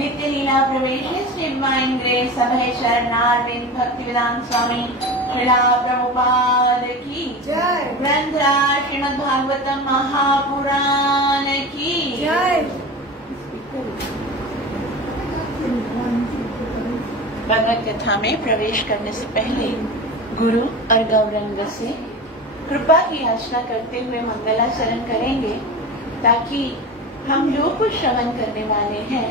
नित्य लीला प्रवेश divine grace अभय शरणारविंद भक्तिवेदांत स्वामी श्रीला प्रभुपाद की जय। ग्रंथराज श्रीमद् भागवतम महापुराण की जय। भगवत कथा में प्रवेश करने से पहले गुरु और गौरंग से कृपा की याचना करते हुए मंगलाचरण करेंगे, ताकि हम जो कुछ श्रवण करने वाले हैं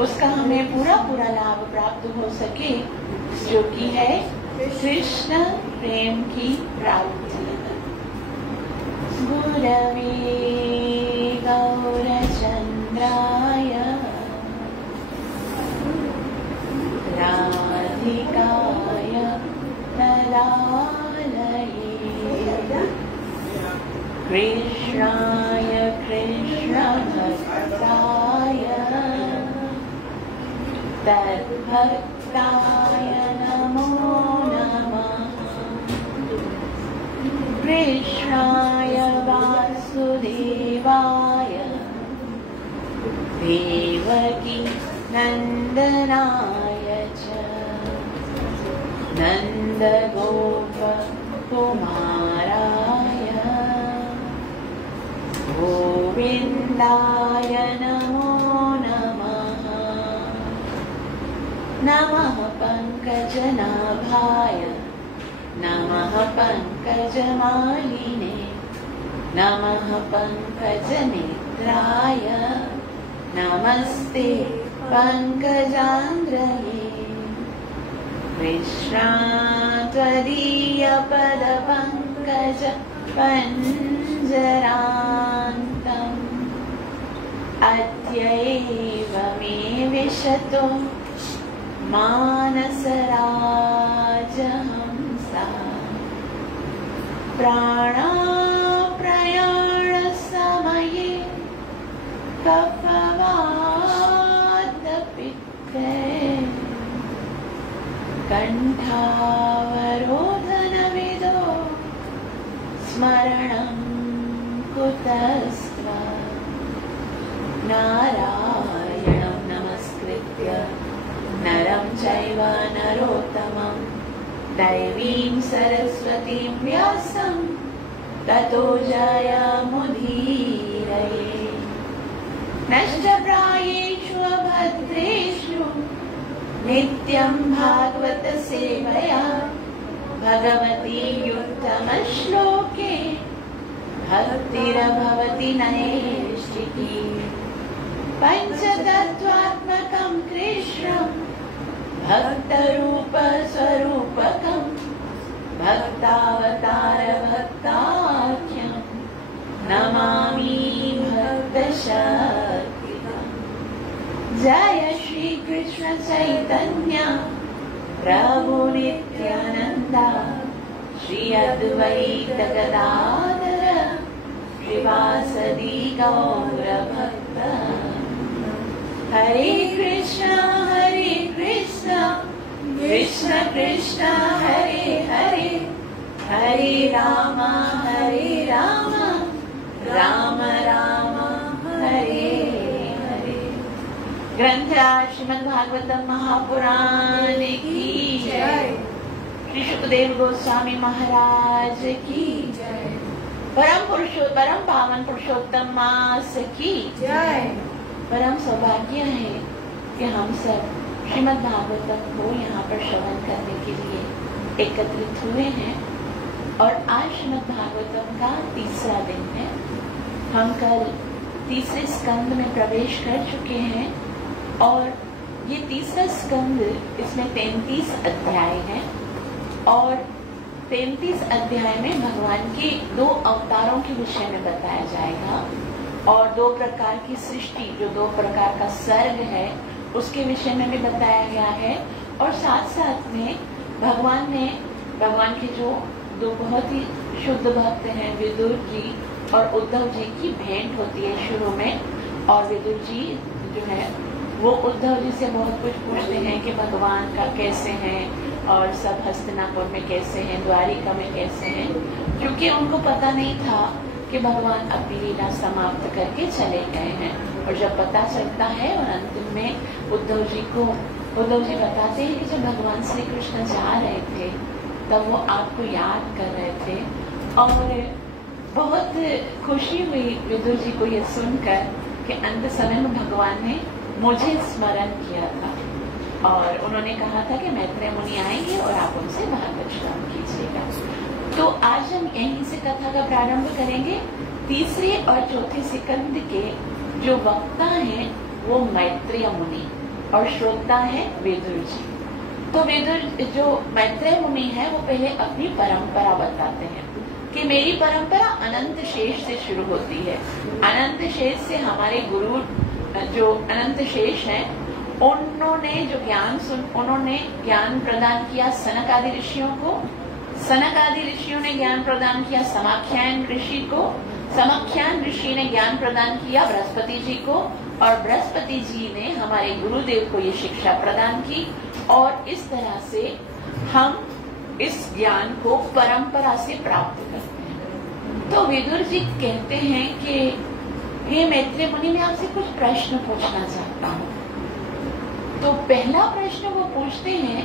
उसका हमें पूरा पूरा लाभ प्राप्त हो सके, जो कि है कृष्ण प्रेम की प्राप्ति। गुरवे गौरचंद्राय राधिकाय तदालये कृष्णाय कृष्णभक्ताय तद्भक्ताय नमो नमः। कृष्णाय वासुदेवाय देवकी नंदनाय च नंदगोप कुमाराय गोविन्दाय नमो नमः। नमः पंकजनाभाय नमः पंकजमालिने नमः पंकजनेत्राय नमस्ते पंकजांग्रये। कृष्णात्वदीयपदपङ्कज पञ्जरान्तम् अद्यैव मे विशतो मानसराजहंसा। प्राणाप्रयाणसमये कफवातपित्ते कण्ठावरोधनविदो स्मरणं कुतस्त्व। नारायणं नमस्कृत्य नरं चैव नरोत्तमं दैवीं सरस्वतीं व्यासं ततो जयमुदीरये। नष्टप्रायेषु अभद्रेषु नित्यं भागवत सेवया भगवती युक्तमश्लोके भक्तिरभवति नैष्टिकी। पञ्चतत्त्वात्मकं कृष्णं भक्तरूप स्वरूपकं भक्तावतार भक्ताख्यं नमामि भक्तशक्तिदम्। जय श्री कृष्ण चैतन्य प्रभु नित्यानंद श्री अद्वैत गदाधर श्रीवासदि गौर भक्त। हरे कृष्ण कृष्ण कृष्ण हरे हरे हरे राम राम राम हरे हरे। ग्रंथराज श्रीमद् भागवतम महापुराण की जय। श्री सुखदेव गोस्वामी महाराज की जय। परम पावन पुरुषोत्तम मास की जय। परम सौभाग्य है कि हम सब श्रीमद् भागवतम को यहाँ पर श्रवण करने के लिए एकत्रित हुए हैं, और आज श्रीमद् भागवतम का तीसरा दिन है। हम कल तीसरे स्कंद में प्रवेश कर चुके हैं, और ये तीसरा स्कंद, इसमें 33 अध्याय हैं, और 33 अध्याय में भगवान के 2 अवतारों के विषय में बताया जाएगा, और 2 प्रकार की सृष्टि, जो 2 प्रकार का सर्ग है, उसके विषय में भी बताया गया है। और साथ साथ में भगवान के जो 2 बहुत ही शुद्ध भक्त हैं, विदुर जी और उद्धव जी की भेंट होती है शुरू में, और विदुर जी जो है वो उद्धव जी से बहुत कुछ पूछते हैं कि भगवान का कैसे हैं, और सब हस्तिनापुर में कैसे हैं, द्वारिका में कैसे हैं, क्योंकि उनको पता नहीं था कि भगवान अपनी लीला समाप्त करके चले गए हैं। और जब पता चलता है और अंतिम में उद्धव जी बताते हैं कि जब भगवान श्री कृष्ण जा रहे थे तब वो आपको याद कर रहे थे, और बहुत खुशी हुई विदुर जी को ये सुनकर कि अंत समय में भगवान ने मुझे स्मरण किया था। और उन्होंने कहा था कि मैत्रेय मुनि आएंगे और आप उनसे भागवत श्रवण कीजिएगा। तो आज हम यहीं से कथा का प्रारंभ करेंगे। तीसरे और चौथे स्कंद के जो वक्ता हैं वो मैत्रेय मुनि और श्रोता है विदुर जी। तो विदुर जो मैत्रेय मुनि है वो पहले अपनी परंपरा बताते हैं कि मेरी परंपरा अनंत शेष से शुरू होती है। अनंत शेष से हमारे गुरु जो अनंत शेष हैं उन्होंने ज्ञान प्रदान किया सनक आदि ऋषियों को। सनक आदि ऋषियों ने ज्ञान प्रदान किया समाख्यान ऋषि को। समाख्यान ऋषि ने ज्ञान प्रदान किया बृहस्पति जी को, और बृहस्पति जी ने हमारे गुरुदेव को ये शिक्षा प्रदान की। और इस तरह से हम इस ज्ञान को परंपरा से प्राप्त करते हैं। तो विदुर जी कहते हैं कि हे मैत्रेय मुनि, मैं आपसे कुछ प्रश्न पूछना चाहता हूँ। तो पहला प्रश्न वो पूछते हैं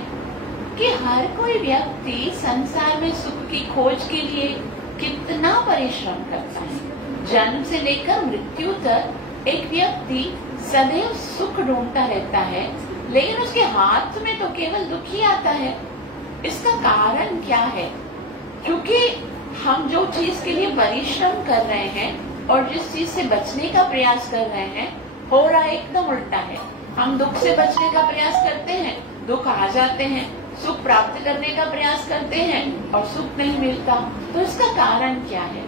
कि हर कोई व्यक्ति संसार में सुख की खोज के लिए कितना परिश्रम करता है। जन्म से लेकर मृत्यु तक एक व्यक्ति सदैव सुख ढूंढता रहता है, लेकिन उसके हाथ में तो केवल दुख ही आता है। इसका कारण क्या है? क्योंकि हम जो चीज के लिए परिश्रम कर रहे हैं और जिस चीज से बचने का प्रयास कर रहे हैं, हो रहा एकदम उल्टा है। हम दुख से बचने का प्रयास करते हैं, दुख आ जाते हैं, सुख प्राप्त करने का प्रयास करते हैं और सुख नहीं मिलता। तो इसका कारण क्या है?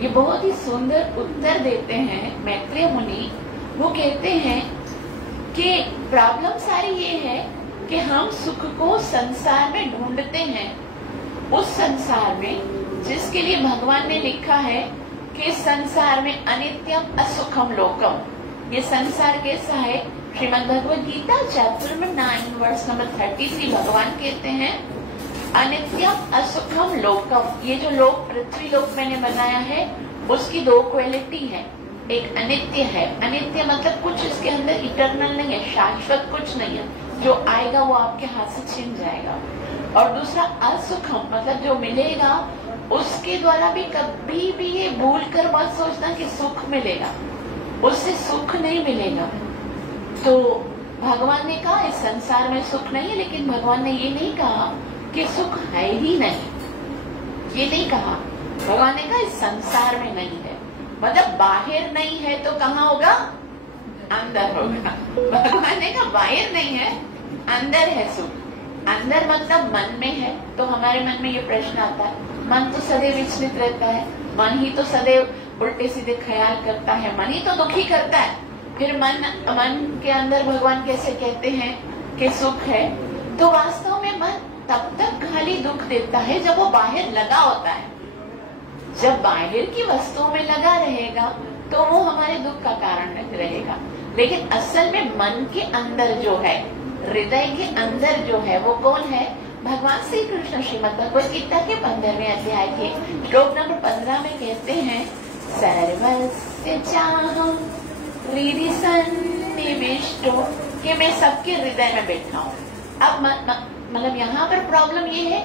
ये बहुत ही सुंदर उत्तर देते हैं मैत्रेय मुनि। वो कहते हैं कि प्रॉब्लम सारी ये है कि हम सुख को संसार में ढूंढते हैं, उस संसार में जिसके लिए भगवान ने लिखा है कि संसार में अनित्यम असुखम लोकम। ये संसार कैसा है? श्रीमद् भगवद गीता चैप्टर में 9 वर्स नंबर 33 भगवान कहते हैं अनित्यम असुखम लोकम। ये जो लोक पृथ्वी लोक मैंने बनाया है उसकी दो क्वालिटी है। एक अनित्य है, अनित्य मतलब कुछ इसके अंदर इटर्नल नहीं है, शाश्वत कुछ नहीं है, जो आएगा वो आपके हाथ से छिन जाएगा। और दूसरा असुखम मतलब जो मिलेगा उसके द्वारा भी कभी भी ये भूल कर मत सोचना कि सुख मिलेगा, उससे सुख नहीं मिलेगा। तो भगवान ने कहा इस संसार में सुख नहीं है, लेकिन भगवान ने ये नहीं कहा कि सुख है ही नहीं, ये नहीं कहा। भगवान ने कहा इस संसार में नहीं है, मतलब बाहर नहीं है तो कहाँ होगा? अंदर होगा। भगवान ने कहा बाहर नहीं है, अंदर है सुख। अंदर मतलब मन में है। तो हमारे मन में ये प्रश्न आता है, मन तो सदैव विचलित रहता है, मन ही तो सदैव उल्टे सीधे ख्याल करता है, मन ही तो दुखी करता है। फिर मन के अंदर भगवान कैसे कहते हैं कि सुख है? तो वास्तव में मन तब तक खाली दुख देता है जब वो बाहर लगा होता है। जब बाहर की वस्तुओं में लगा रहेगा तो वो हमारे दुख का कारण रहेगा। लेकिन असल में मन के अंदर जो है, हृदय के अंदर जो है, वो कौन है? भगवान श्री कृष्ण श्रीमद् भगवद गीता के 15वें अध्याय के श्लोक नंबर 15 में कहते हैं सर्वस्य चाहं हृदि सन्निविष्टो, कि मैं सबके हृदय में बैठा हूँ। अब मतलब यहाँ पर प्रॉब्लम ये है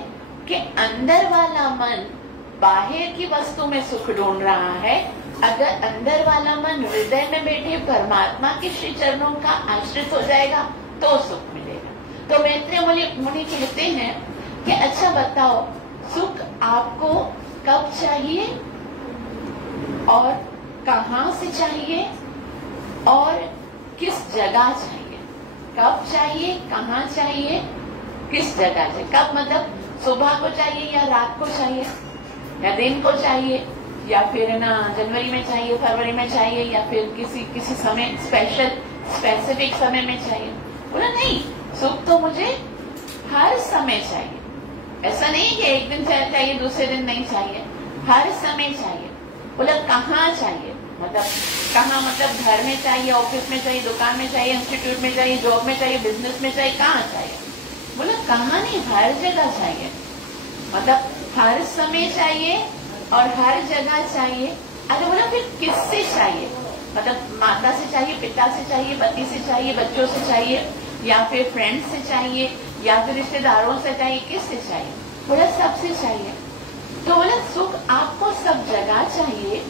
कि अंदर वाला मन बाहर की वस्तु में सुख ढूंढ रहा है। अगर अंदर वाला मन हृदय में बैठे परमात्मा के श्री चरणों का आश्रित हो जाएगा तो सुख मिलेगा। तो मैत्रेय मुनि कहते हैं कि अच्छा बताओ, सुख आपको कब चाहिए और कहाँ से चाहिए और किस जगह चाहिए? कब चाहिए, कहाँ चाहिए, किस जगह चाहिए? कब मतलब सुबह को चाहिए या रात को चाहिए या दिन को चाहिए या फिर ना जनवरी में चाहिए, फरवरी में चाहिए या फिर किसी समय स्पेसिफिक समय में चाहिए? बोला नहीं, सुख तो मुझे हर समय चाहिए। ऐसा नहीं कि एक दिन चाहिए दूसरे दिन नहीं चाहिए, हर समय चाहिए। बोला कहाँ चाहिए? मतलब कहाँ मतलब घर में चाहिए, ऑफिस में चाहिए, दुकान में चाहिए, इंस्टीट्यूट में चाहिए, जॉब में चाहिए, बिजनेस में चाहिए, कहाँ चाहिए? बोला कहाँ नहीं, हर जगह चाहिए। मतलब हर समय चाहिए और हर जगह चाहिए। अच्छा बोला फिर किससे चाहिए, मतलब माता से चाहिए, पिता से चाहिए, पति से चाहिए, बच्चों से चाहिए, या फिर फ्रेंड्स से चाहिए, या फिर रिश्तेदारों से चाहिए, किससे चाहिए? बोला सबसे चाहिए। तो बोला सुख आपको सब जगह चाहिए,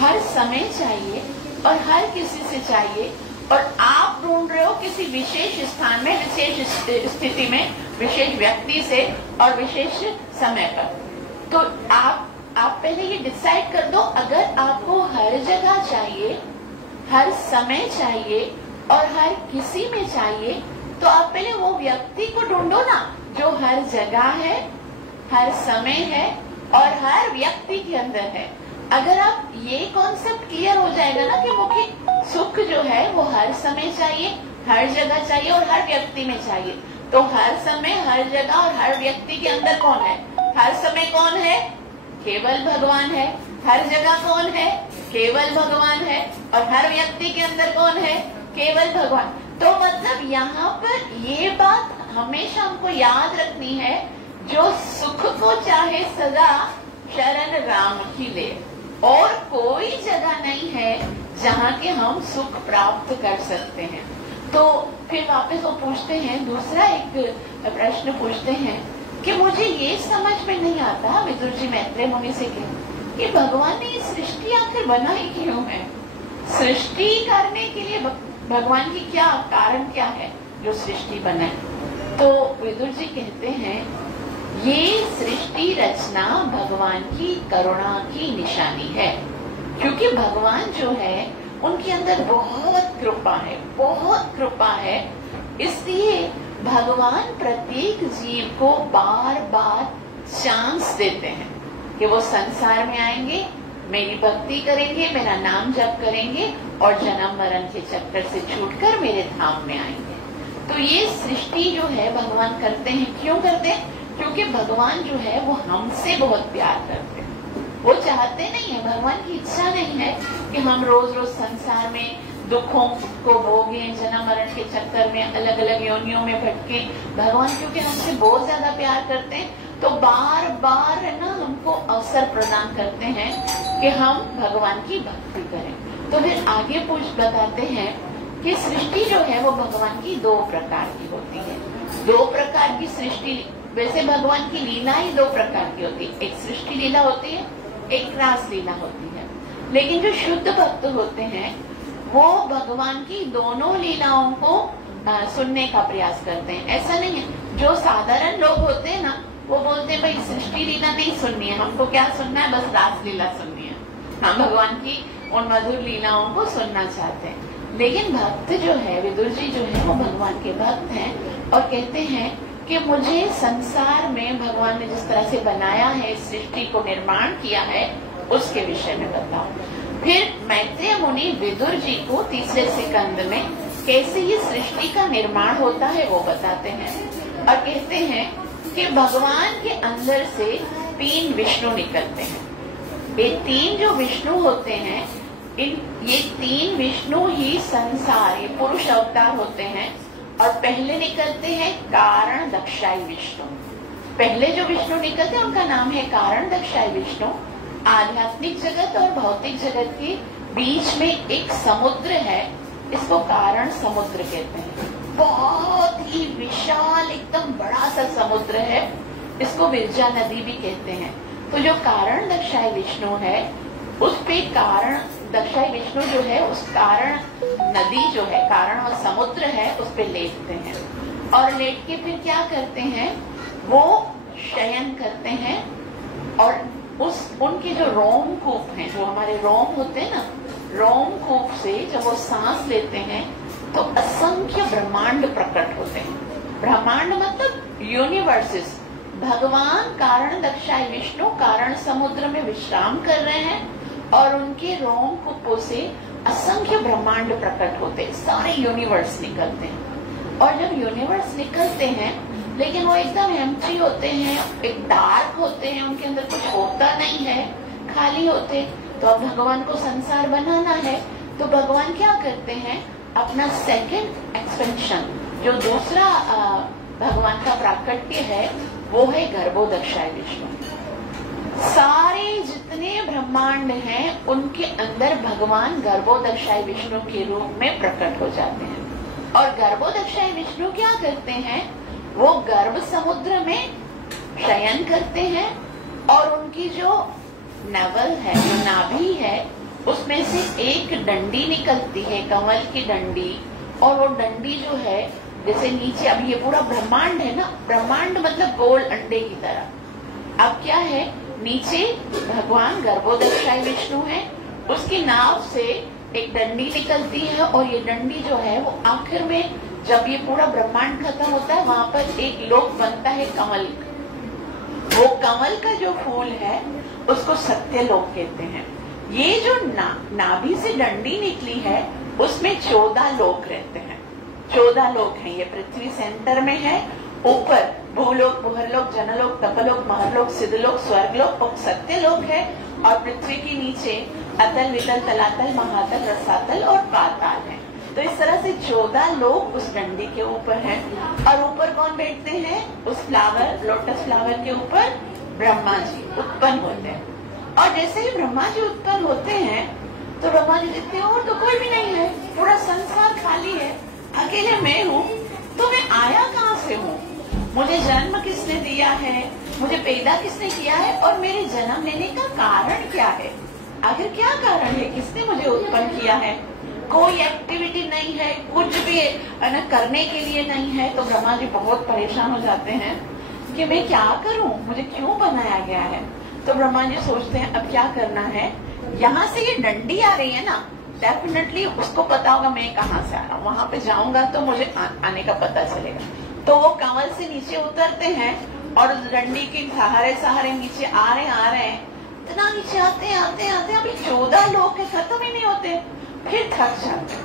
हर समय चाहिए और हर किसी से चाहिए, और आप ढूंढ रहे हो किसी विशेष स्थान में, विशेष स्थिति में, विशेष व्यक्ति से और विशेष समय पर। तो आप पहले ये डिसाइड कर दो, अगर आपको हर जगह चाहिए, हर समय चाहिए और हर किसी में चाहिए, तो आप पहले वो व्यक्ति को ढूंढो ना जो हर जगह है, हर समय है और हर व्यक्ति के अंदर है। अगर आप ये कॉन्सेप्ट क्लियर हो जाएगा ना कि मुझे सुख जो है वो हर समय चाहिए, हर जगह चाहिए और हर व्यक्ति में चाहिए, तो हर समय, हर जगह और हर व्यक्ति के अंदर कौन है? हर समय कौन है? केवल भगवान है। हर जगह कौन है? केवल भगवान है। और हर व्यक्ति के अंदर कौन है? केवल भगवान। तो मतलब यहाँ पर ये बात हमेशा हमको याद रखनी है, जो सुख को चाहे सदा शरण राम की ले, और कोई जगह नहीं है जहाँ के हम सुख प्राप्त कर सकते हैं। तो फिर वापस वो पूछते हैं, दूसरा एक प्रश्न पूछते हैं कि मुझे ये समझ में नहीं आता, विदुर जी मैत्रेय मुनि से कहे कि भगवान ने ये सृष्टि आखिर बनाई क्यों है? सृष्टि करने के लिए भगवान की क्या कारण क्या है जो सृष्टि बनाई? तो विदुर जी कहते हैं, ये सृष्टि रचना भगवान की करुणा की निशानी है, क्योंकि भगवान जो है उनके अंदर बहुत कृपा है, बहुत कृपा है। इसलिए भगवान प्रत्येक जीव को बार बार चांस देते हैं कि वो संसार में आएंगे, मेरी भक्ति करेंगे, मेरा नाम जप करेंगे और जन्म मरण के चक्कर से छूटकर मेरे धाम में आएंगे। तो ये सृष्टि जो है भगवान करते हैं। क्यों करते हैं? क्योंकि भगवान जो है वो हमसे बहुत प्यार करते हैं। वो चाहते नहीं है, भगवान की इच्छा नहीं है कि हम रोज रोज संसार में दुखों को भोगे, जन्म मरण के चक्कर में अलग अलग योनियों में भटके। भगवान क्योंकि हमसे बहुत ज्यादा प्यार करते हैं, तो बार बार है ना हमको अवसर प्रदान करते हैं कि हम भगवान की भक्ति करें। तो फिर आगे बताते हैं कि सृष्टि जो है वो भगवान की दो प्रकार की होती है। दो प्रकार की सृष्टि, वैसे भगवान की लीला ही दो प्रकार की होती है, एक सृष्टि लीला होती है, एक रास लीला होती है। लेकिन जो शुद्ध भक्त होते हैं वो भगवान की दोनों लीलाओं को सुनने का प्रयास करते हैं। ऐसा नहीं है, जो साधारण लोग होते हैं ना वो बोलते हैं भाई सृष्टि लीला नहीं सुननी है, हमको क्या सुनना है, बस रास लीला सुननी है, हम भगवान की उन मधुर लीलाओं को सुनना चाहते हैं। लेकिन भक्त जो है, विदुर जी जो है वो भगवान के भक्त हैं और कहते हैं कि मुझे संसार में भगवान ने जिस तरह से बनाया है, सृष्टि को निर्माण किया है, उसके विषय में बताओ। फिर मैत्रेय मुनि विदुर जी को तीसरे स्कंद में कैसे ये सृष्टि का निर्माण होता है वो बताते हैं और कहते हैं कि भगवान के अंदर से 3 विष्णु निकलते हैं। ये 3 जो विष्णु होते हैं, ये 3 विष्णु ही संसार, ये पुरुष अवतार होते हैं। और पहले निकलते हैं कारण दक्षाई विष्णु। पहले जो विष्णु निकलते हैं उनका नाम है कारण दक्षाई विष्णु। आध्यात्मिक जगत और भौतिक जगत के बीच में एक समुद्र है, इसको कारण समुद्र कहते हैं। बहुत ही विशाल, एकदम बड़ा सा समुद्र है, इसको विरजा नदी भी कहते हैं। तो जो कारण दक्षाई विष्णु है, उस पे कारण दक्षाई विष्णु जो है, उस कारण नदी जो है, कारण और समुद्र है, उस पे लेटते हैं। और लेट के फिर क्या करते हैं, वो शयन करते हैं और उनके जो रोमकूप हैं, जो हमारे रोम होते हैं ना, रोमकूप से जब वो सांस लेते हैं तो असंख्य ब्रह्मांड प्रकट होते हैं। ब्रह्मांड मतलब यूनिवर्सेस। भगवान कारण दक्षाई विष्णु कारण समुद्र में विश्राम कर रहे हैं और उनके रोमकूपों से असंख्य ब्रह्मांड प्रकट होते हैं, सारे यूनिवर्स निकलते हैं। और जब यूनिवर्स निकलते हैं लेकिन वो एकदम एम्प्टी होते हैं, एक डार्क होते हैं, उनके अंदर कुछ होता नहीं है, खाली होते। तो अब भगवान को संसार बनाना है, तो भगवान क्या करते हैं, अपना सेकंड एक्सपेंशन, जो दूसरा भगवान का प्राकट्य है, वो है गर्भोदक्षाय विष्णु। सारे जितने ब्रह्मांड हैं उनके अंदर भगवान गर्भोदक्षाय विष्णु के रूप में प्रकट हो जाते हैं। और गर्भोदक्षाय विष्णु क्या करते हैं, वो गर्भ समुद्र में शयन करते हैं और उनकी जो नवल है, जो नाभि है, उसमें से एक डंडी निकलती है, कमल की डंडी। और वो डंडी जो है जैसे नीचे, अभी ये पूरा ब्रह्मांड है ना, ब्रह्मांड मतलब गोल अंडे की तरह। अब क्या है, नीचे भगवान गर्भोदक्षाय विष्णु है, उसकी नाव से एक डंडी निकलती है और ये डंडी जो है वो आखिर में जब ये पूरा ब्रह्मांड खत्म होता है, वहां पर एक लोक बनता है कमल। वो कमल का जो फूल है उसको सत्यलोक कहते हैं। ये जो नाभि से डंडी निकली है उसमें 14 लोक रहते हैं। 14 लोक हैं। ये पृथ्वी सेंटर में है, ऊपर भूलोक, भुहरलोक, जनलोक, तपलोक, महरलोक, सिद्धलोक, स्वर्गलोक और सत्यलोक है। और पृथ्वी के नीचे अतल, वितल, तलातल, महातल, रसातल और पाताल है। तो इस तरह से 14 लोग उस डंडी के ऊपर हैं। और ऊपर कौन बैठते हैं, उस फ्लावर, लोटस फ्लावर के ऊपर ब्रह्मा जी उत्पन्न होते हैं। और जैसे ही ब्रह्मा जी उत्पन्न होते हैं तो ब्रह्मा जी देखते हैं और तो कोई भी नहीं है, पूरा संसार खाली है, अकेले मैं हूँ, तो मैं आया कहाँ से हूँ, मुझे जन्म किसने दिया है, मुझे पैदा किसने किया है और मेरे जन्म लेने का कारण क्या है, आखिर क्या कारण है, किसने मुझे उत्पन्न किया है। कोई एक्टिविटी नहीं है, कुछ भी न करने के लिए नहीं है। तो ब्रह्मा जी बहुत परेशान हो जाते हैं कि मैं क्या करूं, मुझे क्यों बनाया गया है। तो ब्रह्मा जी सोचते हैं अब क्या करना है, यहाँ से ये डंडी आ रही है ना, डेफिनेटली उसको पता होगा मैं कहाँ से आ रहा हूँ, वहां पे जाऊंगा तो मुझे आने का पता चलेगा। तो वो कमल से नीचे उतरते हैं और उस डंडी के सहारे सहारे नीचे आ रहे हैं, इतना नीचे आते अभी 14 लोग के खत्म ही नहीं होते। फिर थक जाते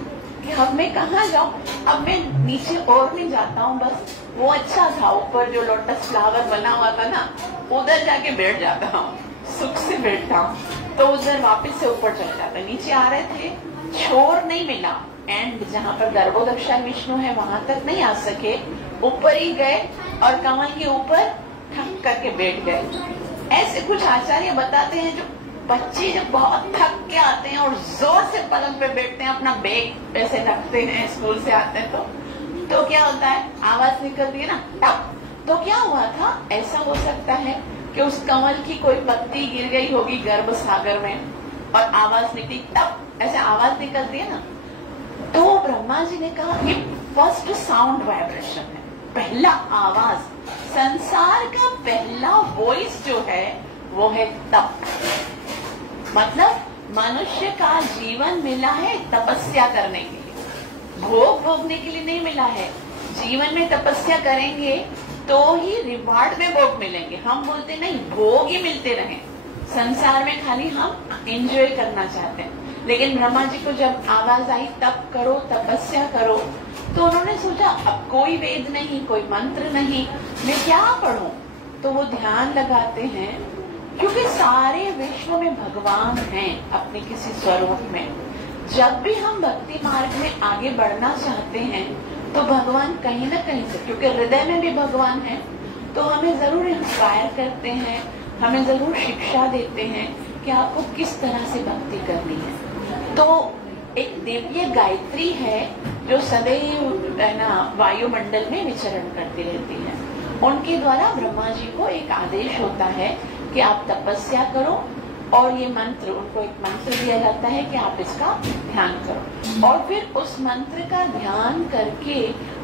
कि अब मैं कहाँ जाऊँ, अब मैं नीचे और नहीं जाता हूँ, बस वो अच्छा था ऊपर जो लोटस फ्लावर बना हुआ था ना, उधर जाके बैठ जाता हूँ, सुख से बैठता हूँ। तो उधर वापस से ऊपर चले जाता। नीचे आ रहे थे, छोर नहीं मिला, एंड जहाँ पर गर्भोदक्षाय विष्णु है वहां तक नहीं आ सके, ऊपर ही गए और कमल के ऊपर ठक करके बैठ गए। ऐसे कुछ आचार्य बताते हैं जो बच्चे जब बहुत थक के आते हैं और जोर से पलंग पे बैठते हैं, अपना बैग ऐसे रखते हैं, स्कूल से आते हैं तो क्या होता है, आवाज निकलती है ना, टप। तो क्या हुआ था, ऐसा हो सकता है कि उस कमल की कोई पत्ती गिर गई होगी गर्भ सागर में और आवाज निकली, टप, ऐसे आवाज निकलती है ना। तो ब्रह्मा जी ने कहा ये फर्स्ट साउंड वाइब्रेशन है, पहला आवाज, संसार का पहला वॉइस जो है वो है तप। मतलब मनुष्य का जीवन मिला है तपस्या करने के लिए, भोग भोगने के लिए नहीं मिला है। जीवन में तपस्या करेंगे तो ही रिवार्ड में भोग मिलेंगे। हम बोलते नहीं, भोग ही मिलते रहे, संसार में खाली हम एंजॉय करना चाहते हैं। लेकिन ब्रह्मा जी को जब आवाज आई तप करो, तपस्या करो, तो उन्होंने सोचा अब कोई वेद नहीं, कोई मंत्र नहीं, मैं क्या पढ़ूं। तो वो ध्यान लगाते हैं, क्योंकि सारे विश्व में भगवान हैं अपने किसी स्वरूप में। जब भी हम भक्ति मार्ग में आगे बढ़ना चाहते हैं तो भगवान कहीं न कहीं से, क्योंकि हृदय में भी भगवान है, तो हमें जरूर इंस्पायर करते हैं, हमें जरूर शिक्षा देते हैं कि आपको किस तरह से भक्ति करनी है। तो एक दिव्य गायत्री है जो सदैव वायुमंडल में विचरण करती रहती है। उनके द्वारा ब्रह्मा जी को एक आदेश होता है कि आप तपस्या करो, और ये मंत्र, उनको एक मंत्र दिया जाता है कि आप इसका ध्यान करो। और फिर उस मंत्र का ध्यान करके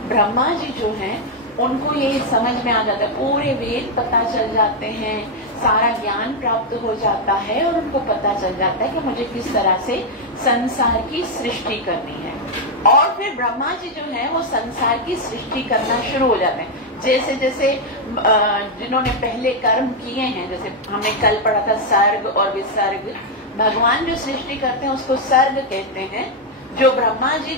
ब्रह्मा जी जो हैं उनको ये समझ में आ जाता है, पूरे वेद पता चल जाते हैं, सारा ज्ञान प्राप्त हो जाता है और उनको पता चल जाता है कि मुझे किस तरह से संसार की सृष्टि करनी है। और फिर ब्रह्मा जी जो है वो संसार की सृष्टि करना शुरू हो जाते हैं। जैसे जैसे जिन्होंने पहले कर्म किए हैं, जैसे हमने कल पढ़ा था सर्ग और विसर्ग, भगवान जो सृष्टि करते हैं उसको सर्ग कहते हैं, जो ब्रह्मा जी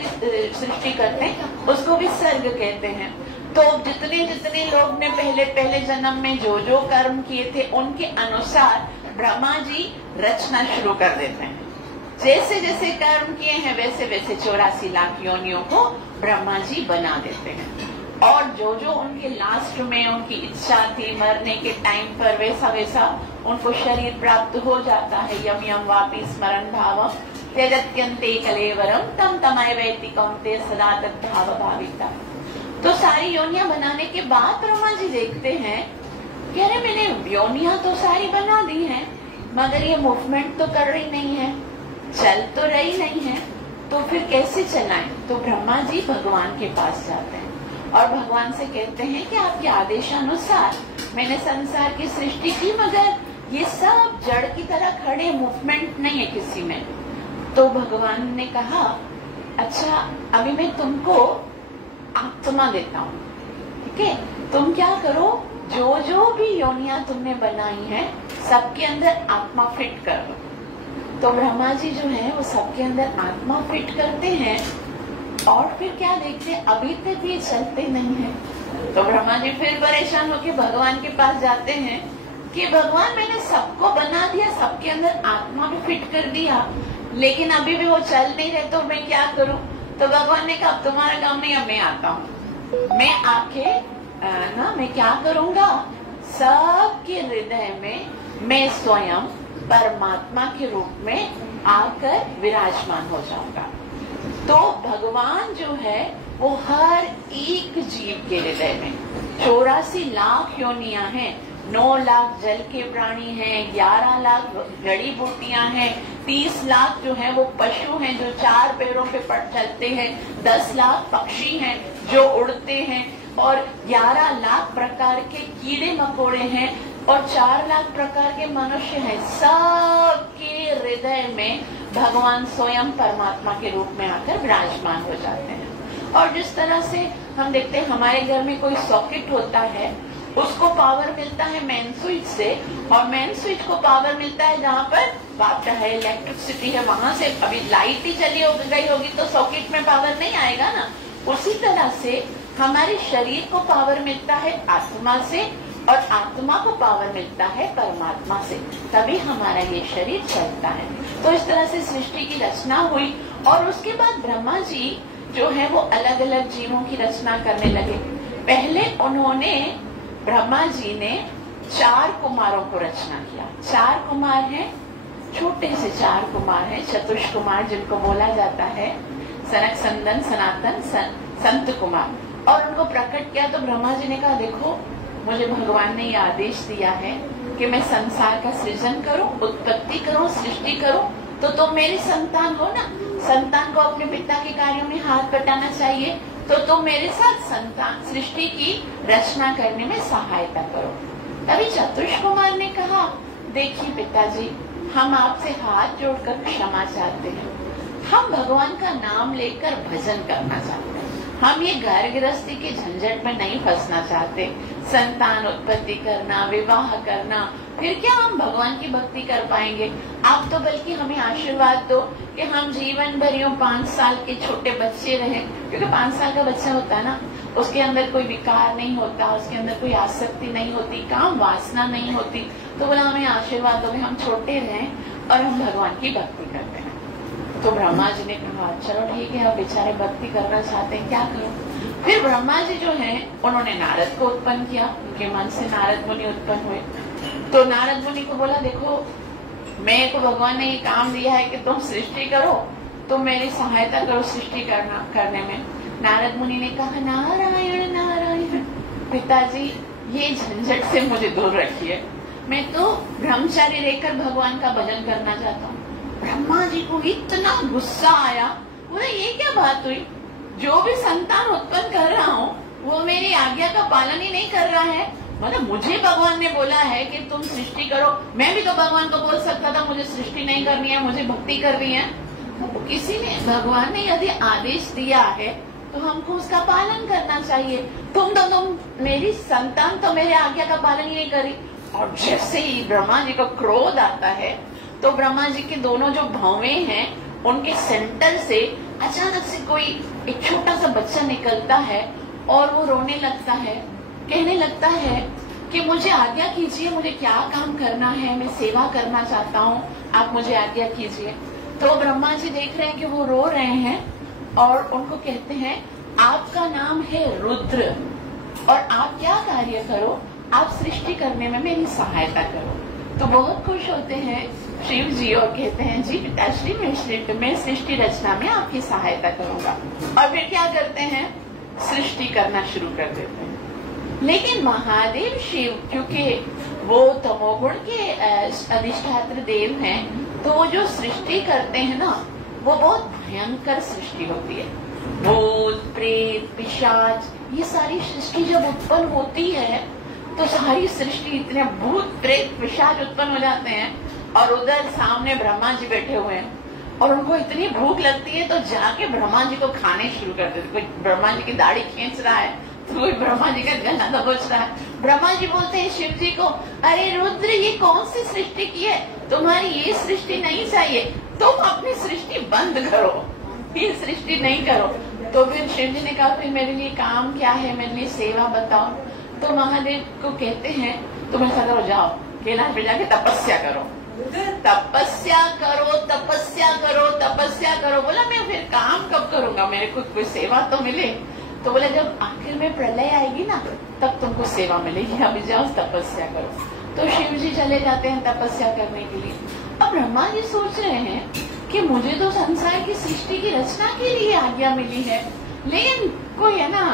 सृष्टि करते हैं उसको विसर्ग कहते हैं। तो जितने जितने लोग ने पहले जन्म में जो जो कर्म किए थे उनके अनुसार ब्रह्मा जी रचना शुरू कर देते हैं। जैसे जैसे कर्म किए हैं वैसे वैसे 84 लाख योनियों को ब्रह्मा जी बना देते हैं। और जो जो उनके लास्ट में उनकी इच्छा थी मरने के टाइम पर वैसा वैसा उनको शरीर प्राप्त हो जाता है। यम यम वापि स्मरण भावम त्यजत्यन्ते कलेवरम तम तमय वैति कौन्तेय सदा तद्भाव भाविता। तो सारी योनियां बनाने के बाद ब्रह्मा जी देखते हैं कि अरे मैंने योनियां तो सारी बना दी हैं, मगर ये मूवमेंट तो कर रही नहीं है, चल तो रही नहीं है, तो फिर कैसे चलाएं? तो ब्रह्मा जी भगवान के पास जाते हैं और भगवान से कहते हैं कि आपके आदेशानुसार मैंने संसार की सृष्टि की, मगर ये सब जड़ की तरह खड़े, मूवमेंट नहीं है किसी में। तो भगवान ने कहा अच्छा अभी मैं तुमको आत्मा देता हूँ, ठीक है, तुम क्या करो, जो जो भी योनियां तुमने बनाई हैं सबके अंदर आत्मा फिट कर दो। तो ब्रह्मा जी जो है वो सबके अंदर आत्मा फिट करते हैं और फिर क्या देखते हैं अभी तक ये चलते नहीं है। तो ब्रह्मा जी फिर परेशान होकर भगवान के पास जाते हैं कि भगवान मैंने सबको बना दिया, सबके अंदर आत्मा भी फिट कर दिया, लेकिन अभी भी वो चल नहीं रहे, तो मैं क्या करूं? तो भगवान ने कहा तुम्हारा काम नहीं, अब मैं आता हूँ, मैं आके मैं क्या करूंगा, सबके हृदय में मैं स्वयं परमात्मा के रूप में आकर विराजमान हो जाऊंगा। तो भगवान जो है वो हर एक जीव के हृदय में 84 लाख योनियां हैं, 9 लाख जल के प्राणी हैं, 11 लाख जड़ी बूटियां हैं, 30 लाख जो है वो पशु हैं जो 4 पैरों पे चलते हैं, 10 लाख पक्षी हैं जो उड़ते हैं और 11 लाख प्रकार के कीड़े मकोड़े हैं और 4 लाख प्रकार के मनुष्य हैं। सबके हृदय में भगवान स्वयं परमात्मा के रूप में आकर विराजमान हो जाते हैं। और जिस तरह से हम देखते हैं हमारे घर में कोई सॉकेट होता है, उसको पावर मिलता है मेन स्विच से, और मेन स्विच को पावर मिलता है जहाँ पर बात है इलेक्ट्रिसिटी है, वहां से अभी लाइट ही चली गई होगी तो सॉकेट में पावर नहीं आएगा ना। उसी तरह से हमारे शरीर को पावर मिलता है आत्मा से और आत्मा को पावर मिलता है परमात्मा से, तभी हमारा ये शरीर चलता है। तो इस तरह से सृष्टि की रचना हुई और उसके बाद ब्रह्मा जी जो है वो अलग अलग जीवों की रचना करने लगे। पहले उन्होंने ब्रह्मा जी ने 4 कुमारों को रचना किया। 4 कुमार हैं, छोटे से 4 कुमार हैं, चतुष कुमार जिनको बोला जाता है, सनक सनंदन सनातन संत कुमार, और उनको प्रकट किया। तो ब्रह्मा जी ने कहा देखो मुझे भगवान ने ये आदेश दिया है कि मैं संसार का सृजन करूं, उत्पत्ति करूं, सृष्टि करूं, तो तुम मेरी संतान हो ना, संतान को अपने पिता के कार्यों में हाथ बटाना चाहिए, तो तुम मेरे साथ संतान सृष्टि की रचना करने में सहायता करो। तभी चतुष कुमार ने कहा देखिए पिताजी, हम आपसे हाथ जोड़कर क्षमा चाहते हैं, हम भगवान का नाम लेकर भजन करना चाहते हैं, हम ये घर गृहस्थी के झंझट में नहीं फंसना चाहते, संतान उत्पत्ति करना, विवाह करना, फिर क्या हम भगवान की भक्ति कर पाएंगे। आप तो बल्कि हमें आशीर्वाद दो कि हम जीवन भर यूं 5 साल के छोटे बच्चे रहे, क्योंकि 5 साल का बच्चा होता है ना, उसके अंदर कोई विकार नहीं होता, उसके अंदर कोई आसक्ति नहीं होती, काम वासना नहीं होती, तो बोला हमें आशीर्वाद दो, हम छोटे रहें और हम भगवान की भक्ति करते हैं। तो ब्रह्मा जी ने कहा चलो ठीक है, आप बेचारे भक्ति करना चाहते हैं, क्या करो। फिर ब्रह्मा जी जो है उन्होंने नारद को उत्पन्न किया, उनके मन से नारद मुनि उत्पन्न हुए। तो नारद मुनि को बोला देखो मेरे को भगवान ने ये काम दिया है कि तुम सृष्टि करो, तुम मेरी सहायता करो सृष्टि करने में। नारद मुनि ने कहा नारायण नारायण, पिताजी ये झंझट से मुझे दूर रखिए, मैं तो ब्रह्मचारी रहकर भगवान का भजन करना चाहता हूँ। ब्रह्मा जी को इतना गुस्सा आया, बोले ये क्या बात हुई, जो भी संतान उत्पन्न कर रहा हूँ वो मेरी आज्ञा का पालन ही नहीं कर रहा है, मतलब मुझे भगवान ने बोला है कि तुम सृष्टि करो, मैं भी तो भगवान को बोल सकता था मुझे सृष्टि नहीं करनी है, मुझे भक्ति करनी है। तो किसी ने, भगवान ने यदि आदेश दिया है तो हमको उसका पालन करना चाहिए। तुम मेरी संतान तो मेरे आज्ञा का पालन ही नहीं करी। और जैसे ही ब्रह्मा जी को क्रोध आता है तो ब्रह्मा जी के दोनों जो भौवें हैं उनके सेंटर से अचानक से कोई एक छोटा सा बच्चा निकलता है और वो रोने लगता है, कहने लगता है कि मुझे आज्ञा कीजिए, मुझे क्या काम करना है, मैं सेवा करना चाहता हूँ, आप मुझे आज्ञा कीजिए। तो ब्रह्मा जी देख रहे हैं कि वो रो रहे हैं और उनको कहते हैं आपका नाम है रुद्र, और आप क्या कार्य करो, आप सृष्टि करने में मेरी सहायता करो। तो बहुत खुश होते हैं शिव जी और कहते हैं जी पिताश्री मैं सृष्टि रचना में आपकी सहायता करूंगा। और फिर क्या करते हैं, सृष्टि करना शुरू कर देते हैं। लेकिन महादेव शिव क्योंकि वो तमोगुण के अधिष्ठात्र देव हैं, तो वो जो सृष्टि करते हैं ना, वो बहुत भयंकर सृष्टि होती है। भूत प्रेत पिशाच ये सारी सृष्टि जब उत्पन्न होती है तो सारी सृष्टि इतने भूत प्रेत पिशाच उत्पन्न हो जाते हैं। और उधर सामने ब्रह्मा जी बैठे हुए हैं और उनको इतनी भूख लगती है तो जाके ब्रह्मा जी को खाने शुरू कर देते। कोई ब्रह्मा जी की दाढ़ी खींच रहा है तो कोई ब्रह्मा जी का गला दबोच रहा है। ब्रह्मा जी बोलते हैं शिव जी को, अरे रुद्र ये कौन सी सृष्टि की है, तुम्हारी ये सृष्टि नहीं चाहिए, तुम अपनी सृष्टि बंद करो, ये सृष्टि नहीं करो। तो फिर शिव जी ने कहा फिर मेरे लिए काम क्या है, मेरे लिए सेवा बताओ। तो महादेव को कहते हैं तुम ऐसा करो, जाओ कैलाश पे जाके तपस्या करो, तपस्या करो, तपस्या करो, तपस्या करो। बोला मैं फिर काम कब करूंगा, मेरे को कोई सेवा तो मिले। तो बोला जब आखिर में प्रलय आएगी ना तब तुमको सेवा मिलेगी, अभी जाओ तपस्या करो। तो शिव जी चले जाते हैं तपस्या करने के लिए। अब ब्रह्मा जी सोच रहे हैं कि मुझे तो संसार की सृष्टि की रचना के लिए आज्ञा मिली है, लेकिन कोई है ना,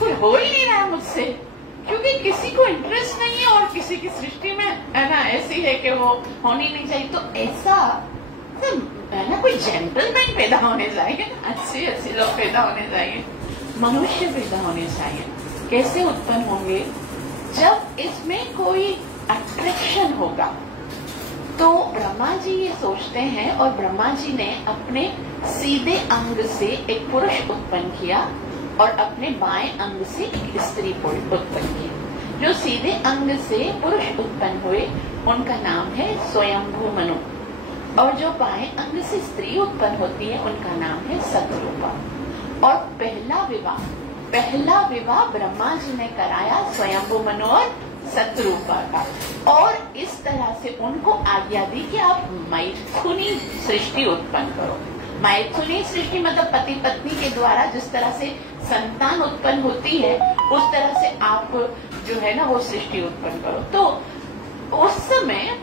कोई हो ही नहीं रहा है मुझसे, क्योंकि किसी को इंटरेस्ट नहीं है और किसी की सृष्टि में है ना ऐसी है कि वो होनी नहीं चाहिए। तो ऐसा है ना कोई जेंटलमैन पैदा होने चाहिए, अच्छे लोग पैदा होने चाहिए, मनुष्य पैदा होने चाहिए। कैसे उत्पन्न होंगे, जब इसमें कोई अट्रैक्शन होगा। तो ब्रह्मा जी ये सोचते हैं और ब्रह्मा जी ने अपने सीधे अंग से एक पुरुष उत्पन्न किया और अपने बाएं अंग से एक स्त्री उत्पन्न की। जो सीधे अंग से पुरुष उत्पन्न हुए उनका नाम है स्वयंभू मनु, और जो बाएं अंग से स्त्री उत्पन्न होती है उनका नाम है सतरूपा। और पहला विवाह ब्रह्मा जी ने कराया स्वयंभू मनु और सतरूपा का, और इस तरह से उनको आज्ञा दी कि आप मैथुनी सृष्टि उत्पन्न करो। मैथुनी सृष्टि मतलब पति पत्नी के द्वारा जिस तरह से संतान उत्पन्न होती है उस तरह से आप जो है ना वो सृष्टि उत्पन्न करो। तो उस समय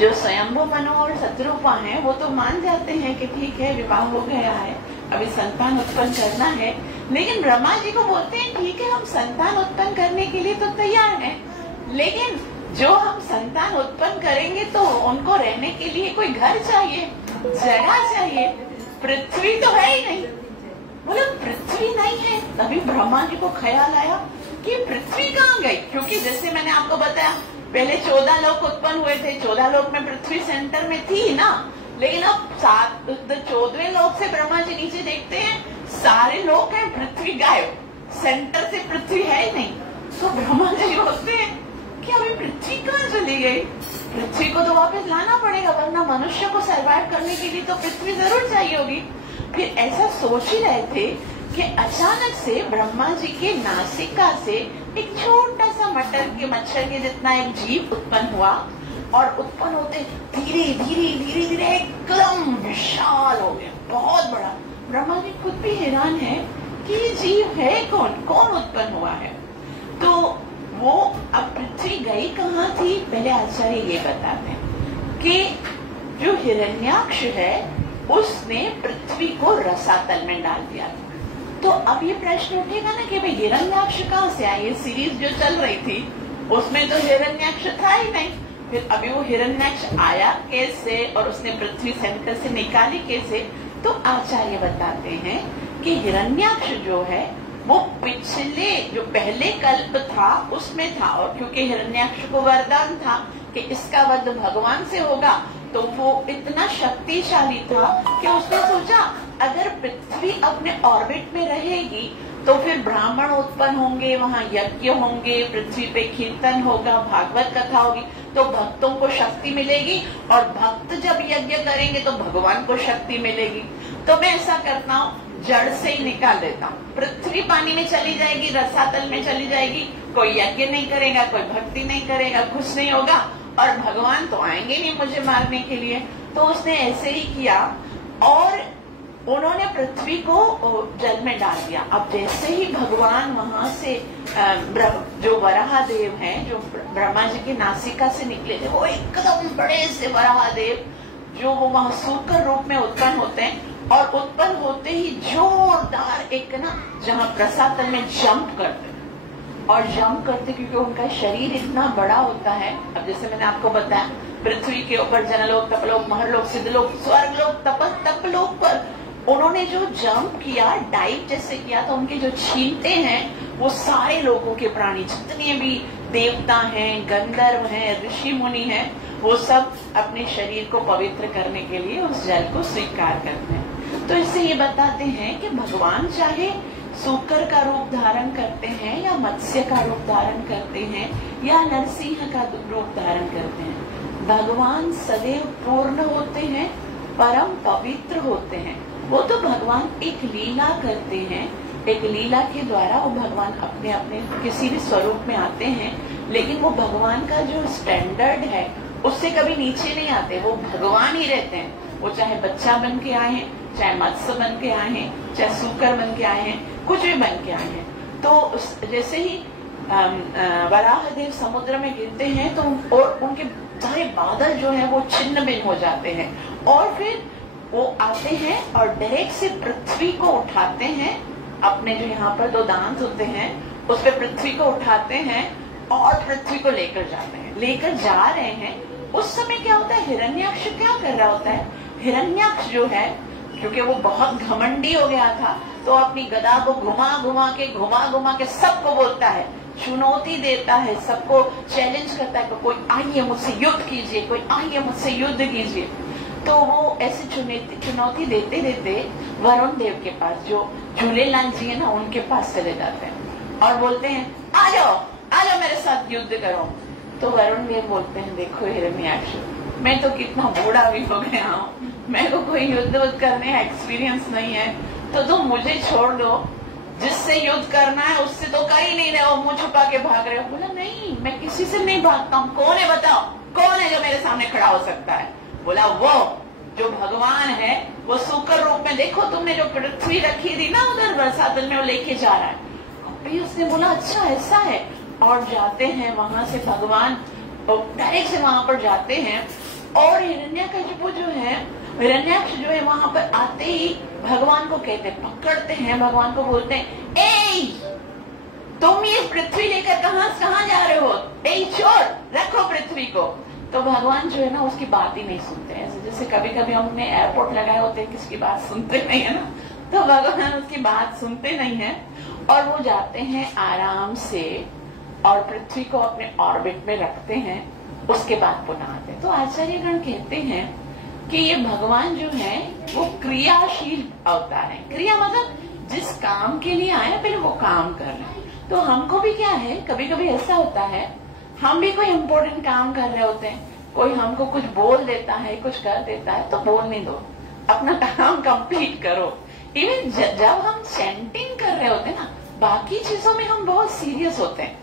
जो स्वयंभू मनु और सतरूपा हैं वो तो मान जाते हैं कि ठीक है विवाह हो गया है, अभी संतान उत्पन्न करना है। लेकिन ब्रह्मा जी को बोलते हैं ठीक है हम संतान उत्पन्न करने के लिए तो तैयार हैं, लेकिन जो हम संतान उत्पन्न करेंगे तो उनको रहने के लिए कोई घर चाहिए, जगह चाहिए, पृथ्वी तो है ही नहीं। बोले पृथ्वी नहीं है। तभी ब्रह्मा जी को ख्याल आया कि पृथ्वी कहाँ गई, क्योंकि जैसे मैंने आपको बताया पहले 14 लोक उत्पन्न हुए थे, 14 लोक में पृथ्वी सेंटर में थी ना, लेकिन अब 14वें लोक से ब्रह्मा जी नीचे देखते हैं सारे लोक हैं, पृथ्वी गायब, सेंटर से पृथ्वी है ही नहीं। तो ब्रह्मा जी बोलते हैं कि अभी पृथ्वी कहाँ चली गई, पृथ्वी को तो वापस लाना पड़ेगा, वरना मनुष्य को सरवाइव करने के लिए तो पृथ्वी जरूर चाहिए होगी। फिर ऐसा सोच ही रहे थे कि अचानक से ब्रह्मा जी के नासिका से एक छोटा सा मच्छर के जितना एक जीव उत्पन्न हुआ, और उत्पन्न होते धीरे धीरे एकदम विशाल हो गया, बहुत बड़ा। ब्रह्मा जी खुद भी हैरान है कि ये जीव है कौन उत्पन्न हुआ है। तो वो अब पृथ्वी गई कहाँ थी, पहले आचार्य ये बताते हैं कि जो हिरण्याक्ष है उसने पृथ्वी को रसातल में डाल दिया। तो अब ये प्रश्न उठेगा ना कि भाई हिरण्याक्ष कहाँ से आया, ये सीरीज जो चल रही थी उसमें तो हिरण्याक्ष था ही नहीं, फिर अभी वो हिरण्याक्ष आया कैसे और उसने पृथ्वी सेंटर से निकाली कैसे। तो आचार्य बताते हैं कि हिरण्याक्ष जो है वो पिछले जो पहले कल्प था उसमें था, और क्योंकि हिरण्याक्ष को वरदान था कि इसका वध भगवान से होगा, तो वो इतना शक्तिशाली था कि उसने सोचा अगर पृथ्वी अपने ऑर्बिट में रहेगी तो फिर ब्राह्मण उत्पन्न होंगे, वहाँ यज्ञ होंगे, पृथ्वी पे कीर्तन होगा, भागवत कथा होगी, तो भक्तों को शक्ति मिलेगी, और भक्त जब यज्ञ करेंगे तो भगवान को शक्ति मिलेगी। तो मैं ऐसा करता हूँ जड़ से ही निकाल देता हूँ, पृथ्वी पानी में चली जाएगी, रसातल में चली जाएगी, कोई यज्ञ नहीं करेगा, कोई भक्ति नहीं करेगा, कुछ नहीं होगा, और भगवान तो आएंगे नहीं मुझे मारने के लिए। तो उसने ऐसे ही किया, और उन्होंने पृथ्वी को जल में डाल दिया। अब जैसे ही भगवान वहां से जो वराहदेव हैं, जो ब्रह्मा जी की नासिका से निकले थे, वो एकदम बड़े से वराहदेव जो वो वहां सूकर रूप में उत्पन्न होते हैं, और उत्पन्न होते ही जोरदार एक ना जहां प्रसाद में जंप करते हैं, और जंप करते क्योंकि उनका शरीर इतना बड़ा होता है। अब जैसे मैंने आपको बताया, पृथ्वी के ऊपर जनलोक, तपलोक, महरलोक, सिद्धलोक, स्वर्गलोक, तपलोक पर उन्होंने जो जंप किया, डाइव जैसे किया, तो उनके जो छींटे हैं वो सारे लोगों के प्राणी, जितने भी देवता हैं, गंधर्व हैं, ऋषि मुनि हैं, वो सब अपने शरीर को पवित्र करने के लिए उस जल को स्वीकार करते हैं। तो इससे ये बताते हैं कि भगवान चाहे सूकर का रूप धारण करते हैं, या मत्स्य का रूप धारण करते हैं, या नरसिंह का रूप धारण करते हैं, भगवान सदैव पूर्ण होते हैं, परम पवित्र होते हैं। वो तो भगवान एक लीला करते हैं, एक लीला के द्वारा वो भगवान अपने अपने किसी भी स्वरूप में आते हैं, लेकिन वो भगवान का जो स्टैंडर्ड है उससे कभी नीचे नहीं आते, वो भगवान ही रहते हैं। वो चाहे बच्चा बन के आए हैं, चाहे मत्स्य बन के आए हैं, चाहे सूकर बन के आए हैं, कुछ भी बन के आए हैं। तो जैसे ही वराहदेव समुद्र में गिरते हैं तो और उनके सारे बादल जो है वो छिन्न भिन्न हो जाते हैं, और फिर वो आते हैं और डायरेक्ट से पृथ्वी को उठाते हैं। अपने जो यहाँ पर दो दांत होते हैं उस पर पृथ्वी को उठाते हैं और पृथ्वी को लेकर जाते हैं। लेकर जा रहे हैं, उस समय क्या होता है, हिरण्याक्ष क्या कर रहा होता है, हिरण्याक्ष जो है क्योंकि वो बहुत घमंडी हो गया था, तो अपनी गदा को घुमा घुमा के सबको बोलता है, चुनौती देता है, सबको चैलेंज करता है कि कोई आइए मुझसे युद्ध कीजिए, कोई आइए मुझसे युद्ध कीजिए। तो वो ऐसी चुनौती देते देते वरुण देव के पास, जो झूलेलाल जी है ना, उनके पास चले जाते हैं और बोलते हैं आ जाओ मेरे साथ युद्ध करो। तो वरुण देव बोलते हैं, देखो हिरण्याक्ष, मैं तो कितना बूढ़ा भी हो गया हूँ, मेरे को कोई युद्ध करने का एक्सपीरियंस नहीं है, तो तुम मुझे छोड़ दो, जिससे युद्ध करना है उससे तो कहीं नहीं रहे हो, मुंह छुपा के भाग रहे हो। बोला नहीं, मैं किसी से नहीं भागता हूँ, कौन है बताओ, कौन है जो मेरे सामने खड़ा हो सकता है। बोला वो जो भगवान है, वो सूकर रूप में, देखो तुमने जो पृथ्वी रखी थी ना उधर बरसातल में, वो लेके जा रहा है। उसने बोला अच्छा ऐसा है, और जाते हैं वहां से भगवान डायरेक्ट से वहां पर जाते हैं, और हिरण्याकशिपु जो है, हिरण्याक्ष जो है, वहां पर आते ही भगवान को कहते, पकड़ते हैं भगवान को, बोलते हैं ए तुम ये पृथ्वी लेकर कहाँ जा रहे हो, ए छोड़, रखो पृथ्वी को। तो भगवान जो है ना उसकी बात ही नहीं सुनते हैं। जैसे कभी कभी हमने एयरपोर्ट लगाए होते हैं, किसकी बात सुनते नहीं है ना, तो भगवान उसकी बात सुनते नहीं है, और वो जाते हैं आराम से और पृथ्वी को अपने ऑर्बिट में रखते हैं, उसके बाद पुनः आते हैं। तो आचार्यगण कहते हैं कि ये भगवान जो है वो क्रियाशील अवतार है। क्रिया मतलब जिस काम के लिए आए पहले वो काम कर रहे हैं। तो हमको भी क्या है, कभी कभी ऐसा होता है, हम भी कोई इम्पोर्टेंट काम कर रहे होते हैं, कोई हमको कुछ बोल देता है, कुछ कर देता है, तो बोलने दो, अपना काम कंप्लीट करो। इवन जब हम चैंटिंग कर रहे होते हैं ना, बाकी चीजों में हम बहुत सीरियस होते हैं,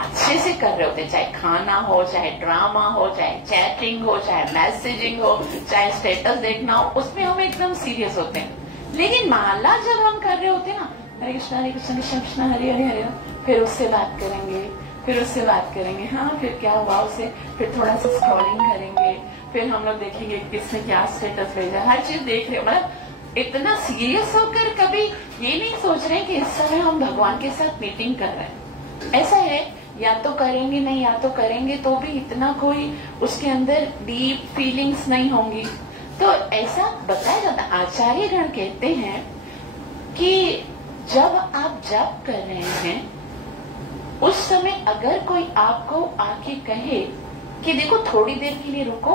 अच्छे से कर रहे होते हैं, चाहे खाना हो, चाहे ड्रामा हो, चाहे चैटिंग हो, चाहे मैसेजिंग हो, चाहे स्टेटस देखना हो, उसमें हम एकदम सीरियस होते हैं। लेकिन माला जब हम कर रहे होते हैं ना, हरे कृष्ण कृष्ण कृष्ण हरे हरे हरे, फिर उससे बात करेंगे, फिर उससे बात करेंगे, हाँ फिर क्या हुआ उसे, फिर थोड़ा सा स्क्रॉलिंग करेंगे, फिर हम लोग देखेंगे किसने क्या स्टेटस भेजा, हर चीज देख रहे हो। मतलब इतना सीरियस होकर कभी ये नहीं सोच रहे कि इस समय हम भगवान के साथ मीटिंग कर रहे हैं। ऐसा है, या तो करेंगे नहीं, या तो करेंगे तो भी इतना कोई उसके अंदर डीप फीलिंग्स नहीं होंगी। तो ऐसा बताया जाता, आचार्यगण कहते हैं कि जब आप जप कर रहे हैं उस समय अगर कोई आपको आके कहे कि देखो थोड़ी देर के लिए रुको,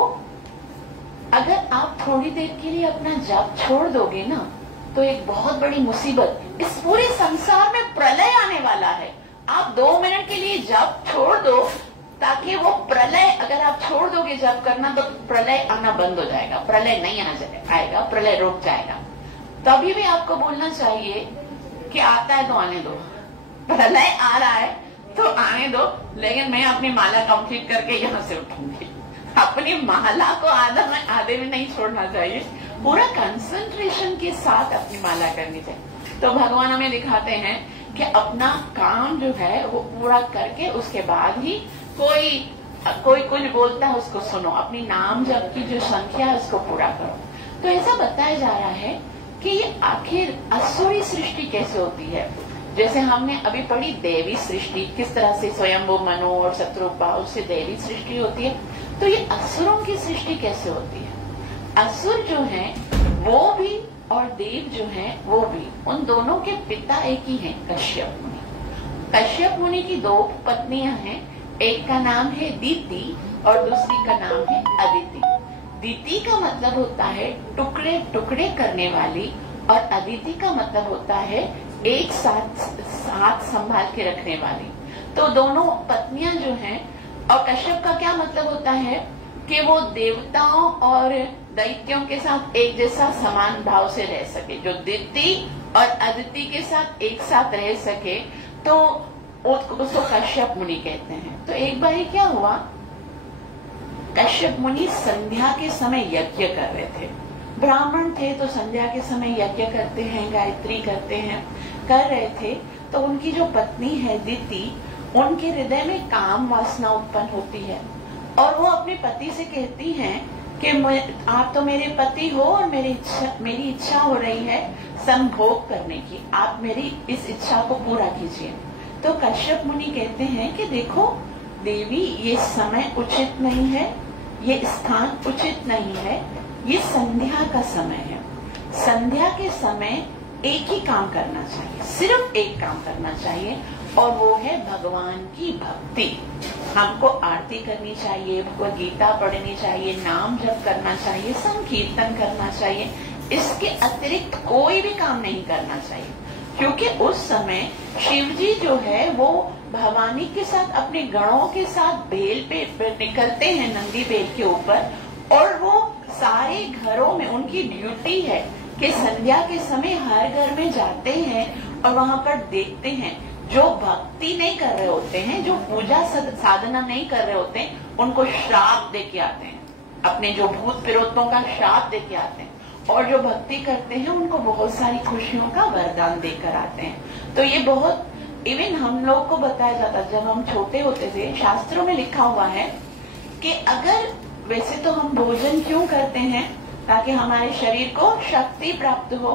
अगर आप थोड़ी देर के लिए अपना जप छोड़ दोगे ना, तो एक बहुत बड़ी मुसीबत, इस पूरे संसार में प्रलय आने वाला है। आप 2 मिनट के लिए जप छोड़ दो, ताकि वो प्रलय, अगर आप छोड़ दोगे जप करना तो प्रलय आना बंद हो जाएगा, प्रलय नहीं आएगा, प्रलय रुक जाएगा। तभी भी आपको बोलना चाहिए कि आता है तो आने दो, प्रलय आ रहा है तो आने दो, लेकिन मैं अपनी माला कंप्लीट करके यहाँ से उठूंगी। अपनी माला को आधे में नहीं छोड़ना चाहिए, पूरा कंसंट्रेशन के साथ अपनी माला करनी चाहिए। तो भगवान हमें दिखाते हैं कि अपना काम जो है वो पूरा करके उसके बाद ही कोई कुछ बोलता है उसको सुनो, अपनी नाम जप की जो संख्या है उसको पूरा करो। तो ऐसा बताया जा रहा है कि ये आखिर असुरी सृष्टि कैसे होती है। जैसे हमने अभी पढ़ी देवी सृष्टि, किस तरह से स्वयंभू मनु और शत्रुपा उससे देवी सृष्टि होती है। तो ये असुरों की सृष्टि कैसे होती है। असुर जो है वो भी और देव जो है वो भी, उन दोनों के पिता एक ही हैं, कश्यप मुनि। कश्यप मुनि की दो पत्नियां हैं, एक का नाम है दीति और दूसरी का नाम है अदिति। दीति का मतलब होता है टुकड़े टुकड़े करने वाली और अदिति का मतलब होता है एक साथ संभाल के रखने वाली। तो दोनों पत्नियां जो हैं, और कश्यप का क्या मतलब होता है कि वो देवताओं और दैत्यों के साथ एक जैसा समान भाव से रह सके। जो दीति और अदिति के साथ एक साथ रह सके तो उसको कश्यप मुनि कहते हैं। तो एक बार क्या हुआ, कश्यप मुनि संध्या के समय यज्ञ कर रहे थे। ब्राह्मण थे तो संध्या के समय यज्ञ करते हैं, गायत्री करते हैं, कर रहे थे। तो उनकी जो पत्नी है दीति, उनके हृदय में काम वासना उत्पन्न होती है और वो अपने पति से कहती हैं कि आप तो मेरे पति हो और मेरी इच्छा हो रही है संभोग करने की, आप मेरी इस इच्छा को पूरा कीजिए। तो कश्यप मुनि कहते हैं कि देखो देवी, ये समय उचित नहीं है, ये स्थान उचित नहीं है, ये संध्या का समय है। संध्या के समय एक ही काम करना चाहिए, सिर्फ एक काम करना चाहिए, और वो है भगवान की भक्ति। हमको आरती करनी चाहिए, भगवद गीता पढ़नी चाहिए, नाम जप करना चाहिए, संकीर्तन करना चाहिए। इसके अतिरिक्त कोई भी काम नहीं करना चाहिए, क्योंकि उस समय शिव जी जो है वो भवानी के साथ अपने गणों के साथ बेल पे निकलते हैं, नंदी बेल के ऊपर, और वो सारे घरों में उनकी ड्यूटी है कि संध्या के समय हर घर में जाते हैं और वहां पर देखते हैं जो भक्ति नहीं कर रहे होते हैं, जो पूजा साधना नहीं कर रहे होते हैं, उनको श्राप दे के आते हैं, अपने जो भूत प्रेतों का श्राप दे के आते हैं, और जो भक्ति करते हैं उनको बहुत सारी खुशियों का वरदान देकर आते हैं। तो ये बहुत इवन हम लोग को बताया जाता, जब हम छोटे होते थे, शास्त्रों में लिखा हुआ है कि अगर, वैसे तो हम भोजन क्यों करते हैं, ताकि हमारे शरीर को शक्ति प्राप्त हो।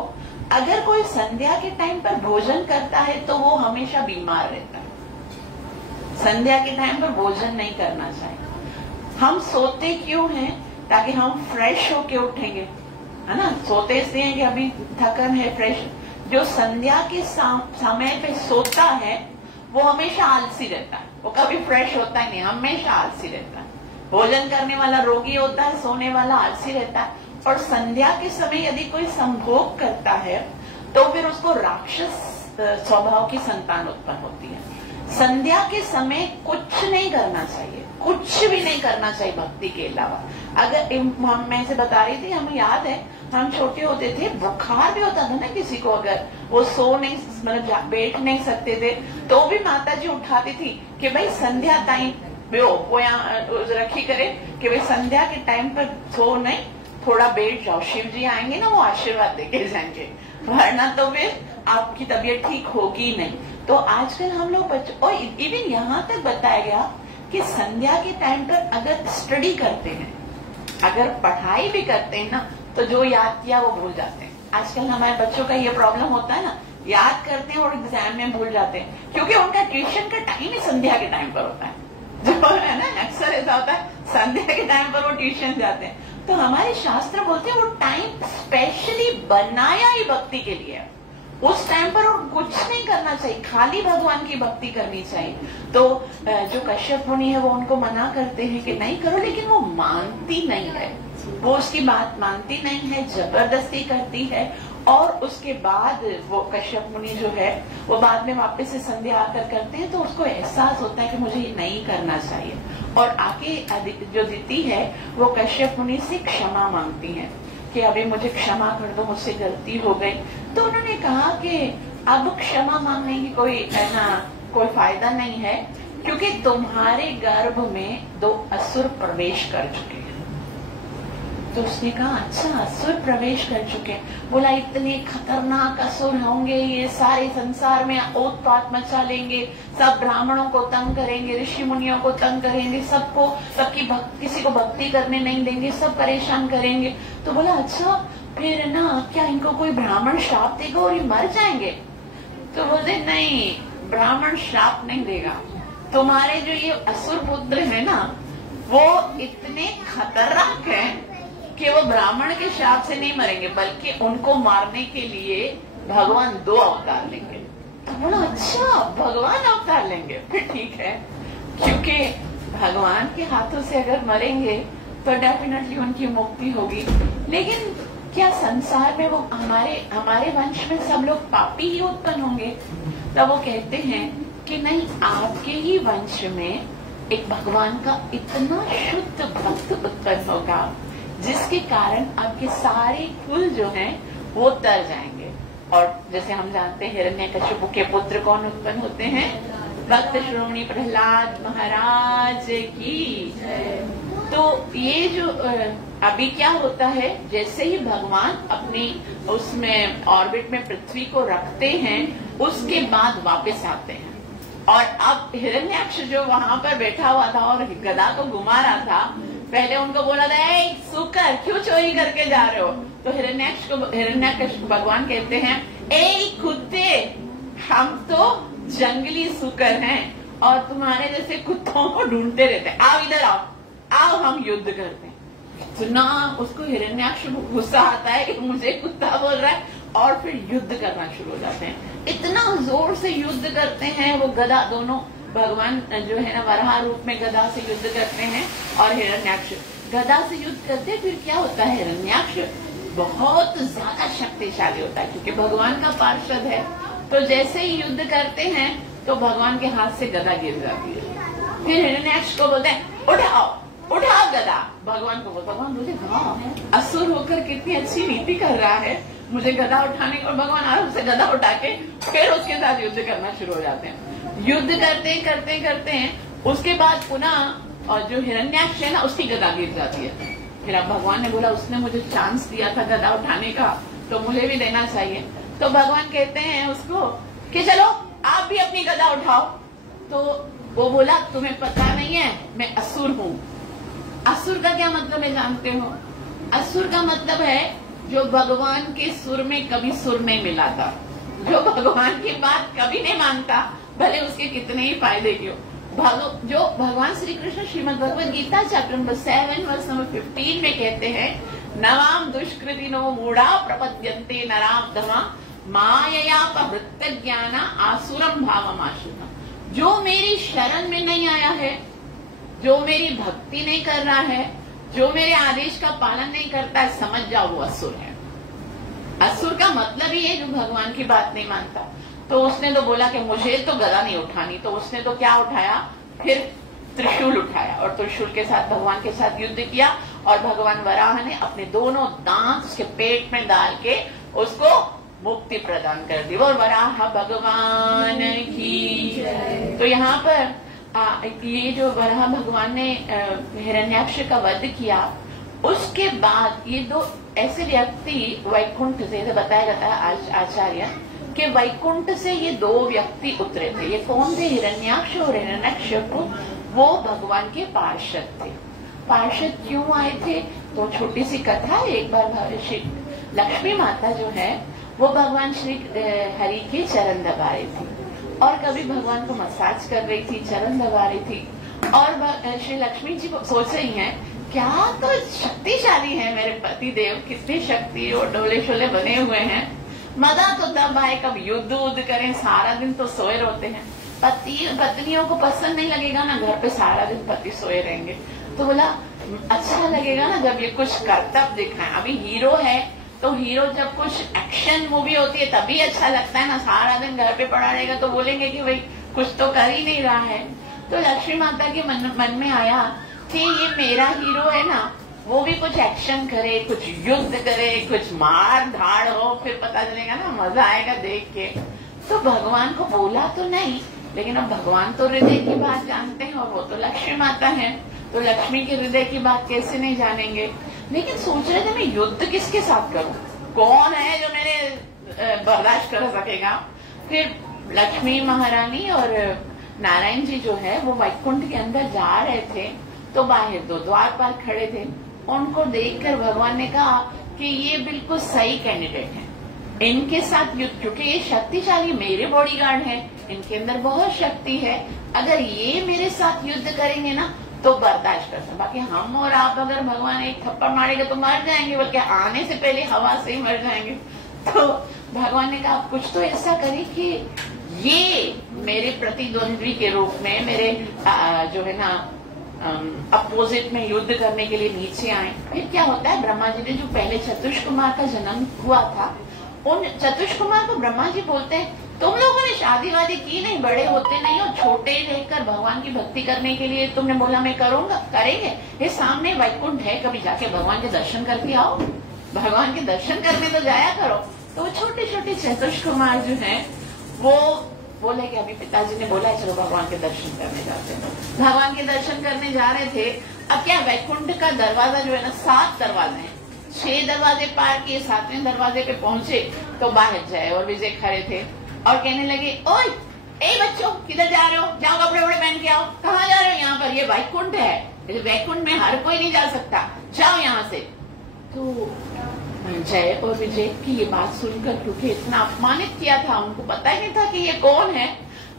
अगर कोई संध्या के टाइम पर भोजन करता है तो वो हमेशा बीमार रहता है। संध्या के टाइम पर भोजन नहीं करना चाहिए। हम सोते क्यों हैं, ताकि हम फ्रेश होके उठेंगे, है ना। सोते इसलिए हैं कि अभी थकन है, फ्रेश। जो संध्या के समय पे सोता है वो हमेशा आलसी रहता है, वो कभी फ्रेश होता ही नहीं, हमेशा आलसी रहता है। भोजन करने वाला रोगी होता है, सोने वाला आलसी रहता है। और संध्या के समय यदि कोई संभोग करता है तो फिर उसको राक्षस स्वभाव की संतान उत्पन्न होती है। संध्या के समय कुछ नहीं करना चाहिए, कुछ भी नहीं करना चाहिए भक्ति के अलावा। अगर मैं से बता रही थी, हमें याद है हम छोटे होते थे, बुखार भी होता था ना किसी को, अगर वो सो नहीं, मतलब बैठ नहीं सकते थे, तो भी माता जी उठाती थी कि भाई संध्या टाइम वो यहाँ रखी करे कि भाई संध्या के टाइम पर सो नहीं, थोड़ा बैठ जाओ, शिव जी आएंगे ना, वो आशीर्वाद देके जाएंगे, वरना तो फिर आपकी तबीयत ठीक होगी नहीं। तो आजकल हम लोग और इवन यहाँ तक बताया गया कि संध्या के टाइम पर अगर स्टडी करते हैं, अगर पढ़ाई भी करते हैं ना, तो जो याद किया वो भूल जाते हैं। आजकल हमारे बच्चों का ये प्रॉब्लम होता है ना, याद करते हैं और एग्जाम में भूल जाते हैं, क्योंकि उनका ट्यूशन का टाइम ही संध्या के टाइम पर होता है। जो है ना, अक्सर ऐसा होता है, संध्या के टाइम पर वो ट्यूशन जाते हैं। तो हमारे शास्त्र बोलते हैं वो टाइम स्पेशली बनाया ही भक्ति के लिए, उस टाइम पर और कुछ नहीं करना चाहिए, खाली भगवान की भक्ति करनी चाहिए। तो जो कश्यप मुनि है वो उनको मना करते हैं कि नहीं करो, लेकिन वो मानती नहीं है, वो उसकी बात मानती नहीं है, जबरदस्ती करती है। और उसके बाद वो कश्यप मुनि जो है वो बाद में वापस से संध्या आकर करते हैं, तो उसको एहसास होता है कि मुझे ये नहीं करना चाहिए, और आके जो दीति है वो कश्यप मुनि से क्षमा मांगती है कि अभी मुझे क्षमा कर दो, मुझसे गलती हो गई। तो उन्होंने कहा कि अब क्षमा मांगने की कोई फायदा नहीं है, क्योंकि तुम्हारे गर्भ में 2 असुर प्रवेश कर चुके हैं। तो उसने कहा अच्छा असुर प्रवेश कर चुके हैं। बोला इतने खतरनाक असुर होंगे, ये सारे संसार में उत्पात मचा लेंगे, सब ब्राह्मणों को तंग करेंगे, ऋषि मुनियों को तंग करेंगे, सबको सबकी किसी को भक्ति करने नहीं देंगे, सब परेशान करेंगे। तो बोला अच्छा फिर ना क्या इनको कोई ब्राह्मण श्राप देगा और ये मर जाएंगे? तो बोलते नहीं, ब्राह्मण श्राप नहीं देगा, तुम्हारे जो ये असुर पुत्र है ना वो इतने खतरनाक हैं कि वो ब्राह्मण के श्राप से नहीं मरेंगे, बल्कि उनको मारने के लिए भगवान 2 अवतार लेंगे। तो बोला अच्छा भगवान अवतार लेंगे, फिर ठीक है, क्योंकि भगवान के हाथों से अगर मरेंगे तो डेफिनेटली उनकी मुक्ति होगी। लेकिन क्या संसार में वो हमारे वंश में सब लोग पापी ही उत्पन्न होंगे? तब वो कहते हैं कि नहीं, आपके ही वंश में एक भगवान का इतना शुद्ध भक्त उत्पन्न होगा जिसके कारण आपके सारे कुल जो हैं वो तर जाएंगे। और जैसे हम जानते हैं हिरण्यकशिपु के पुत्र कौन उत्पन्न होते हैं? भक्त श्रोमणी प्रहलाद महाराज की। तो ये जो अभी क्या होता है, जैसे ही भगवान अपनी उसमें ऑर्बिट में पृथ्वी को रखते हैं उसके बाद वापस आते हैं। और अब हिरण्याक्ष जो वहां पर बैठा हुआ था और गदा को घुमा रहा था, पहले उनको बोला था ए सुकर क्यों चोरी करके जा रहे हो? तो हिरण्याक्ष भगवान कहते हैं ए कुत्ते, हम तो जंगली सुकर हैं और तुम्हारे जैसे कुत्तों को ढूंढते रहते हैं, आओ इधर आओ हम युद्ध करते हैं। इतना उसको हिरण्याक्ष गुस्सा आता है कि मुझे कुत्ता बोल रहा है, और फिर युद्ध करना शुरू हो जाते हैं। इतना जोर से युद्ध करते हैं, वो गदा दोनों भगवान जो है ना वराह रूप में गदा से युद्ध करते हैं और हिरण्याक्ष गदा से युद्ध करते। फिर क्या होता है, हिरण्याक्ष बहुत ज्यादा शक्तिशाली होता है क्योंकि भगवान का पार्षद है। तो जैसे ही युद्ध करते हैं तो भगवान के हाथ से गदा गिर जाती है। फिर हिरण्याक्ष को बोलते हैं उठाओ गदा। भगवान को बोलते हाँ, असुर होकर कितनी अच्छी नीति कर रहा है, मुझे गदा उठाने को। भगवान आराम से गदा उठा के फिर उसके साथ युद्ध करना शुरू हो जाते हैं। युद्ध करते हैं उसके बाद पुनः और जो हिरण्याक्ष है ना उसकी गदा गिर जाती है। फिर अब भगवान ने बोला उसने मुझे चांस दिया था गदा उठाने का, तो मुझे भी देना चाहिए। तो भगवान कहते हैं उसको कि चलो आप भी अपनी गदा उठाओ। तो वो बोला तुम्हें पता नहीं है मैं असुर हूँ। असुर का क्या मतलब है जानते हो? असुर का मतलब है जो भगवान के सुर में कभी सुर नहीं मिला था, जो भगवान की बात कभी नहीं मानता, भले उसके कितने ही फायदे क्यों। जो भगवान Shri Krishna Shrimad Bhagavad Gita chapter number 7 verse number 15 में कहते हैं नवाम दुष्कृतिनो मूढ़ा प्रपद्यन्ते नराम धमा मायया प्रवृत्त ज्ञाना आसुरम भावम आश्रितम। जो मेरी शरण में नहीं आया है, जो मेरी भक्ति नहीं कर रहा है, जो मेरे आदेश का पालन नहीं करता है, समझ जाओ वो असुर है। असुर का मतलब ही है जो भगवान की बात नहीं मानता। तो उसने तो बोला कि मुझे तो गदा नहीं उठानी, तो उसने तो क्या उठाया, फिर त्रिशूल उठाया और त्रिशूल के साथ भगवान के साथ युद्ध किया। और भगवान वराह ने अपने दोनों दांत उसके पेट में डाल के उसको मुक्ति प्रदान कर दी। और वराह भगवान की। तो यहाँ पर ये जो वराह भगवान ने हिरण्याक्ष का वध किया, उसके बाद ये 2 ऐसे व्यक्ति वैकुंठ से, बताया जाता है आचार्य कि वैकुंठ से ये 2 व्यक्ति उतरे थे। ये कौन थे? हिरण्याक्ष और हिरण्यकशिपु। वो भगवान के पार्षद थे। पार्षद क्यों आए थे? तो छोटी सी कथा। एक बार श्री लक्ष्मी माता जो है वो भगवान श्री हरि के चरण दबा रही थी और कभी भगवान को मसाज कर रही थी, चरण दबा रही थी। और श्री लक्ष्मी जी को सोच रही हैं क्या तो शक्तिशाली है मेरे पति देव, कितनी शक्ति और डोले शोले बने हुए हैं। मजा तो तब आए कब युद्ध उद्ध करें, सारा दिन तो सोए रहते हैं। पत्नियों को पसंद नहीं लगेगा ना, घर पे सारा दिन पति सोए रहेंगे। तो बोला अच्छा लगेगा ना जब ये कुछ करतब दिखाएं। अभी हीरो है तो हीरो जब कुछ एक्शन मूवी होती है तभी अच्छा लगता है ना, सारा दिन घर पे पड़ा रहेगा तो बोलेंगे कि भाई कुछ तो कर ही नहीं रहा है। तो लक्ष्मी माता के मन में आया कि ये मेरा हीरो है ना, वो भी कुछ एक्शन करे, कुछ युद्ध करे, कुछ मार धाड़ हो, फिर पता चलेगा ना, मजा आएगा देख के। तो भगवान को बोला तो नहीं, लेकिन अब भगवान तो हृदय की बात जानते हैं और वो तो लक्ष्मी माता है, तो लक्ष्मी के हृदय की बात कैसे नहीं जानेंगे। लेकिन सोच रहे थे मैं युद्ध किसके साथ करूं, कौन है जो मेरे बर्दाश्त कर सकेगा। फिर लक्ष्मी महारानी और नारायण जी जो है वो वैकुंठ के अंदर जा रहे थे, तो बाहर दो द्वारपाल खड़े थे। उनको देखकर भगवान ने कहा कि ये बिल्कुल सही कैंडिडेट है, इनके साथ युद्ध, क्योंकि ये शक्तिशाली मेरे बॉडीगार्ड हैं, इनके अंदर बहुत शक्ति है, अगर ये मेरे साथ युद्ध करेंगे ना तो बर्दाश्त कर सकते। बाकी हम और आप अगर भगवान एक थप्पड़ मारेंगे तो मर जाएंगे, बल्कि आने से पहले हवा से ही मर जाएंगे। तो भगवान ने कहा कुछ तो ऐसा करे कि ये मेरे प्रतिद्वंद्वी के रूप में मेरे जो है ना अपोजिट में युद्ध करने के लिए नीचे आए। फिर क्या होता है, ब्रह्मा जी ने जो पहले चतुष्कुमार का जन्म हुआ था, उन चतुष्कुमार को ब्रह्मा जी बोलते हैं तुम लोगों ने शादी वादी की नहीं, बड़े होते नहीं और छोटे रहकर भगवान की भक्ति करने के लिए तुमने बोला मैं करूंगा, करेंगे। ये सामने वैकुंठ है, कभी जाके भगवान के दर्शन करके आओ, भगवान के दर्शन करने तो जाया करो। तो वो छोटे छोटे चतुष्कुमार जो है वो बोले कि अभी पिताजी ने बोला है चलो भगवान के दर्शन करने जाते हैं। भगवान के दर्शन करने जा रहे थे। अब क्या, वैकुंठ का दरवाजा जो है ना 7 दरवाजे हैं, 6 दरवाजे पार किए, 7वें दरवाजे पे पहुंचे तो बाहर जय और विजय खड़े थे और कहने लगे ओए ए बच्चों किधर जा रहे हो, जाओ कपड़े वपड़े पहन के आओ। कहाँ जा रहे हो, यहाँ पर ये वैकुंठ है, वैकुंठ में हर कोई नहीं जा सकता, जाओ यहाँ से। तो जय और विजय की ये बात सुनकर, क्योंकि इतना अपमानित किया था, उनको पता ही नहीं था कि ये कौन है,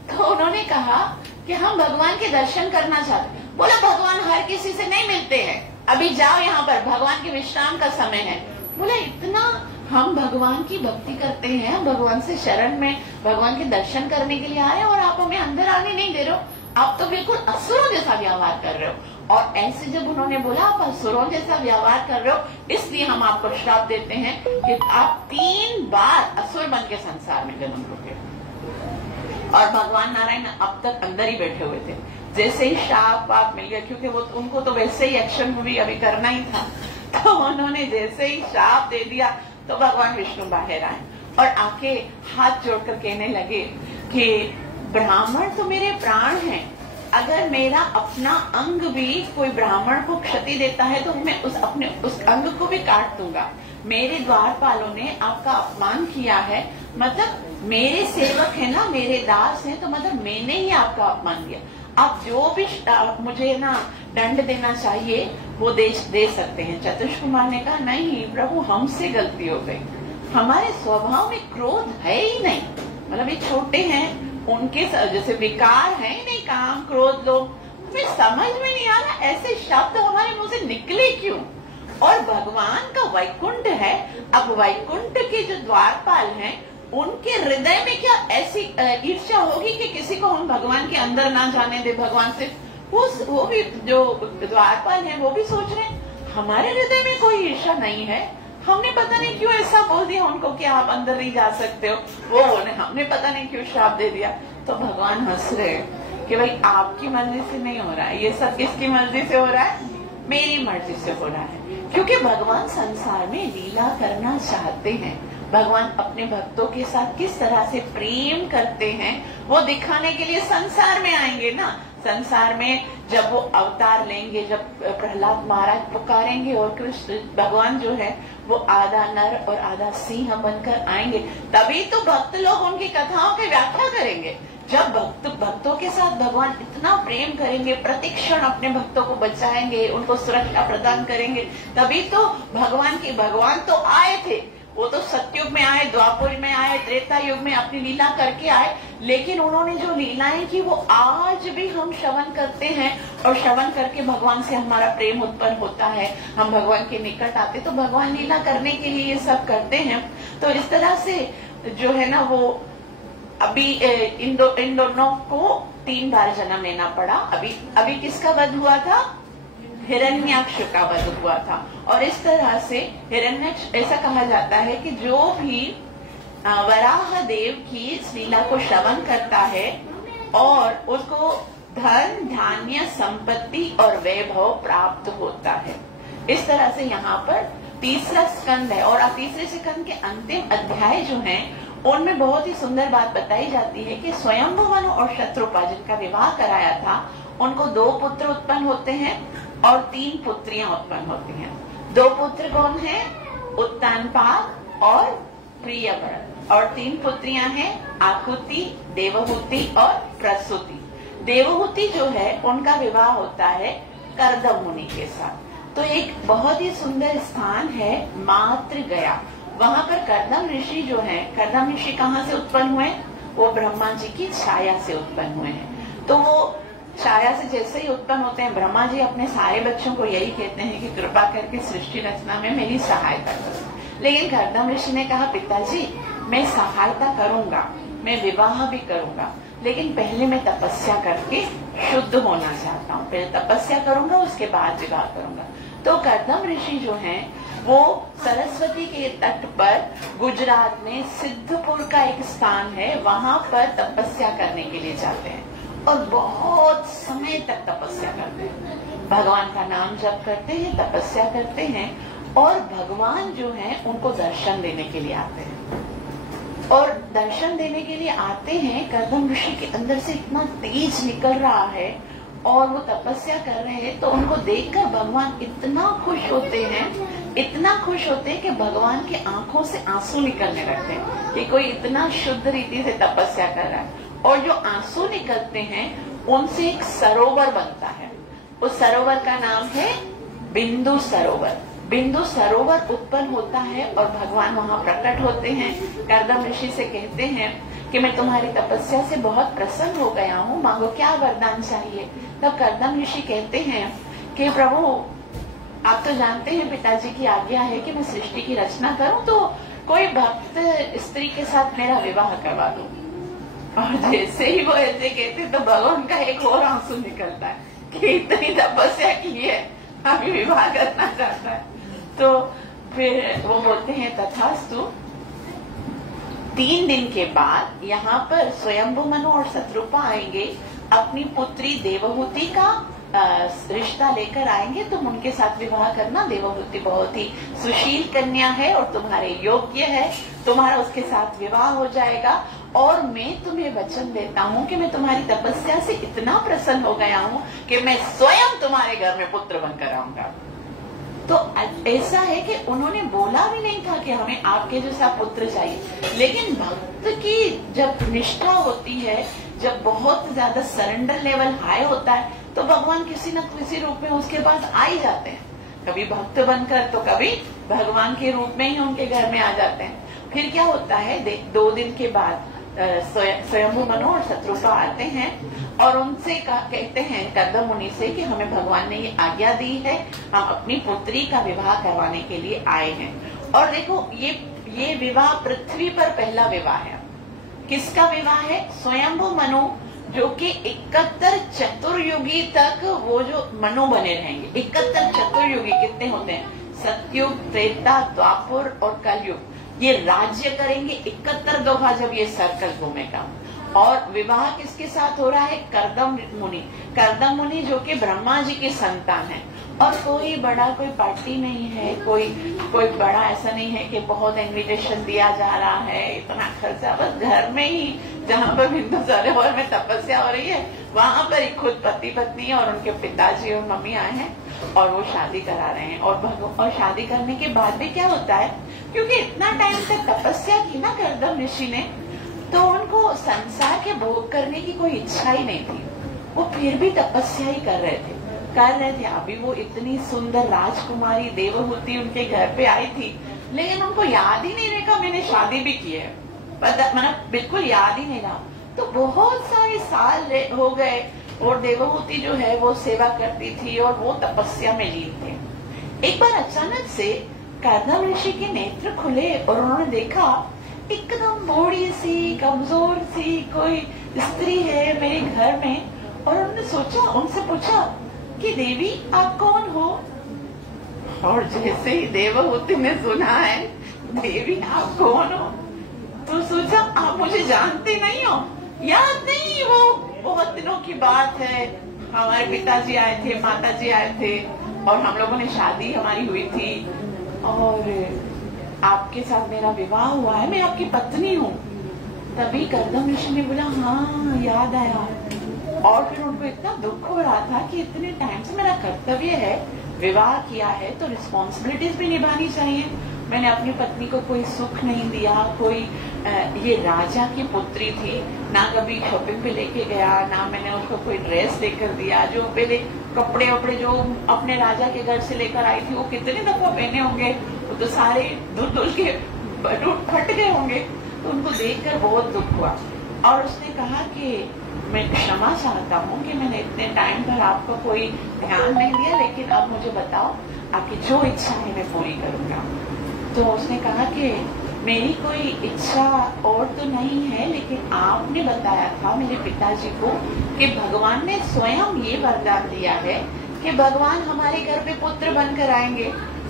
तो उन्होंने कहा कि हम भगवान के दर्शन करना चाहते हैं। बोला भगवान हर किसी से नहीं मिलते हैं, अभी जाओ यहाँ पर, भगवान के विश्राम का समय है। बोला इतना हम भगवान की भक्ति करते हैं, भगवान से शरण में भगवान के दर्शन करने के लिए आए और आप हमें अंदर आने नहीं दे रहे हो, आप तो बिल्कुल असुरों जैसा व्यवहार कर रहे हो। और ऐसे जब उन्होंने बोला आप असुरों जैसा व्यवहार कर रहे हो, इसलिए हम आपको श्राप देते हैं कि आप 3 बार असुर बन के संसार में जन्म लोगे। और भगवान नारायण अब तक अंदर ही बैठे हुए थे। जैसे ही श्राप आप मिल गया, क्योंकि वो उनको तो वैसे ही एक्शन मूवी अभी करना ही था, तो उन्होंने जैसे ही श्राप दे दिया तो भगवान विष्णु बाहर आए और आके हाथ जोड़कर कहने लगे कि ब्राह्मण तो मेरे प्राण हैं, अगर मेरा अपना अंग भी कोई ब्राह्मण को क्षति देता है तो मैं उस अंग को भी काट दूंगा। मेरे द्वारपालों ने आपका अपमान किया है, मतलब मेरे सेवक है ना, मेरे दास हैं, तो मतलब मैंने ही आपका अपमान किया। आप जो भी मुझे ना दंड देना चाहिए वो दे सकते हैं। चतुष्कुमार ने कहा नहीं प्रभु, हमसे गलती हो गई, हमारे स्वभाव में क्रोध है ही नहीं, मतलब ये छोटे हैं, उनके जैसे विकार है ही नहीं, काम क्रोध लोग, हमें समझ में नहीं आ रहा ऐसे शब्द हमारे मुंह से निकले क्यों। और भगवान का वैकुंठ है, अब वैकुंठ के जो द्वारपाल हैं उनके हृदय में क्या ऐसी ईर्ष्या होगी कि किसी को हम भगवान के अंदर ना जाने दे भगवान से। वो भी जो द्वारपाल हैं वो भी सोच रहे हैं हमारे हृदय में कोई ईर्ष्या नहीं है, हमने पता नहीं क्यों ऐसा बोल दिया उनको कि आप अंदर नहीं जा सकते हो, वो हमने पता नहीं क्यों श्राप दे दिया। तो भगवान हंस रहे कि भाई आपकी मर्जी से नहीं हो रहा है, ये सब किसकी मर्जी से हो रहा है, मेरी मर्जी से हो रहा है। क्योंकि भगवान संसार में लीला करना चाहते हैं, भगवान अपने भक्तों के साथ किस तरह से प्रेम करते हैं वो दिखाने के लिए संसार में आएंगे ना। संसार में जब वो अवतार लेंगे, जब प्रहलाद महाराज पुकारेंगे और कृष्ण भगवान जो है वो आधा नर और आधा सिंह बनकर आएंगे, तभी तो भक्त लोग उनकी कथाओं की व्याख्या करेंगे। जब भक्तों के साथ भगवान इतना प्रेम करेंगे, प्रतिक्षण अपने भक्तों को बचाएंगे, उनको सुरक्षा प्रदान करेंगे, तभी तो भगवान तो आए थे, वो तो सतयुग में आए, द्वापर में आए, त्रेता युग में अपनी लीला करके आए, लेकिन उन्होंने जो लीलाएं की वो आज भी हम श्रवण करते हैं और श्रवण करके भगवान से हमारा प्रेम उत्पन्न होता है, हम भगवान के निकट आते, तो भगवान लीला करने के लिए ये सब करते हैं। तो इस तरह से जो है ना वो अभी इन दोनों को 3 बार जन्म लेना पड़ा। अभी किसका वध हुआ था, हिरण्याक्ष का वध हुआ था। और इस तरह से हिरण्याक्ष, ऐसा कहा जाता है कि जो भी वराह देव की इस लीला को श्रवण करता है और उसको धन धान्य संपत्ति और वैभव प्राप्त होता है। इस तरह से यहाँ पर तीसरा स्कंद है और तीसरे स्कंद के अंतिम अध्याय जो हैं उनमें बहुत ही सुंदर बात बताई जाती है कि स्वयंभुवनु और शत्रुपा जिनका विवाह कराया था उनको 2 पुत्र उत्पन्न होते हैं और 3 पुत्रियां उत्पन्न होती हैं। 2 पुत्र कौन है? उत्तानपाद और प्रियव्रत। और 3 पुत्रियां हैं, आकुति, देवहूति और प्रसूति। देवहूति जो है उनका विवाह होता है कर्दम मुनि के साथ। तो एक बहुत ही सुंदर स्थान है मात्र गया। वहां पर कर्दम ऋषि जो है, कर्दम ऋषि कहाँ से उत्पन्न हुए? वो ब्रह्मा जी की छाया से उत्पन्न हुए हैं। तो वो छाया से जैसे ही उत्पन्न होते हैं, ब्रह्मा जी अपने सारे बच्चों को यही कहते हैं कि कृपा करके सृष्टि रचना में मेरी सहायता करो। लेकिन कर्दम ऋषि ने कहा, पिताजी मैं सहायता करूंगा, मैं विवाह भी करूंगा, लेकिन पहले मैं तपस्या करके शुद्ध होना चाहता हूँ। पहले तपस्या करूंगा, उसके बाद विवाह करूंगा। तो कर्दम ऋषि जो हैं वो सरस्वती के तट पर गुजरात में सिद्धपुर का एक स्थान है, वहां पर तपस्या करने के लिए जाते हैं और बहुत समय तक तपस्या करते हैं। भगवान का नाम जप करते हैं, तपस्या करते हैं और भगवान जो है उनको दर्शन देने के लिए आते हैं। और दर्शन देने के लिए आते हैं, कर्दम ऋषि के अंदर से इतना तेज निकल रहा है और वो तपस्या कर रहे हैं, तो उनको देखकर भगवान इतना खुश होते हैं, इतना खुश होते हैं कि भगवान की आंखों से आंसू निकलने लगते हैं कि कोई इतना शुद्ध रीति से तपस्या कर रहा है। और जो आंसू निकलते हैं उनसे एक सरोवर बनता है। उस सरोवर का नाम है बिंदु सरोवर। बिंदु सरोवर उत्पन्न होता है और भगवान वहां प्रकट होते हैं। कर्दम ऋषि से कहते हैं कि मैं तुम्हारी तपस्या से बहुत प्रसन्न हो गया हूँ, मांगो क्या वरदान चाहिए। तब कर्दम ऋषि कहते हैं कि प्रभु आप तो जानते हैं पिताजी की आज्ञा है कि मैं सृष्टि की रचना करूं, तो कोई भक्त स्त्री के साथ मेरा विवाह करवा दो। और जैसे ही वो ऐसे कहते तो भगवान का एक और आंसू निकलता है कि इतनी तपस्या की है, अभी विवाह करना चाहता है। तो फिर वो बोलते हैं तथास्तु। 3 दिन के बाद यहाँ पर स्वयंभू मनु और शत्रुपा आएंगे, अपनी पुत्री देवहूति का रिश्ता लेकर आएंगे, तुम उनके साथ विवाह करना। देवहूति बहुत ही सुशील कन्या है और तुम्हारे योग्य है, तुम्हारा उसके साथ विवाह हो जाएगा। और मैं तुम्हें वचन देता हूँ कि मैं तुम्हारी तपस्या से इतना प्रसन्न हो गया हूँ कि मैं स्वयं तुम्हारे घर में पुत्र बनकर आऊंगा। तो ऐसा है कि उन्होंने बोला भी नहीं था कि हमें आपके जैसा पुत्र चाहिए, लेकिन भक्त की जब निष्ठा होती है, जब बहुत ज्यादा सरेंडर लेवल हाई होता है, तो भगवान किसी न किसी रूप में उसके पास आ ही जाते हैं। कभी भक्त बनकर तो कभी भगवान के रूप में ही उनके घर में आ जाते हैं। फिर क्या होता है, 2 दिन के बाद स्वयंभू मनु और शत्रुपा आते हैं और उनसे कहते हैं कर्दम मुनि से कि हमें भगवान ने ये आज्ञा दी है, हम अपनी पुत्री का विवाह करवाने के लिए आए हैं। और देखो ये विवाह पृथ्वी पर पहला विवाह है। किसका विवाह है? स्वयंभू मनु, जो कि 71 चतुर्युगी तक वो जो मनु बने रहेंगे। 71 चतुर्युगी कितने होते हैं? सतयुग, त्रेता, द्वापर और कलयुग। ये राज्य करेंगे 71 दफा जब ये सर्कल घूमेगा। और विवाह किसके साथ हो रहा है? कर्दम मुनि। कर्दम मुनि जो कि ब्रह्मा जी की संतान है। और कोई बड़ा कोई पार्टी नहीं है, कोई बड़ा ऐसा नहीं है कि बहुत इनविटेशन दिया जा रहा है, इतना खर्चा। बस घर में ही जहाँ पर बिंदु सरोवर में तपस्या हो रही है, वहां पर ही खुद पति पत्नी और उनके पिताजी और मम्मी आए हैं और वो शादी करा रहे हैं। और शादी करने के बाद भी क्या होता है, क्योंकि इतना टाइम तक तपस्या की ना कर्दम ऋषि ने, तो उनको संसार के भोग करने की कोई इच्छा ही नहीं थी। वो फिर भी तपस्या ही कर रहे थे। अभी वो इतनी सुंदर राजकुमारी देवहूति उनके घर पे आई थी, लेकिन उनको याद ही नहीं रहा मैंने शादी भी की है, मतलब बिल्कुल याद ही नहीं रहा। तो बहुत सारे साल हो गए और देवहूति जो है वो सेवा करती थी और वो तपस्या में लीन थे। एक बार अचानक से कर्दम ऋषि के नेत्र खुले और उन्होंने देखा एकदम बूढ़ी सी कमजोर सी कोई स्त्री है मेरे घर में। और उन्होंने सोचा, उनसे पूछा कि देवी आप कौन हो? और जैसे ही देवहूति ने सुना है देवी आप कौन हो, तो सोचा आप मुझे जानते नहीं हो? याद नहीं, वो बहुत दिनों की बात है, हमारे पिताजी आए थे, माताजी आए थे और हम लोगों ने शादी हमारी हुई थी और आपके साथ मेरा विवाह हुआ है, मैं आपकी पत्नी हूँ। तभी कर्दम ऋषि ने बोला हाँ याद आया। और फिर उनको इतना दुख हो रहा था कि इतने टाइम से मेरा कर्तव्य है विवाह किया है तो रिस्पॉन्सिबिलिटीज भी निभानी चाहिए। मैंने अपनी पत्नी को कोई सुख नहीं दिया, कोई ये राजा की पुत्री थी, ना कभी शॉपिंग पे लेके गया, ना मैंने उसको कोई ड्रेस लेकर दिया। जो पहले कपड़े वपड़े जो अपने राजा के घर से लेकर आई थी वो कितने दफा पहने होंगे, वो तो सारे धुल धुल के फट गए होंगे। तो उनको देखकर बहुत दुख हुआ और उसने कहा कि मैं क्षमा चाहता हूँ कि मैंने इतने टाइम पर आपको कोई ध्यान नहीं दिया, लेकिन अब मुझे बताओ आपकी जो इच्छा है मैं पूरी करूंगा। तो उसने कहा कि मेरी कोई इच्छा और तो नहीं है, लेकिन आपने बताया था मेरे पिताजी को कि भगवान ने स्वयं ये वरदान दिया है कि भगवान हमारे घर पे पुत्र बनकर आएंगे,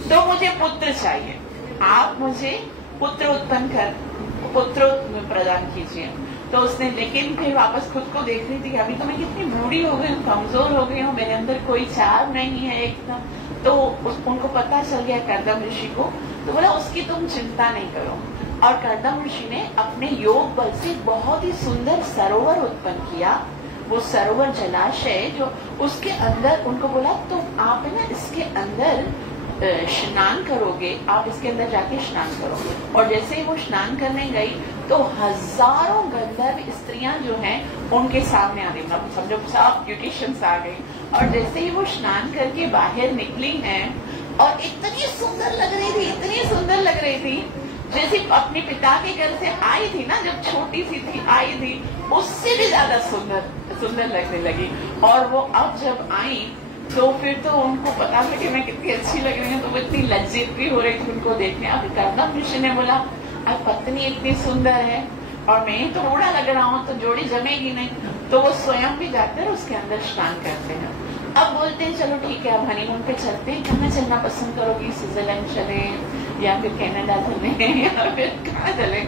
तो मुझे पुत्र चाहिए, आप मुझे पुत्र प्रदान कीजिए। तो उसने लेकिन फिर वापस खुद को देख रही थी कि अभी तो मैं कितनी बूढ़ी हो गई हूँ, कमजोर हो गई हूँ, मेरे अंदर कोई चार नहीं है एकदम। तो उनको पता चल गया कर्दम ऋषि को, तो बोला उसकी तुम चिंता नहीं करो। और कर्दम ऋषि ने अपने योग बल से बहुत ही सुंदर सरोवर उत्पन्न किया। वो सरोवर जलाशय जो उसके अंदर उनको बोला तुम आप है ना इसके अंदर स्नान करोगे, आप इसके अंदर जाके स्नान करोगे। और जैसे ही वो स्नान करने गई तो हजारों गंधर्व स्त्रियां जो हैं उनके सामने आ गई, मतलब समझो सब ब्यूटिशियंस आ गई। और जैसे ही वो स्नान करके बाहर निकली हैं और इतनी सुंदर लग रही थी, इतनी सुंदर लग रही थी, जैसे अपने पिता के घर से आई थी ना, जब छोटी सी थी आई थी, उससे भी ज्यादा सुंदर लगने लगी। और वो अब जब आई तो फिर तो उनको पता था कि मैं कितनी अच्छी लग रही हूँ, तो वो इतनी लज्जित भी हो रही थी उनको देखने। अब कर्दम ऋषि ने बोला अब पत्नी इतनी सुंदर है और मैं तो बूढ़ा लग रहा हूँ, तो जोड़ी जमेगी नहीं। तो वो स्वयं भी जाकर उसके अंदर स्नान करते हैं। अब बोलते हैं चलो ठीक है अब हनीमून पे चलते हैं, कहाँ चलना पसंद करोगी, स्विट्जरलैंड चले या फिर कनाडा चले या फिर कहाँ चले।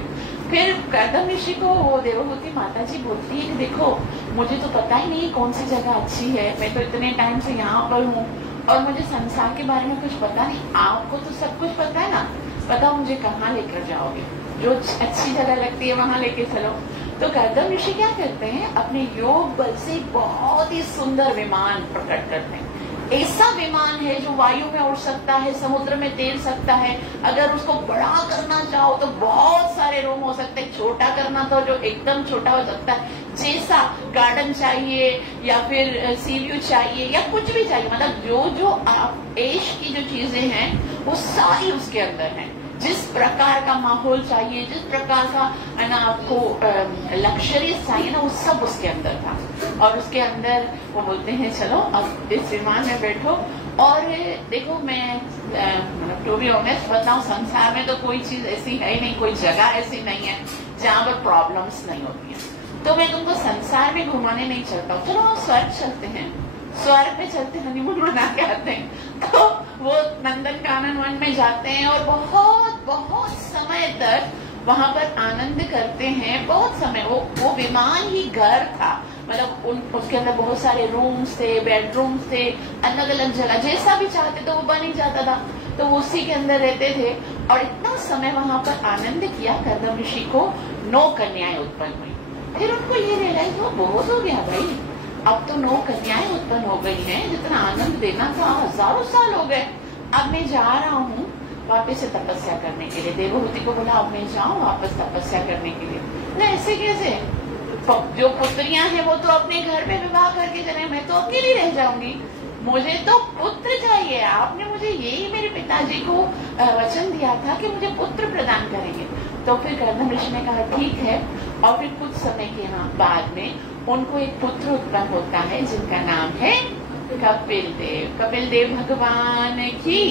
फिर कर्दम ऋषि को वो देवभूति माता जी बोलती है कि देखो मुझे तो पता ही नहीं कौन सी जगह अच्छी है, मैं तो इतने टाइम से यहाँ पर हूँ और मुझे संसार के बारे में कुछ पता नहीं, आपको तो सब कुछ पता है ना, बताओ मुझे कहाँ लेकर जाओगे, जो अच्छी जगह लगती है वहां लेके चलो। तो कर्दम ऋषि क्या करते हैं, अपने योग बल से बहुत ही सुंदर विमान प्रकट करते हैं। ऐसा विमान है जो वायु में उड़ सकता है, समुद्र में तैर सकता है, अगर उसको बड़ा करना चाहो तो बहुत सारे रूम हो सकते हैं, छोटा करना तो जो एकदम छोटा हो सकता है, जैसा गार्डन चाहिए या फिर सी व्यू चाहिए या कुछ भी चाहिए, मतलब जो जो आप ऐश की जो चीजें हैं वो सारी उसके अंदर हैं। जिस प्रकार का माहौल चाहिए, जिस प्रकार का ना आपको लग्जरियस चाहिए ना, वो सब उसके अंदर था। और उसके अंदर वो बोलते हैं चलो अब इस विमान में बैठो और देखो मैं टू बी ऑनेस्ट बताऊं, संसार में तो कोई चीज ऐसी है ही नहीं, कोई जगह ऐसी नहीं है जहाँ पर प्रॉब्लम्स नहीं होती है। तो मैं तुमको संसार में घुमाने नहीं चलता हूँ, चलो हम स्वर्ग चलते हैं, स्वर्ग पे चलते हनीमून मना के आते हैं। तो वो नंदन कानन वन में जाते हैं और बहुत बहुत समय तक वहां पर आनंद करते हैं। बहुत समय वो विमान ही घर था, मतलब उसके अंदर बहुत सारे रूम्स थे, बेडरूम्स थे, अलग अलग जगह जैसा भी चाहते तो वो बन ही जाता था, तो वो उसी के अंदर रहते थे। और इतना समय वहां पर आनंद किया, कर्दम ऋषि को 9 कन्याएं उत्पन्न हुई। फिर उनको ये रियलाइज हुआ बहुत हो गया भाई, अब तो 9 कन्याएं उत्पन्न हो गई हैं, जितना आनंद देना था हजारों साल हो गए, अब मैं जा रहा हूँ वापस से तपस्या करने के लिए। देवहूति को बोला अब मैं जाऊँ वापस तपस्या करने के लिए। न ऐसे कैसे, जो पुत्रियां हैं वो तो अपने घर में विवाह करके चले, मैं तो अकेली रह जाऊंगी, मुझे तो पुत्र चाहिए। आपने मुझे यही मेरे पिताजी को वचन दिया था कि मुझे पुत्र प्रदान करेंगे। तो फिर कर्दम ऋषि ने कहा ठीक है। और फिर कुछ समय के बाद में उनको एक पुत्र उत्पन्न होता है जिनका नाम है कपिल देव। कपिल देव भगवान की।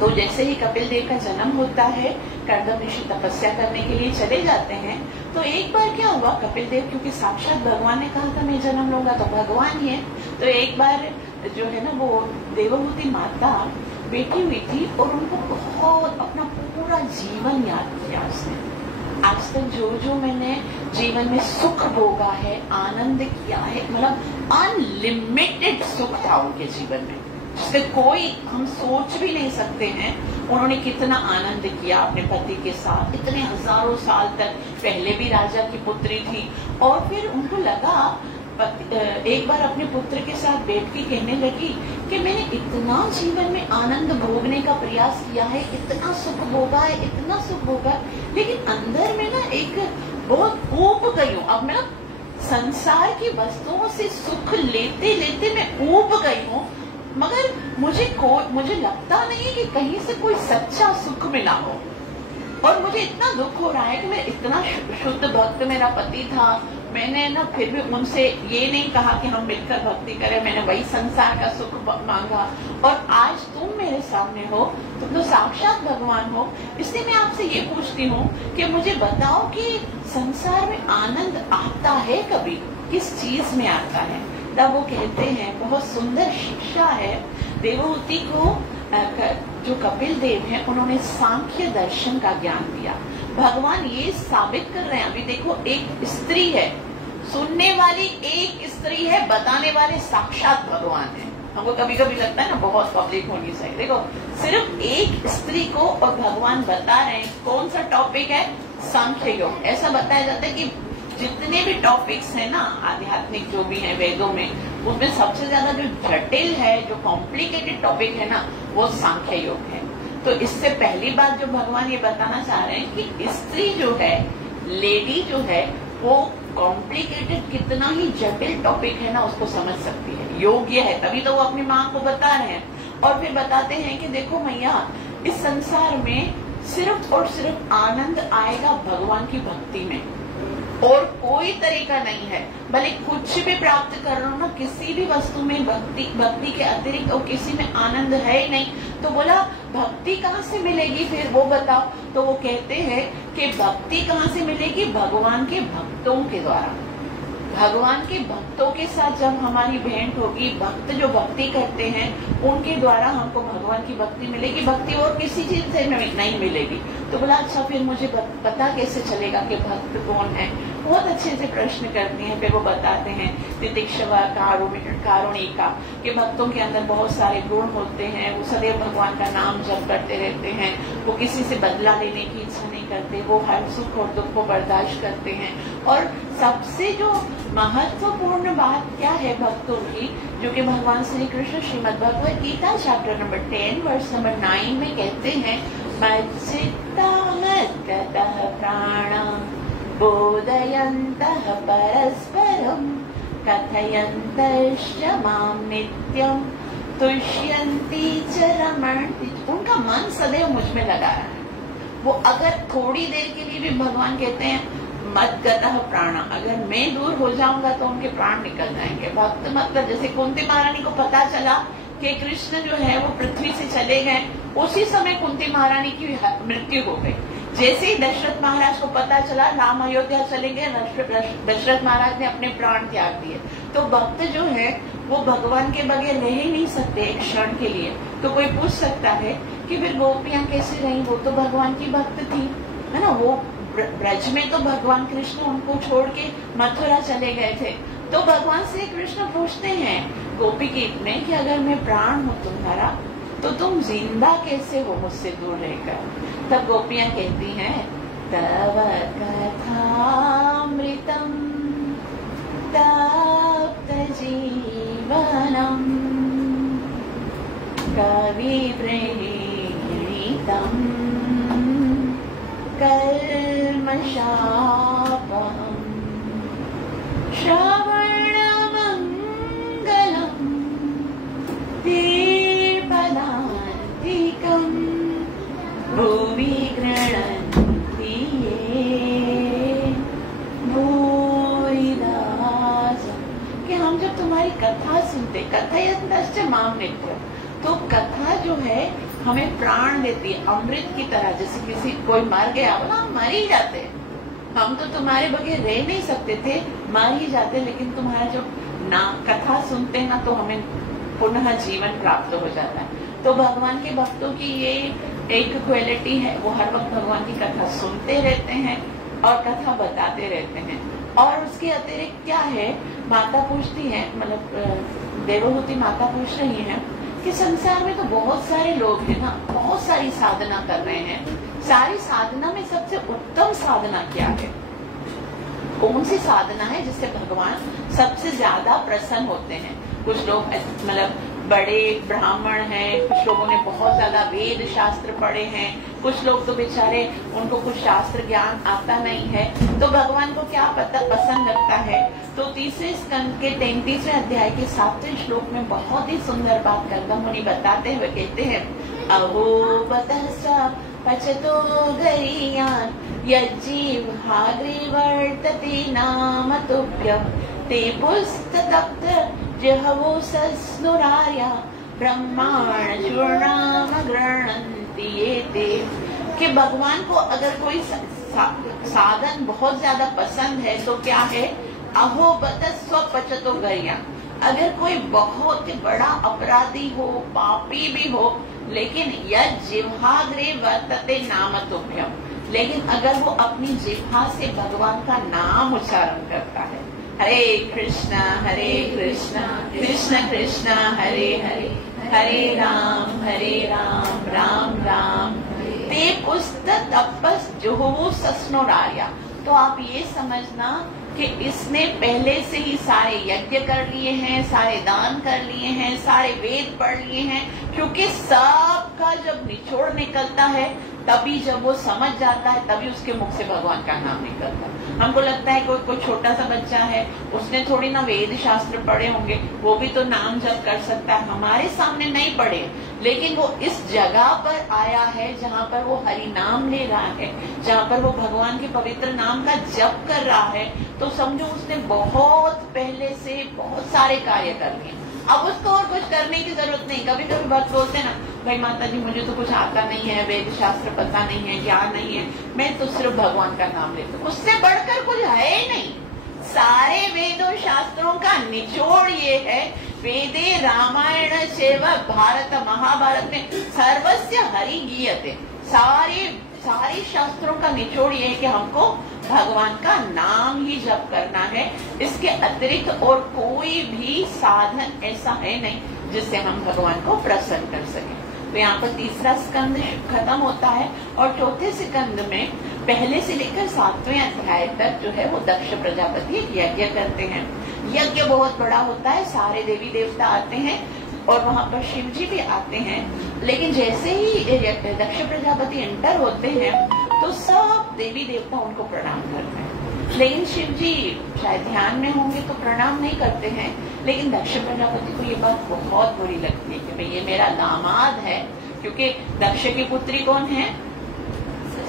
तो जैसे ही कपिल देव का जन्म होता है, कर्दम ऋषि तपस्या करने के लिए चले जाते हैं। तो एक बार क्या हुआ, कपिल देव क्योंकि साक्षात भगवान ने कहा था मैं जन्म लूंगा, तो भगवान ही है, तो एक बार जो है ना वो देवहूति माता बैठी हुई थी और उनको बहुत अपना पूरा जीवन याद किया उसने। आज तक जो जो मैंने जीवन में सुख भोगा है, आनंद किया है, मतलब अनलिमिटेड सुख था उनके जीवन में, जिससे कोई हम सोच भी नहीं सकते हैं। उन्होंने कितना आनंद किया अपने पति के साथ, इतने हजारों साल तक। पहले भी राजा की पुत्री थी और फिर उनको लगा, एक बार अपने पुत्र के साथ बैठ के कहने लगी कि मैंने इतना जीवन में आनंद भोगने का प्रयास किया है, इतना सुख भोगा है, इतना सुख भोगा, लेकिन अंदर में ना एक बहुत ऊब गई हूँ। अब मैं संसार की वस्तुओं से सुख लेते लेते मैं ऊब गई हूँ, मगर मुझे लगता नहीं है कि कहीं से कोई सच्चा सुख मिला हो। और मुझे इतना दुख हो रहा है कि मैं इतना शुद्ध भक्त मेरा पति था, मैंने ना फिर भी उनसे ये नहीं कहा कि हम मिलकर भक्ति करें, मैंने वही संसार का सुख मांगा। और आज तुम मेरे सामने हो, तुम तो साक्षात भगवान हो। इसलिए मैं आपसे ये पूछती हूँ कि मुझे बताओ कि संसार में आनंद आता है कभी, किस चीज में आता है? तब वो कहते हैं, बहुत सुंदर शिक्षा है देवहूति को। जो कपिल देव हैं, उन्होंने सांख्य दर्शन का ज्ञान दिया। भगवान ये साबित कर रहे हैं, अभी देखो एक स्त्री है, सुनने वाली एक स्त्री है, बताने वाले साक्षात भगवान है। हमको कभी कभी लगता है ना बहुत पब्लिक होनी चाहिए, देखो सिर्फ एक स्त्री को और भगवान बता रहे हैं। कौन सा टॉपिक है? सांख्य योग। ऐसा बताया जाता है कि जितने भी टॉपिक्स हैं ना आध्यात्मिक जो भी हैं वेदों में, उसमें सबसे ज्यादा जो जटिल है, जो कॉम्प्लिकेटेड टॉपिक है ना, वो सांख्य योग है। तो इससे पहली बात जो भगवान ये बताना चाह रहे हैं कि स्त्री जो है, लेडी जो है, वो कॉम्प्लिकेटेड कितना ही जटिल टॉपिक है ना उसको समझ सकती है, योग्य है, तभी तो वो अपनी माँ को बता रहे हैं। और फिर बताते हैं कि देखो मैया, इस संसार में सिर्फ और सिर्फ आनंद आएगा भगवान की भक्ति में, और कोई तरीका नहीं है। भले कुछ भी प्राप्त कर रहा हो ना, किसी भी वस्तु में भक्ति के अतिरिक्त और किसी में आनंद है ही नहीं। तो बोला भक्ति कहाँ से मिलेगी फिर, वो बताओ। तो वो कहते हैं कि भक्ति कहाँ से मिलेगी? भगवान के भक्तों के द्वारा। भगवान के भक्तों के साथ जब हमारी भेंट होगी, भक्त जो भक्ति करते हैं उनके द्वारा हमको भगवान की भक्ति मिलेगी। भक्ति और किसी चीज से नहीं मिलेगी। तो बोला अच्छा फिर मुझे पता कैसे चलेगा कि भक्त कौन है? बहुत अच्छे से प्रश्न करती हैं। फिर वो बताते हैं तितिक्षवा कारुणिका कि भक्तों के अंदर बहुत सारे गुण होते हैं, वो सदैव भगवान का नाम जप करते रहते हैं, वो किसी से बदला लेने की इच्छा नहीं करते, वो हर सुख और दुख को बर्दाश्त करते हैं। और सबसे जो महत्वपूर्ण बात क्या है भक्तों की, जो कि भगवान Shri Krishna Shrimad Bhagavad Gita chapter number 10 verse number 9 में कहते हैं, मच्चित्ता मद्गतः प्राणा बोधयन्तः परस्परं कथयन्तश्च मां नित्यं तुष्यन्ति च रमन्ति। उनका मन सदैव मुझ में लगा है। वो अगर थोड़ी देर के लिए भी भगवान कहते हैं मद्गतः प्राणा, अगर मैं दूर हो जाऊंगा तो उनके प्राण निकल जाएंगे। भक्त मतलब जैसे कुंती महारानी को पता चला कि कृष्ण जो है वो पृथ्वी से चले गए, उसी समय कुंती महारानी की मृत्यु हो गई। जैसे ही दशरथ महाराज को पता चला राम अयोध्या चले गए, दशरथ महाराज ने अपने प्राण त्याग दिए। तो भक्त जो है वो भगवान के बगैर रह ही नहीं सकते एक क्षण के लिए। तो कोई पूछ सकता है कि फिर गोपियां कैसे रही? वो तो भगवान की भक्त थी, है ना। वो ब्रज में तो भगवान कृष्ण उनको छोड़ के मथुरा चले गए थे। तो भगवान श्री कृष्ण पूछते हैं गोपी गीत में कि अगर मैं प्राण हूँ तुम्हारा, तो तुम जिंदा कैसे हो मुझसे दूर रहकर? तब गोपियां कहती हैं, तव कथामृतम तप्त जीवनम कवि प्रणीतम कल्मषापहम् श्रवणमङ्गलम् तीर्पदान्तिकम् भुवि गृह्णन्ति ये भूरिदासम्। कि हम जब तुम्हारी कथा सुनते, कथयन्तश्च मां नित्यम्, तो कथा जो है हमें प्राण देती है, अमृत की तरह। जैसे किसी कोई मर गया, बोला हम मर ही जाते, हम तो तुम्हारे बगैर रह नहीं सकते थे, मर ही जाते, लेकिन तुम्हारा जो ना कथा सुनते हैं ना तो हमें पुनः जीवन प्राप्त हो जाता है। तो भगवान के भक्तों की ये एक क्वालिटी है, वो हर वक्त भगवान की कथा सुनते रहते हैं और कथा बताते रहते हैं। और उसके अतिरिक्त क्या है, माता पूछती है, मतलब देवहूति माता पूछ रही है कि संसार में तो बहुत सारे लोग हैं ना, बहुत सारी साधना कर रहे हैं, सारी साधना में सबसे उत्तम साधना क्या है? कौन सी साधना है जिससे भगवान सबसे ज्यादा प्रसन्न होते हैं? कुछ लोग मतलब बड़े ब्राह्मण हैं, कुछ लोगों ने बहुत ज्यादा वेद शास्त्र पढ़े हैं, कुछ लोग तो बेचारे उनको कुछ शास्त्र ज्ञान आता नहीं है, तो भगवान को क्या पता पसंद लगता है। तो तीसरे स्कंद के 33वें अध्याय के 7वें श्लोक में बहुत ही सुंदर बात गर्दम मुनि बताते हुए कहते हैं, अहो बतसा पचतो गरीयान यज्जीवहाग्रे वर्तते नाम तुभ्यं ते पुस्ततप्त जहवो सस्नुरार्या ब्रह्माण चूर्णाम गृह्णन्ति येते। कि भगवान को अगर कोई साधन बहुत ज्यादा पसंद है तो क्या है, अहो बत स्वपचतो गरीया। अगर कोई बहुत बड़ा अपराधी हो, पापी भी हो, लेकिन यह जिह्वाग्रे वर्तते नाम तुभ्यम, लेकिन अगर वो अपनी जिह्वा से भगवान का नाम उच्चारण करता है, हरे कृष्णा कृष्ण कृष्ण हरे हरे, हरे राम राम राम ते पुस्त तपस जुहुः सस्नुरार्या। तो आप ये समझना कि इसने पहले से ही सारे यज्ञ कर लिए हैं, सारे दान कर लिए हैं, सारे वेद पढ़ लिए हैं, क्योंकि सबका जब निचोड़ निकलता है तभी जब वो समझ जाता है तभी उसके मुख से भगवान का नाम निकलता है। हमको लगता है कोई छोटा सा बच्चा है, उसने थोड़ी ना वेद शास्त्र पढ़े होंगे, वो भी तो नाम जप कर सकता है। हमारे सामने नहीं पढ़े, लेकिन वो इस जगह पर आया है जहाँ पर वो हरि नाम ले रहा है, जहाँ पर वो भगवान के पवित्र नाम का जप कर रहा है, तो समझो उसने बहुत पहले से बहुत सारे कार्य कर लिए। अब उसको और कुछ करने की जरूरत नहीं। कभी कभी बात बोलते ना, भाई माता जी मुझे तो कुछ आता नहीं है, वेद शास्त्र पता नहीं है, ज्ञान नहीं है, मैं तो सिर्फ भगवान का नाम लेता हूँ, उससे बढ़कर कुछ है ही नहीं। सारे वेदों शास्त्रों का निचोड़ ये है, वेदे रामायण चैव भारत महाभारत में सर्वस्य हरि गीयते। सारे शास्त्रों का निचोड़ ये है कि हमको भगवान का नाम ही जप करना है। इसके अतिरिक्त और कोई भी साधन ऐसा है नहीं जिससे हम भगवान को प्रसन्न कर सकें। तो यहाँ पर तीसरा स्कंद खत्म होता है और चौथे स्कंद में पहले से लेकर 7वें अध्याय तक जो है वो दक्ष प्रजापति यज्ञ करते हैं। यज्ञ बहुत बड़ा होता है, सारे देवी देवता आते हैं और वहाँ पर शिव जी भी आते हैं। लेकिन जैसे ही दक्ष प्रजापति एंटर होते हैं तो सब देवी देवता उनको प्रणाम करते हैं, लेकिन शिव जी शायद ध्यान में होंगे तो प्रणाम नहीं करते हैं। लेकिन दक्ष प्रजापति को ये बात बहुत बुरी लगती है कि भाई ये मेरा दामाद है, क्योंकि दक्ष की पुत्री कौन है,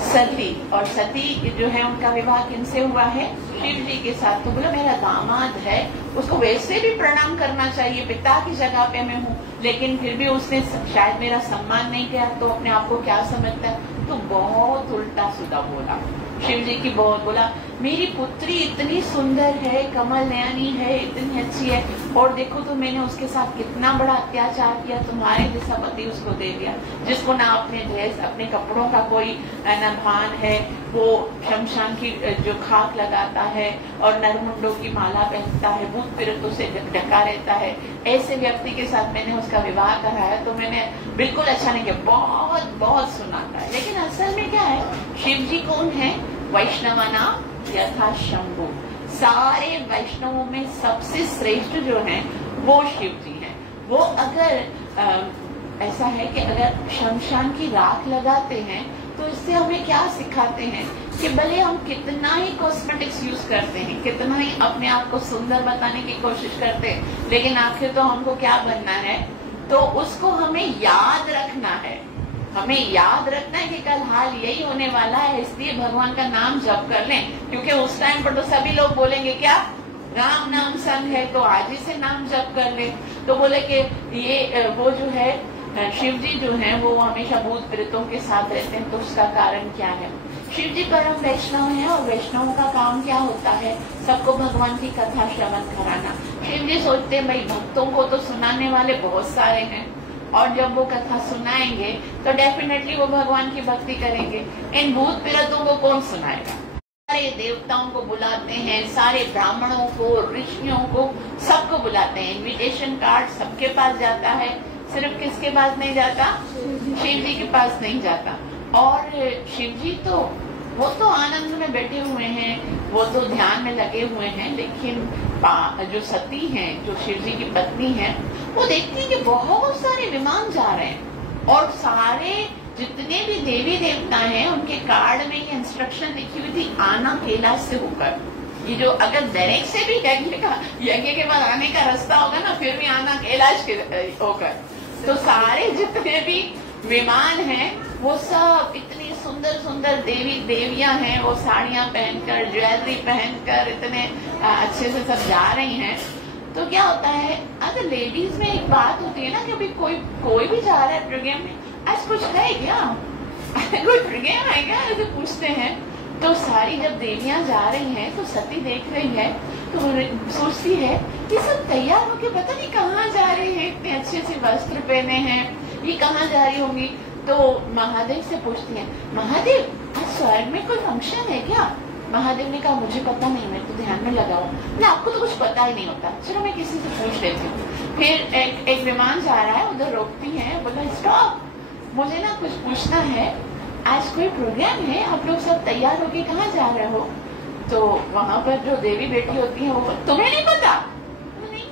सती, और सती जो है उनका विवाह किनसे हुआ है, शिव जी के साथ। तो बोला मेरा दामाद है, उसको वैसे भी प्रणाम करना चाहिए, पिता की जगह पे मैं हूँ, लेकिन फिर भी उसने शायद मेरा सम्मान नहीं किया, तो अपने आप को क्या समझता है, तो बहुत उल्टा सीधा बोला। शिव जी की बहुत बोला, मेरी पुत्री इतनी सुंदर है, कमल नयनी है, इतनी अच्छी है, और देखो तो मैंने उसके साथ कितना बड़ा अत्याचार किया, तुम्हारे जैसा पति उसको दे दिया, जिसको ना अपने ड्रेस अपने कपड़ों का कोई न भान है, वो शमशान की जो खाक लगाता है और नरमुंडों की माला पहनता है, भूत प्रेतों से ढका रहता है, ऐसे व्यक्ति के साथ मैंने उसका विवाह कराया, तो मैंने बिल्कुल अच्छा नहीं किया। बहुत बहुत सुनाता है, लेकिन असल में क्या है, शिव जी कौन है, वैष्णवना यथा शंभु। सारे वैष्णवों में सबसे श्रेष्ठ जो है वो शिव जी हैं। वो अगर ऐसा है कि अगर शमशान की राख लगाते हैं तो इससे हमें क्या सिखाते हैं कि भले हम कितना ही कॉस्मेटिक्स यूज करते हैं, कितना ही अपने आप को सुंदर बताने की कोशिश करते हैं, लेकिन आखिर तो हमको क्या बनना है, तो उसको हमें याद रखना है। हमें याद रखना है कि कल हाल यही होने वाला है, इसलिए भगवान का नाम जप कर लें, क्योंकि उस टाइम पर तो सभी लोग बोलेंगे क्या, राम नाम संग है, तो आज ही से नाम जप कर ले। तो बोले कि ये वो जो है शिव जी जो है वो हमेशा भूत प्रेतों के साथ रहते हैं, तो उसका कारण क्या है। शिव जी परम वैष्णव है और वैष्णवों का काम क्या होता है, सबको भगवान की कथा श्रवण कराना। शिव जी सोचते हैं भाई भक्तों को तो सुनाने वाले बहुत सारे हैं, और जब वो कथा सुनाएंगे तो डेफिनेटली वो भगवान की भक्ति करेंगे। इन भूत प्रेतों को कौन सुनाएगा। सारे देवताओं को बुलाते हैं, सारे ब्राह्मणों को, ऋषियों को, सबको बुलाते हैं। इनविटेशन कार्ड सबके पास जाता है, सिर्फ किसके पास नहीं जाता, शिव जी के पास नहीं जाता। और शिव जी तो वो तो आनंद में बैठे हुए हैं, वो तो ध्यान में लगे हुए हैं, लेकिन जो सती हैं, जो शिव जी की पत्नी है, वो देखती है कि बहुत सारे विमान जा रहे हैं और सारे जितने भी देवी देवता हैं उनके कार्ड में ये इंस्ट्रक्शन लिखी हुई थी, आना कैलाश से होकर। ये जो अगर डायरेक्ट से भी यज्ञ के बाद आने का रास्ता होगा ना, फिर भी आना कैलाश के होकर। तो सारे जितने भी विमान हैं वो सब इतनी सुंदर सुंदर देवी देवियां हैं, वो साड़ियां पहनकर, ज्वेलरी पहनकर इतने अच्छे से सब जा रही हैं। तो क्या होता है, अगर लेडीज में एक बात होती है ना कि अभी कोई भी जा रहा है प्रोग्राम में, आज कुछ है क्या, कोई प्रोग्राम है क्या, ऐसे पूछते हैं। तो सारी जब देवियां जा रही हैं तो सती देख रही है तो सोचती है ये सब तैयार होके पता नहीं कहाँ जा रहे हैं, इतने अच्छे से वस्त्र पहने हैं, ये कहाँ जा रही होंगी। तो महादेव से पूछती है, महादेव आज स्वर्ग में कोई फंक्शन है क्या? महादेव ने कहा मुझे पता नहीं, मैं तो ध्यान में लगाऊं ना, आपको तो कुछ पता ही नहीं होता, चलो मैं किसी से पूछ लेती हूँ। फिर एक विमान जा रहा है, उधर रोकती है, बोला स्टॉप, मुझे ना कुछ पूछना है, आज कोई प्रोग्राम है, आप लोग सब तैयार होके कहाँ जा रहे हो? तो वहाँ पर जो देवी बेटी होती है वो, तुम्हें नहीं पता? नहीं,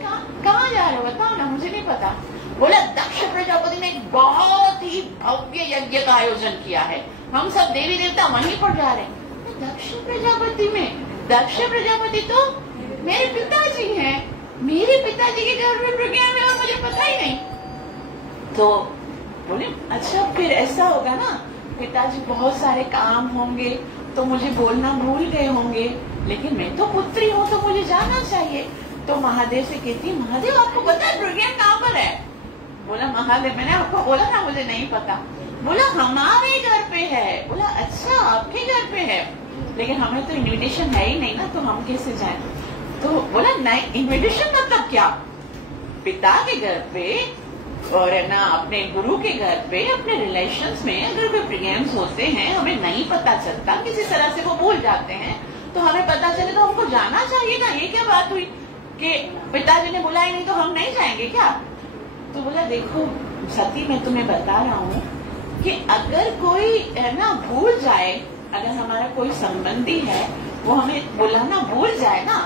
कहाँ जा रहे हो बताओ ना, मुझे नहीं पता। बोला दक्ष प्रजापति ने एक बहुत ही भव्य यज्ञ का आयोजन किया है, हम सब देवी देवता वहीं पर जा रहे हैं। दक्ष प्रजापति में, दक्ष प्रजापति तो मेरे पिताजी हैं, मेरे पिताजी के घर में प्रोग्राम है और मुझे पता ही नहीं। तो बोले अच्छा फिर ऐसा होगा ना, पिताजी बहुत सारे काम होंगे तो मुझे बोलना भूल गए होंगे, लेकिन मैं तो पुत्री हूँ तो मुझे जाना चाहिए। तो महादेव से कहती, महादेव आपको पता है प्रोग्राम कहाँ पर है? बोला महादेव मैंने आपको बोला ना मुझे नहीं पता। बोला हमारे घर पे है। बोला अच्छा आपके घर पे है, लेकिन हमें तो इन्विटेशन है ही नहीं ना, तो हम कैसे जाएं? तो बोला नहीं, इन्विटेशन मतलब क्या? पिता के घर पे और है ना अपने गुरु के घर पे, अपने रिलेशंस में अगर कोई प्रोग्राम्स होते हैं, हमें नहीं पता चलता, किसी तरह से वो भूल जाते हैं, तो हमें पता चले तो हमको जाना चाहिए ना। ये क्या बात हुई कि पिताजी ने बुलाया नहीं तो हम नहीं जाएंगे क्या? तो बोला देखो सती, मैं तुम्हें बता रहा हूँ कि अगर कोई है ना भूल जाए, अगर हमारा कोई संबंधी है वो हमें बुलाना भूल जाए ना,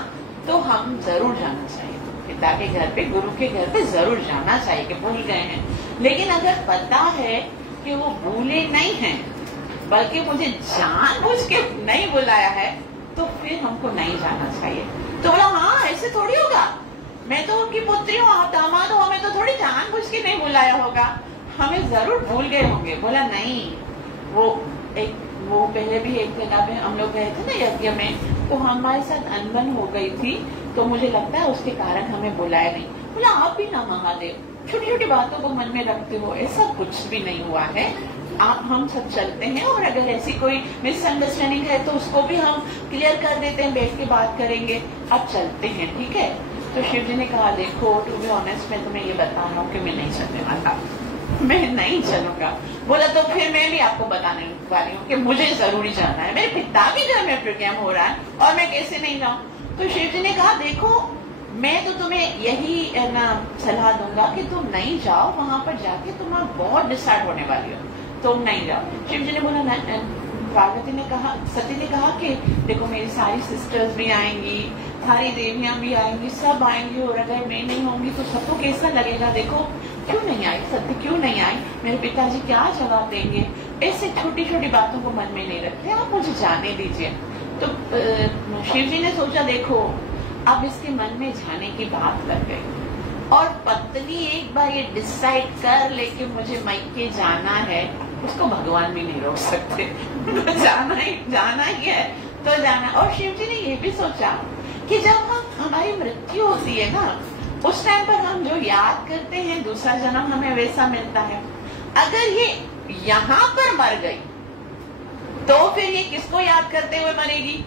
तो हम जरूर जाना चाहिए। पिता के घर पे, गुरु के घर पे जरूर जाना चाहिए कि भूल गए हैं। लेकिन अगर पता है कि वो भूले नहीं हैं, बल्कि मुझे जानबूझ के नहीं बुलाया है, तो फिर हमको नहीं जाना चाहिए। तो बोला हाँ ऐसे थोड़ी होगा, मैं तो उनकी पुत्री हूँ, आप दामाद हो, हमें तो थोड़ी जानबूझ के नहीं बुलाया होगा, हमें जरूर भूल गए होंगे। बोला नहीं, वो पहले भी एक जगह पे हम लोग गए थे ना यज्ञ में, तो हमारे साथ अनबन हो गई थी, तो मुझे लगता है उसके कारण हमें बुलाया नहीं। बोला आप भी ना महादेव छोटी छोटी बातों को मन में रखते हो, ऐसा कुछ भी नहीं हुआ है, आप हम सब चलते हैं, और अगर ऐसी कोई मिसअंडरस्टैंडिंग है तो उसको भी हम क्लियर कर देते हैं, बैठ के बात करेंगे, अब चलते हैं ठीक है। तो शिव जी ने कहा देखो टू बी ऑनेस्ट मैं तुम्हें ये बता रहा हूँ कि मैं नहीं चलने वाला, मैं नहीं चलूंगा। बोला तो फिर मैं भी आपको बताने वाली हूँ कि मुझे जरूरी जाना है, मेरे पिता के घर में प्रोग्राम हो रहा है और मैं कैसे नहीं जाऊँ। तो शिव जी ने कहा देखो मैं तो तुम्हें यही ना सलाह दूंगा कि तुम नहीं जाओ, वहां पर जाके तुम बहुत डिस्टर्ब होने वाली हो, तुम नहीं जाओ। शिव जी ने बोला, पार्वती ने कहा, सती ने कहा कि देखो मेरी सारी सिस्टर्स भी आएंगी, सारी देवियां भी आएंगी, सब आएंगी, और अगर मैं नहीं होंगी तो सबको कैसा लगेगा, देखो क्यों नहीं आई सत्य, क्यों नहीं आई, मेरे पिताजी क्या जवाब देंगे। ऐसे छोटी छोटी बातों को मन में नहीं रखते, आप मुझे जाने दीजिए। तो शिव जी ने सोचा देखो अब इसके मन में जाने की बात कर गई, और पत्नी एक बार ये डिसाइड कर ले कि मुझे मायके जाना है, उसको भगवान भी नहीं रोक सकते तो जाना ही है तो जाना। और शिव जी ने ये भी सोचा कि जब हमारी मृत्यु होती है ना, उस टाइम पर हम जो याद करते हैं दूसरा जन्म हमें वैसा मिलता है। अगर ये यहाँ पर मर गई तो फिर ये किसको याद करते हुए मरेगी?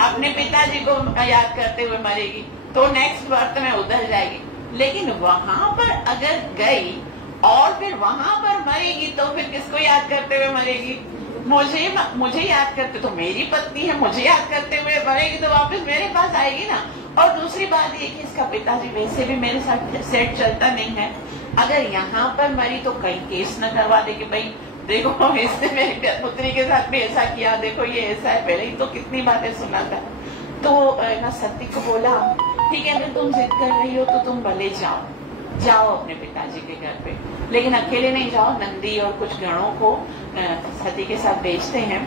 अपने पिताजी को याद करते हुए मरेगी, तो नेक्स्ट बर्थ में उधर जाएगी। लेकिन वहां पर अगर गई और फिर वहां पर मरेगी तो फिर किसको याद करते हुए मरेगी? मुझे याद करते, तो मेरी पत्नी है, मुझे याद करते हुए मरेगी तो वापस मेरे पास आएगी ना। और दूसरी बात ये कि इसका पिताजी वैसे भी मेरे साथ सेट चलता नहीं है, अगर यहाँ पर मरी तो कहीं केस न करवा दे कि भाई देखो इसने मेरी पुत्री के साथ भी ऐसा किया, देखो ये ऐसा है, पहले ही तो कितनी बातें सुना था। तो ना सती को बोला ठीक है अगर तुम जिद कर रही हो तो तुम भले जाओ, जाओ अपने पिताजी के घर पे, लेकिन अकेले नहीं जाओ, नंदी और कुछ गणों को सती के साथ भेजते हैं।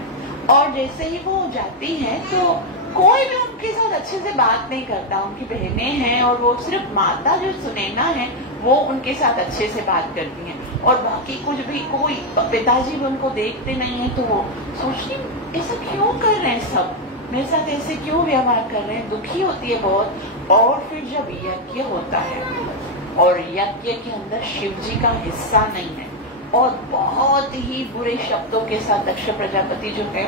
और जैसे ही वो जाती है तो कोई भी उनके साथ अच्छे से बात नहीं करता। उनकी बहनें हैं और वो सिर्फ माता जो सुनैना है वो उनके साथ अच्छे से बात करती हैं, और बाकी कुछ भी कोई, पिताजी भी उनको देखते नहीं है। तो वो सोचती ऐसा क्यों कर रहे हैं, सब मेरे साथ ऐसे क्यों व्यवहार कर रहे हैं, दुखी होती है बहुत। और फिर जब यज्ञ होता है और यज्ञ के अंदर शिव जी का हिस्सा नहीं है और बहुत ही बुरे शब्दों के साथ दक्ष प्रजापति जो है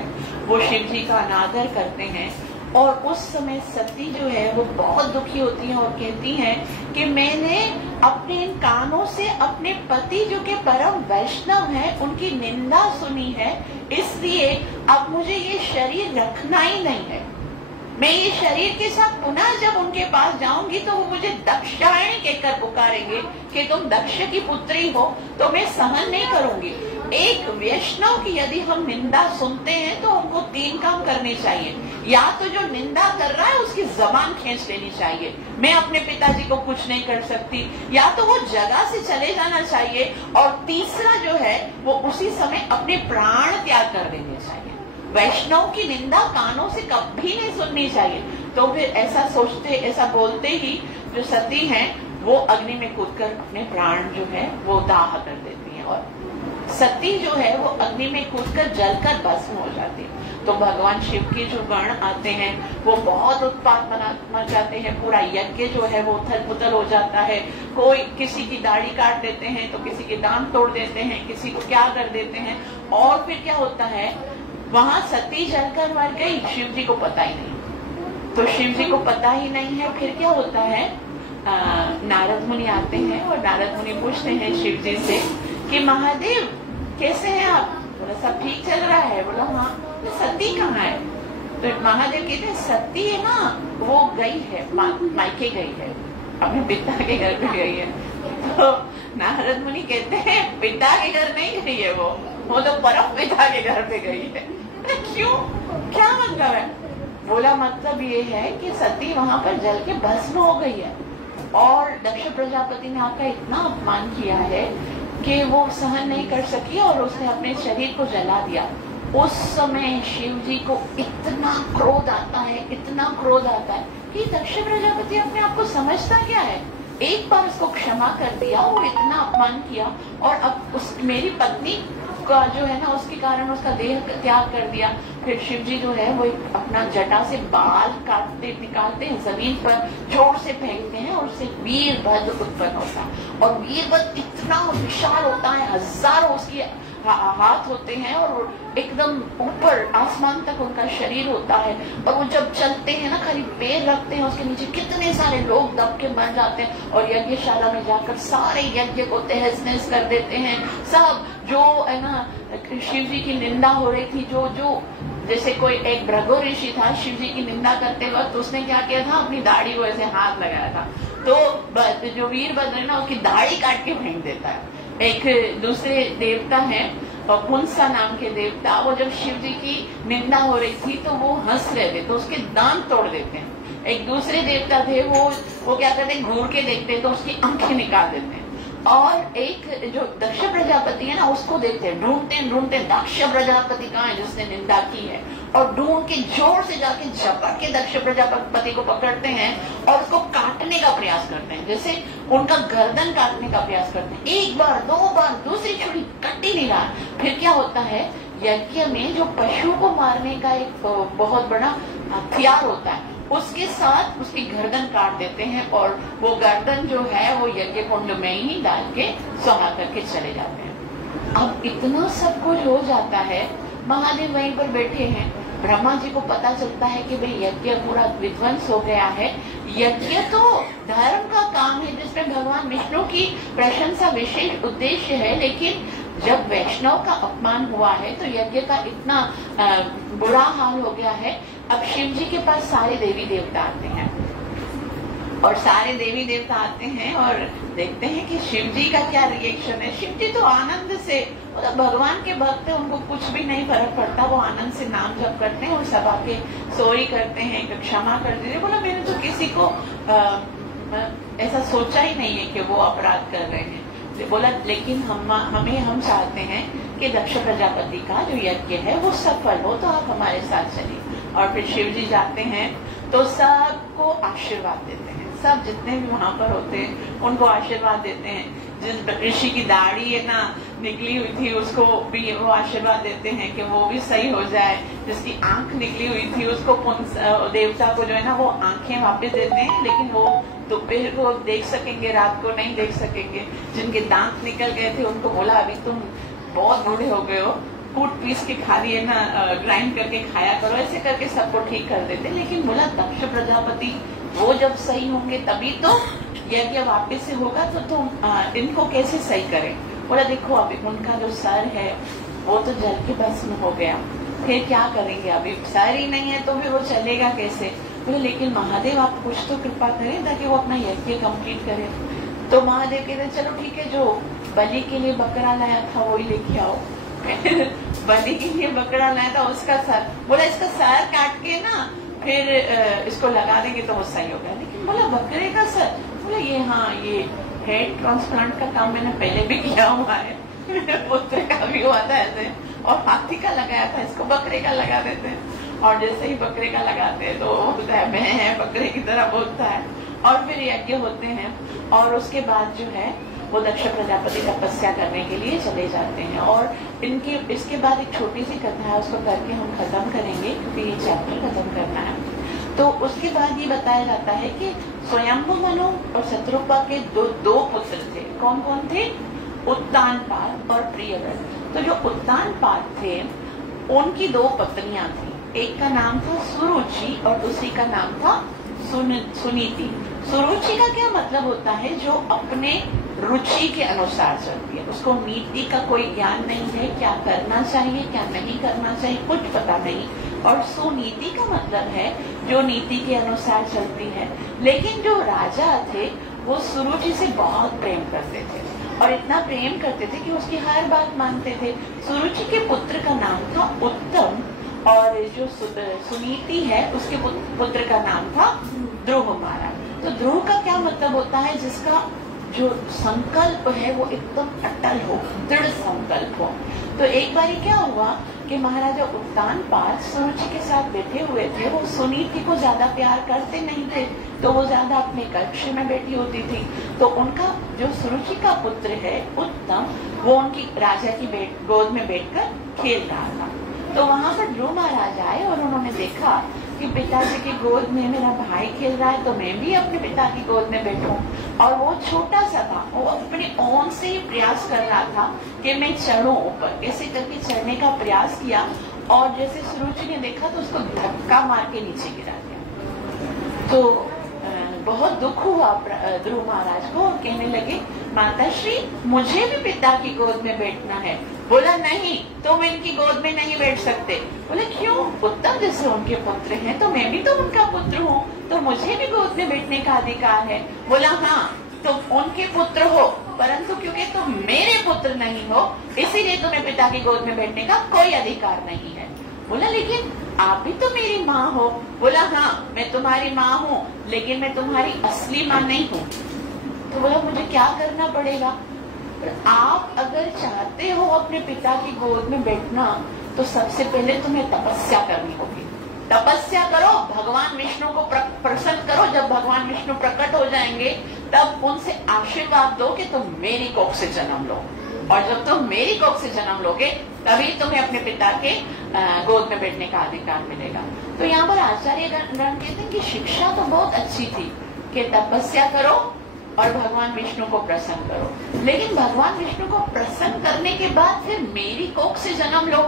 वो शिव जी का अनादर करते हैं, और उस समय सती जो है वो बहुत दुखी होती है और कहती है कि मैंने अपने इन कानों से अपने पति जो के परम वैष्णव हैं उनकी निंदा सुनी है, इसलिए अब मुझे ये शरीर रखना ही नहीं है। मैं ये शरीर के साथ पुनः जब उनके पास जाऊंगी तो वो मुझे दक्षायणी कहकर पुकारेंगे कि तुम दक्ष की पुत्री हो, तो मैं सहन नहीं करूंगी। एक वैष्णव की यदि हम निंदा सुनते हैं तो हमको 3 काम करने चाहिए। या तो जो निंदा कर रहा है उसकी जबान खींच लेनी चाहिए, मैं अपने पिताजी को कुछ नहीं कर सकती, या तो वो जगह से चले जाना चाहिए, और तीसरा जो है वो उसी समय अपने प्राण त्याग कर देने चाहिए। वैष्णव की निंदा कानों से कभी नहीं सुननी चाहिए। तो फिर ऐसा सोचते, ऐसा बोलते ही जो सती हैं वो अग्नि में कूदकर अपने प्राण जो है वो दाह कर देती हैं, और सती जो है वो अग्नि में कूदकर जलकर भस्म हो जाती है। तो भगवान शिव के जो गण आते हैं वो बहुत उत्पात मचाते हैं, पूरा यज्ञ जो है वो उथल पुथल हो जाता है। कोई किसी की दाढ़ी काट देते हैं, तो किसी के दांत तोड़ देते हैं, किसी को क्या कर देते हैं। और फिर क्या होता है, वहां सती जलकर मर गई, शिव जी को पता ही नहीं। तो शिव जी को पता ही नहीं है, फिर क्या होता है, नारद मुनि आते हैं और नारद मुनि पूछते हैं शिव जी से कि महादेव कैसे हैं आप? बोला सब ठीक चल रहा है। बोला हाँ, सती कहाँ है? तो महादेव कहते हैं सती है ना, वो गई है, मायके गई है, अपने पिता के घर पे गई है। तो नारद मुनि कहते हैं पिता के घर नहीं गई है, वो तो परम पिता के घर पे गई है। क्यों, क्या मतलब है? बोला मतलब ये है कि सती वहां पर जल के भस्म हो गई है, और दक्ष प्रजापति ने आपका इतना अपमान किया है कि वो सहन नहीं कर सकी और उसने अपने शरीर को जला दिया। उस समय शिव जी को इतना क्रोध आता है, इतना क्रोध आता है कि दक्ष प्रजापति अपने आप को समझता क्या है, एक बार उसको क्षमा कर दिया, वो इतना अपमान किया, और अब उस मेरी पत्नी का जो है ना उसके कारण उसका देह त्याग कर दिया। फिर शिव जी जो है वो अपना जटा से बाल काटते निकालते हैं, जमीन पर जोर से फेंकते हैं, और उससे वीरभद्र उत्पन्न होता है। और वीरभद्र इतना विशाल होता है, हजारों उसकी हाथ होते हैं, और एकदम ऊपर आसमान तक उनका शरीर होता है। और वो जब चलते हैं ना, खाली पैर रखते हैं, उसके नीचे कितने सारे लोग दब के मर जाते हैं, और यज्ञशाला में जाकर सारे यज्ञ को तहस नहस कर देते हैं। सब जो है ना शिव जी की निंदा हो रही थी, जो जैसे कोई एक भृगु ऋषि था, शिव जी की निंदा करते वक्त उसने क्या किया था, अपनी दाढ़ी को ऐसे हाथ लगाया था। तो जो वीरभद्र है ना उसकी दाढ़ी काट के फेंक देता है। एक दूसरे देवता है पुंसा नाम के देवता, वो जब शिव जी की निंदा हो रही थी तो वो हंस रहे थे तो उसके दांत तोड़ देते हैं। एक दूसरे देवता थे, वो क्या करते हैं, घूर के देखते तो उसकी आंखें निकाल देते हैं। और एक जो दक्ष प्रजापति है ना उसको देखते हैं, ढूंढते दक्ष प्रजापति कहाँ है जिसने निंदा की है, और ढूंढ के जोर से जाके झपट के दक्ष प्रजापति को पकड़ते हैं और उसको काटने का प्रयास करते हैं, जैसे उनका गर्दन काटने का प्रयास करते हैं। एक बार, 2 बार, दूसरी छुरी कट ही नहीं रहा। फिर क्या होता है, यज्ञ में जो पशु को मारने का एक बहुत बड़ा हथियार होता है, उसके साथ उसकी गर्दन काट देते हैं, और वो गर्दन जो है वो यज्ञ कुंड में ही डाल के समा करके चले जाते हैं। अब इतना सब कुछ हो जाता है, महादेव वहीं पर बैठे हैं, ब्रह्मा जी को पता चलता है कि भाई यज्ञ पूरा विध्वंस हो गया है। यज्ञ तो धर्म का काम है जिसमें भगवान विष्णु की प्रशंसा विशेष उद्देश्य है, लेकिन जब वैष्णव का अपमान हुआ है तो यज्ञ का इतना बुरा हाल हो गया है। अब शिव जी के पास सारे देवी देवता आते हैं, और सारे देवी देवता आते हैं और देखते हैं कि शिव जी का क्या रिएक्शन है। शिव जी तो आनंद से, मतलब भगवान के भक्त है, उनको कुछ भी नहीं फर्क पड़ता, वो आनंद से नाम जप करते हैं और सब आके सॉरी करते हैं, क्षमा कर देते हैं। बोला मैंने तो किसी को ऐसा सोचा ही नहीं है कि वो अपराध कर रहे हैं। बोला लेकिन हम चाहते हैं कि दक्ष प्रजापति का जो यज्ञ है वो सफल हो, तो आप हमारे साथ चलिए। और फिर शिव जी जाते हैं तो सबको आशीर्वाद देते हैं, सब जितने भी वहां पर होते हैं उनको आशीर्वाद देते हैं। जिस ऋषि की दाढ़ी है ना निकली हुई थी उसको भी वो आशीर्वाद देते हैं कि वो भी सही हो जाए। जिसकी आंख निकली हुई थी उसको देवता को जो है ना वो आंखें वापस देते हैं, लेकिन वो दोपहर को देख सकेंगे, रात को नहीं देख सकेंगे। जिनके दांत निकल गए थे उनको बोला अभी तुम बहुत बूढ़े हो गए हो, कूट पीस के खा लिए ना, ग्राइंड करके खाया करो, ऐसे करके सबको ठीक कर देते। लेकिन बोला दक्ष प्रजापति वो जब सही होंगे तभी तो यज्ञ वापस से होगा, तो तुम इनको कैसे सही करें। बोला देखो अभी उनका जो सर है वो तो जल के भस्म हो गया, फिर क्या करेंगे, अभी सर ही नहीं है तो भी वो चलेगा कैसे। बोले लेकिन महादेव आप कुछ तो कृपा करें ताकि वो अपना यज्ञ कंप्लीट करे। तो महादेव कहते चलो ठीक है, जो बलि के लिए बकरा लाया था वही लेके आओ। बलि के लिए बकरा लाया था उसका सर, बोला इसका सर काट के ना फिर इसको लगा देंगे तो वो सही होगा। लेकिन बोला बकरे का सर, बोला ये हाँ ये हेड ट्रांसप्लांट का काम मैंने पहले भी किया हुआ है, मेरे पुत्र का भी हुआ था ऐसे, और हाथी का लगाया था, इसको बकरे का लगा देते हैं। और जैसे ही बकरे का लगाते हैं तो बोलता है मैं है, बकरे की तरह बोलता है। और फिर यज्ञ होते हैं और उसके बाद जो है वो दक्ष प्रजापति तपस्या करने के लिए चले जाते हैं। और इसके बाद एक छोटी सी कथा है, उसको करके हम खत्म करेंगे क्योंकि ये चैप्टर खत्म करना है। तो उसके बाद ये बताया जाता है कि स्वयंभु मनु और शत्रुपा के दो पुत्र थे। कौन कौन थे? उत्तानपाद और प्रियव्रत। तो जो उत्तानपाद थे उनकी दो पत्नियां थी, एक का नाम था सुरुचि और दूसरी का नाम था सुनीति। सुरुचि का क्या मतलब होता है? जो अपने रुचि के अनुसार चलती है, उसको नीति का कोई ज्ञान नहीं है, क्या करना चाहिए क्या नहीं करना चाहिए कुछ पता नहीं। और सुनीति का मतलब है जो नीति के अनुसार चलती है। लेकिन जो राजा थे वो सुरुचि से बहुत प्रेम करते थे और इतना प्रेम करते थे कि उसकी हर बात मानते थे। सुरुचि के पुत्र का नाम था उत्तम और जो सुनीति है उसके पुत्र का नाम था ध्रुव महाराज। तो ध्रुव का क्या मतलब होता है? जिसका जो संकल्प है वो एकदम अटल हो, दृढ़ संकल्प हो। तो एक बार क्या हुआ कि महाराजा उत्तानपाद सुरुचि के साथ बैठे हुए थे, वो सुनीति को ज्यादा प्यार करते नहीं थे तो वो ज्यादा अपने कक्ष में बैठी होती थी। तो उनका जो सुरुचि का पुत्र है उत्तम, वो उनकी राजा की गोद में बैठकर खेल रहा था। तो वहां पर ध्रुव महाराज आए और उन्होंने देखा कि पिताजी की गोद में मेरा भाई खेल रहा है तो मैं भी अपने पिता की गोद में बैठूं। और वो छोटा सा था, वो अपने ओन से ही प्रयास कर रहा था कि मैं चढ़ूं ऊपर। ऐसे करके चढ़ने का प्रयास किया और जैसे सुरुचि ने देखा तो उसको धक्का मार के नीचे गिरा दिया। तो बहुत दुख हुआ ध्रुव महाराज को और कहने लगे माताश्री मुझे भी पिता की गोद में बैठना है। बोला नहीं, तुम इनकी गोद में नहीं बैठ सकते। बोले क्यों? उत्तम जैसे उनके पुत्र हैं तो मैं भी तो उनका पुत्र हूँ, तो मुझे भी गोद में बैठने का अधिकार है। बोला हाँ तुम उनके पुत्र हो, परंतु क्योंकि तुम मेरे पुत्र नहीं हो इसीलिए तुम्हें पिता की गोद में बैठने का कोई अधिकार नहीं है। बोला लेकिन आप भी तो मेरी माँ हो। बोला हाँ मैं तुम्हारी माँ हूँ लेकिन मैं तुम्हारी असली माँ नहीं हूँ। तो बोला मुझे क्या करना पड़ेगा? आप अगर चाहते हो अपने पिता की गोद में बैठना तो सबसे पहले तुम्हें तपस्या करनी होगी। तपस्या करो, भगवान विष्णु को प्रसन्न करो। जब भगवान विष्णु प्रकट हो जाएंगे तब उनसे आशीर्वाद दो कि तुम मेरी कोख से जन्म लो, और जब तुम मेरी कोख से जन्म लोगे तभी तुम्हें अपने पिता के गोद में बैठने का अधिकार मिलेगा। तो यहाँ पर आचार्य गण कहते हैं कि शिक्षा तो बहुत अच्छी थी कि तपस्या करो और भगवान विष्णु को प्रसन्न करो, लेकिन भगवान विष्णु को प्रसन्न करने के बाद फिर मेरी कोख से जन्म लो।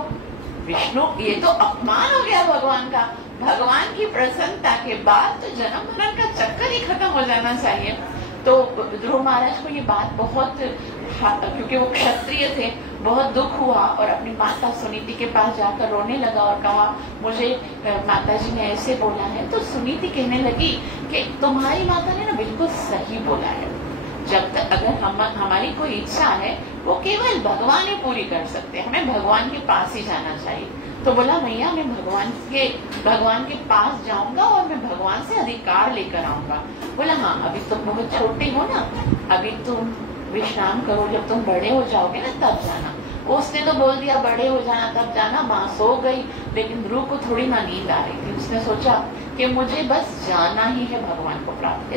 विष्णु ये तो अपमान हो गया भगवान का। भगवान की प्रसन्नता के बाद तो जन्म मरण का चक्कर ही खत्म हो जाना चाहिए। तो ध्रुव महाराज को ये बात बहुत, क्योंकि वो क्षत्रिय थे, बहुत दुख हुआ और अपनी माता सुनीति के पास जाकर रोने लगा और कहा मुझे माताजी ने ऐसे बोला है। तो सुनीति कहने लगी कि तुम्हारी माता ने ना बिल्कुल सही बोला है। जब तक अगर हमारी कोई इच्छा है वो केवल भगवान ही पूरी कर सकते हैं, हमें भगवान के पास ही जाना चाहिए। तो बोला मैया मैं भगवान के पास जाऊंगा और मैं भगवान से अधिकार लेकर आऊंगा। बोला हाँ अभी तुम बहुत छोटे हो ना, अभी तुम विश्राम करो, जब तुम बड़े हो जाओगे ना तब जाना। उसने तो बोल दिया बड़े हो जाना तब जाना, माँ सो गई। लेकिन ध्रुव को थोड़ी ना नींद आ रही थी। उसने सोचा कि मुझे बस जाना ही है भगवान को प्राप्त।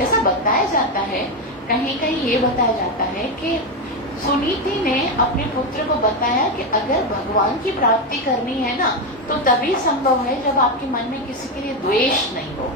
ऐसा बताया जाता है, कहीं कहीं ये बताया जाता है कि सुनीति ने अपने पुत्र को बताया कि अगर भगवान की प्राप्ति करनी है ना तो तभी संभव है जब आपके मन में किसी के लिए द्वेष नहीं हो।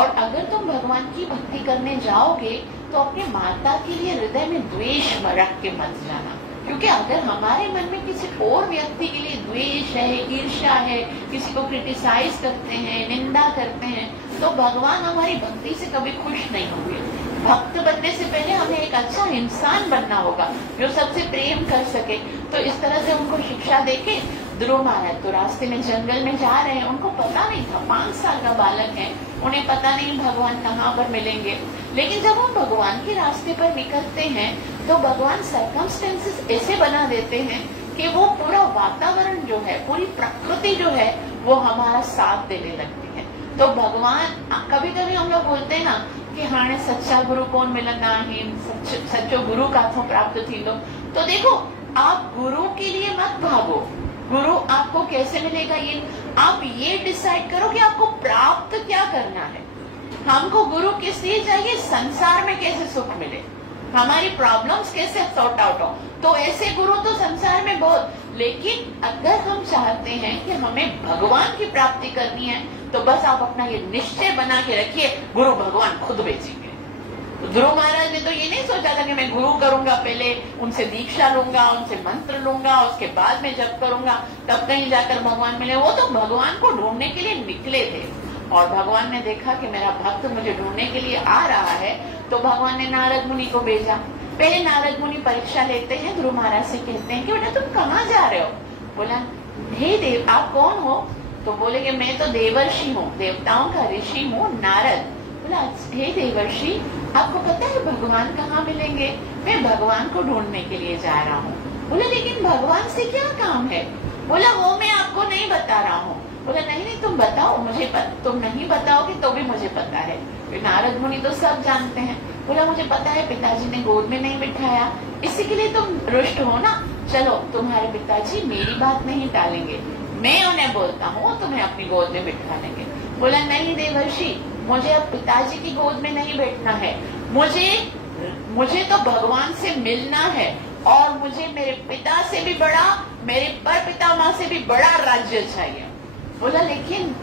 और अगर तुम भगवान की भक्ति करने जाओगे तो अपने माता के लिए हृदय में द्वेष रख के मत जाना, क्योंकि अगर हमारे मन में किसी और व्यक्ति के लिए द्वेष है, ईर्ष्या है, किसी को क्रिटिसाइज करते हैं, निंदा करते हैं, तो भगवान हमारी भक्ति से कभी खुश नहीं होंगे। भक्त बनने से पहले हमें एक अच्छा इंसान बनना होगा जो सबसे प्रेम कर सके। तो इस तरह से उनको शिक्षा देके ध्रुव महाराज तो रास्ते में जंगल में जा रहे हैं। उनको पता नहीं था, 5 साल का बालक है, उन्हें पता नहीं भगवान कहाँ पर मिलेंगे। लेकिन जब हम भगवान के रास्ते पर निकलते हैं तो भगवान सर्कमस्टेंसेस ऐसे बना देते हैं कि वो पूरा वातावरण जो है, पूरी प्रकृति जो है वो हमारा साथ देने लगती है। तो भगवान, कभी कभी हम लोग बोलते हैं ना कि हाँ सच्चा गुरु कौन मिलना ही, सच्चो गुरु काथों प्राप्त थी। तो देखो आप गुरु के लिए मत भागो, गुरु आपको कैसे मिलेगा ये आप ये डिसाइड करो कि आपको प्राप्त क्या करना है। हमको गुरु किस लिए चाहिए? संसार में कैसे सुख मिले, हमारी प्रॉब्लम्स कैसे सॉर्ट आउट हो। तो ऐसे गुरु तो संसार में बहुत, लेकिन अगर हम चाहते हैं कि हमें भगवान की प्राप्ति करनी है तो बस आप अपना ये निश्चय बना के रखिए, गुरु भगवान खुद भेजेंगे। ध्रुव महाराज ने तो ये नहीं सोचा था कि मैं गुरु करूंगा, पहले उनसे दीक्षा लूंगा, उनसे मंत्र लूंगा, उसके बाद में जप करूंगा, तब कहीं जाकर भगवान मिले। वो तो भगवान को ढूंढने के लिए निकले थे और भगवान ने देखा कि मेरा भक्त मुझे ढूंढने के लिए आ रहा है, तो भगवान ने नारद मुनि को भेजा। पहले नारद मुनि परीक्षा लेते हैं, ध्रुव महाराज से कहते हैं कि बेटा तुम कहाँ जा रहे हो? बोला हे देव आप कौन हो? तो बोले कि मैं तो देवर्षि हूँ, देवताओं का ऋषि हूँ नारद। बोला हे देवर्षि आपको पता है भगवान कहाँ मिलेंगे? मैं भगवान को ढूंढने के लिए जा रहा हूँ। बोला लेकिन भगवान से क्या काम है? बोला वो मैं आपको नहीं बता रहा हूँ। बोला नहीं तुम बताओ, मुझे तुम नहीं बताओगे तो भी मुझे पता है। नारद मुनि तो सब जानते हैं। बोला मुझे पता है पिताजी ने गोद में नहीं बिठाया, इसी के लिए तुम रुष्ट हो ना। चलो तुम्हारे पिताजी मेरी बात नहीं टालेंगे, मैं उन्हें बोलता हूँ तुम्हें अपनी गोद में बिठा लेंगे। बोला नहीं देवर्षि मुझे अब पिताजी की गोद में नहीं बैठना है, मुझे तो भगवान से मिलना है और मुझे मेरे पिता से भी बड़ा, मेरे पर पितामह से भी बड़ा राज्य चाहिए। बोला लेकिन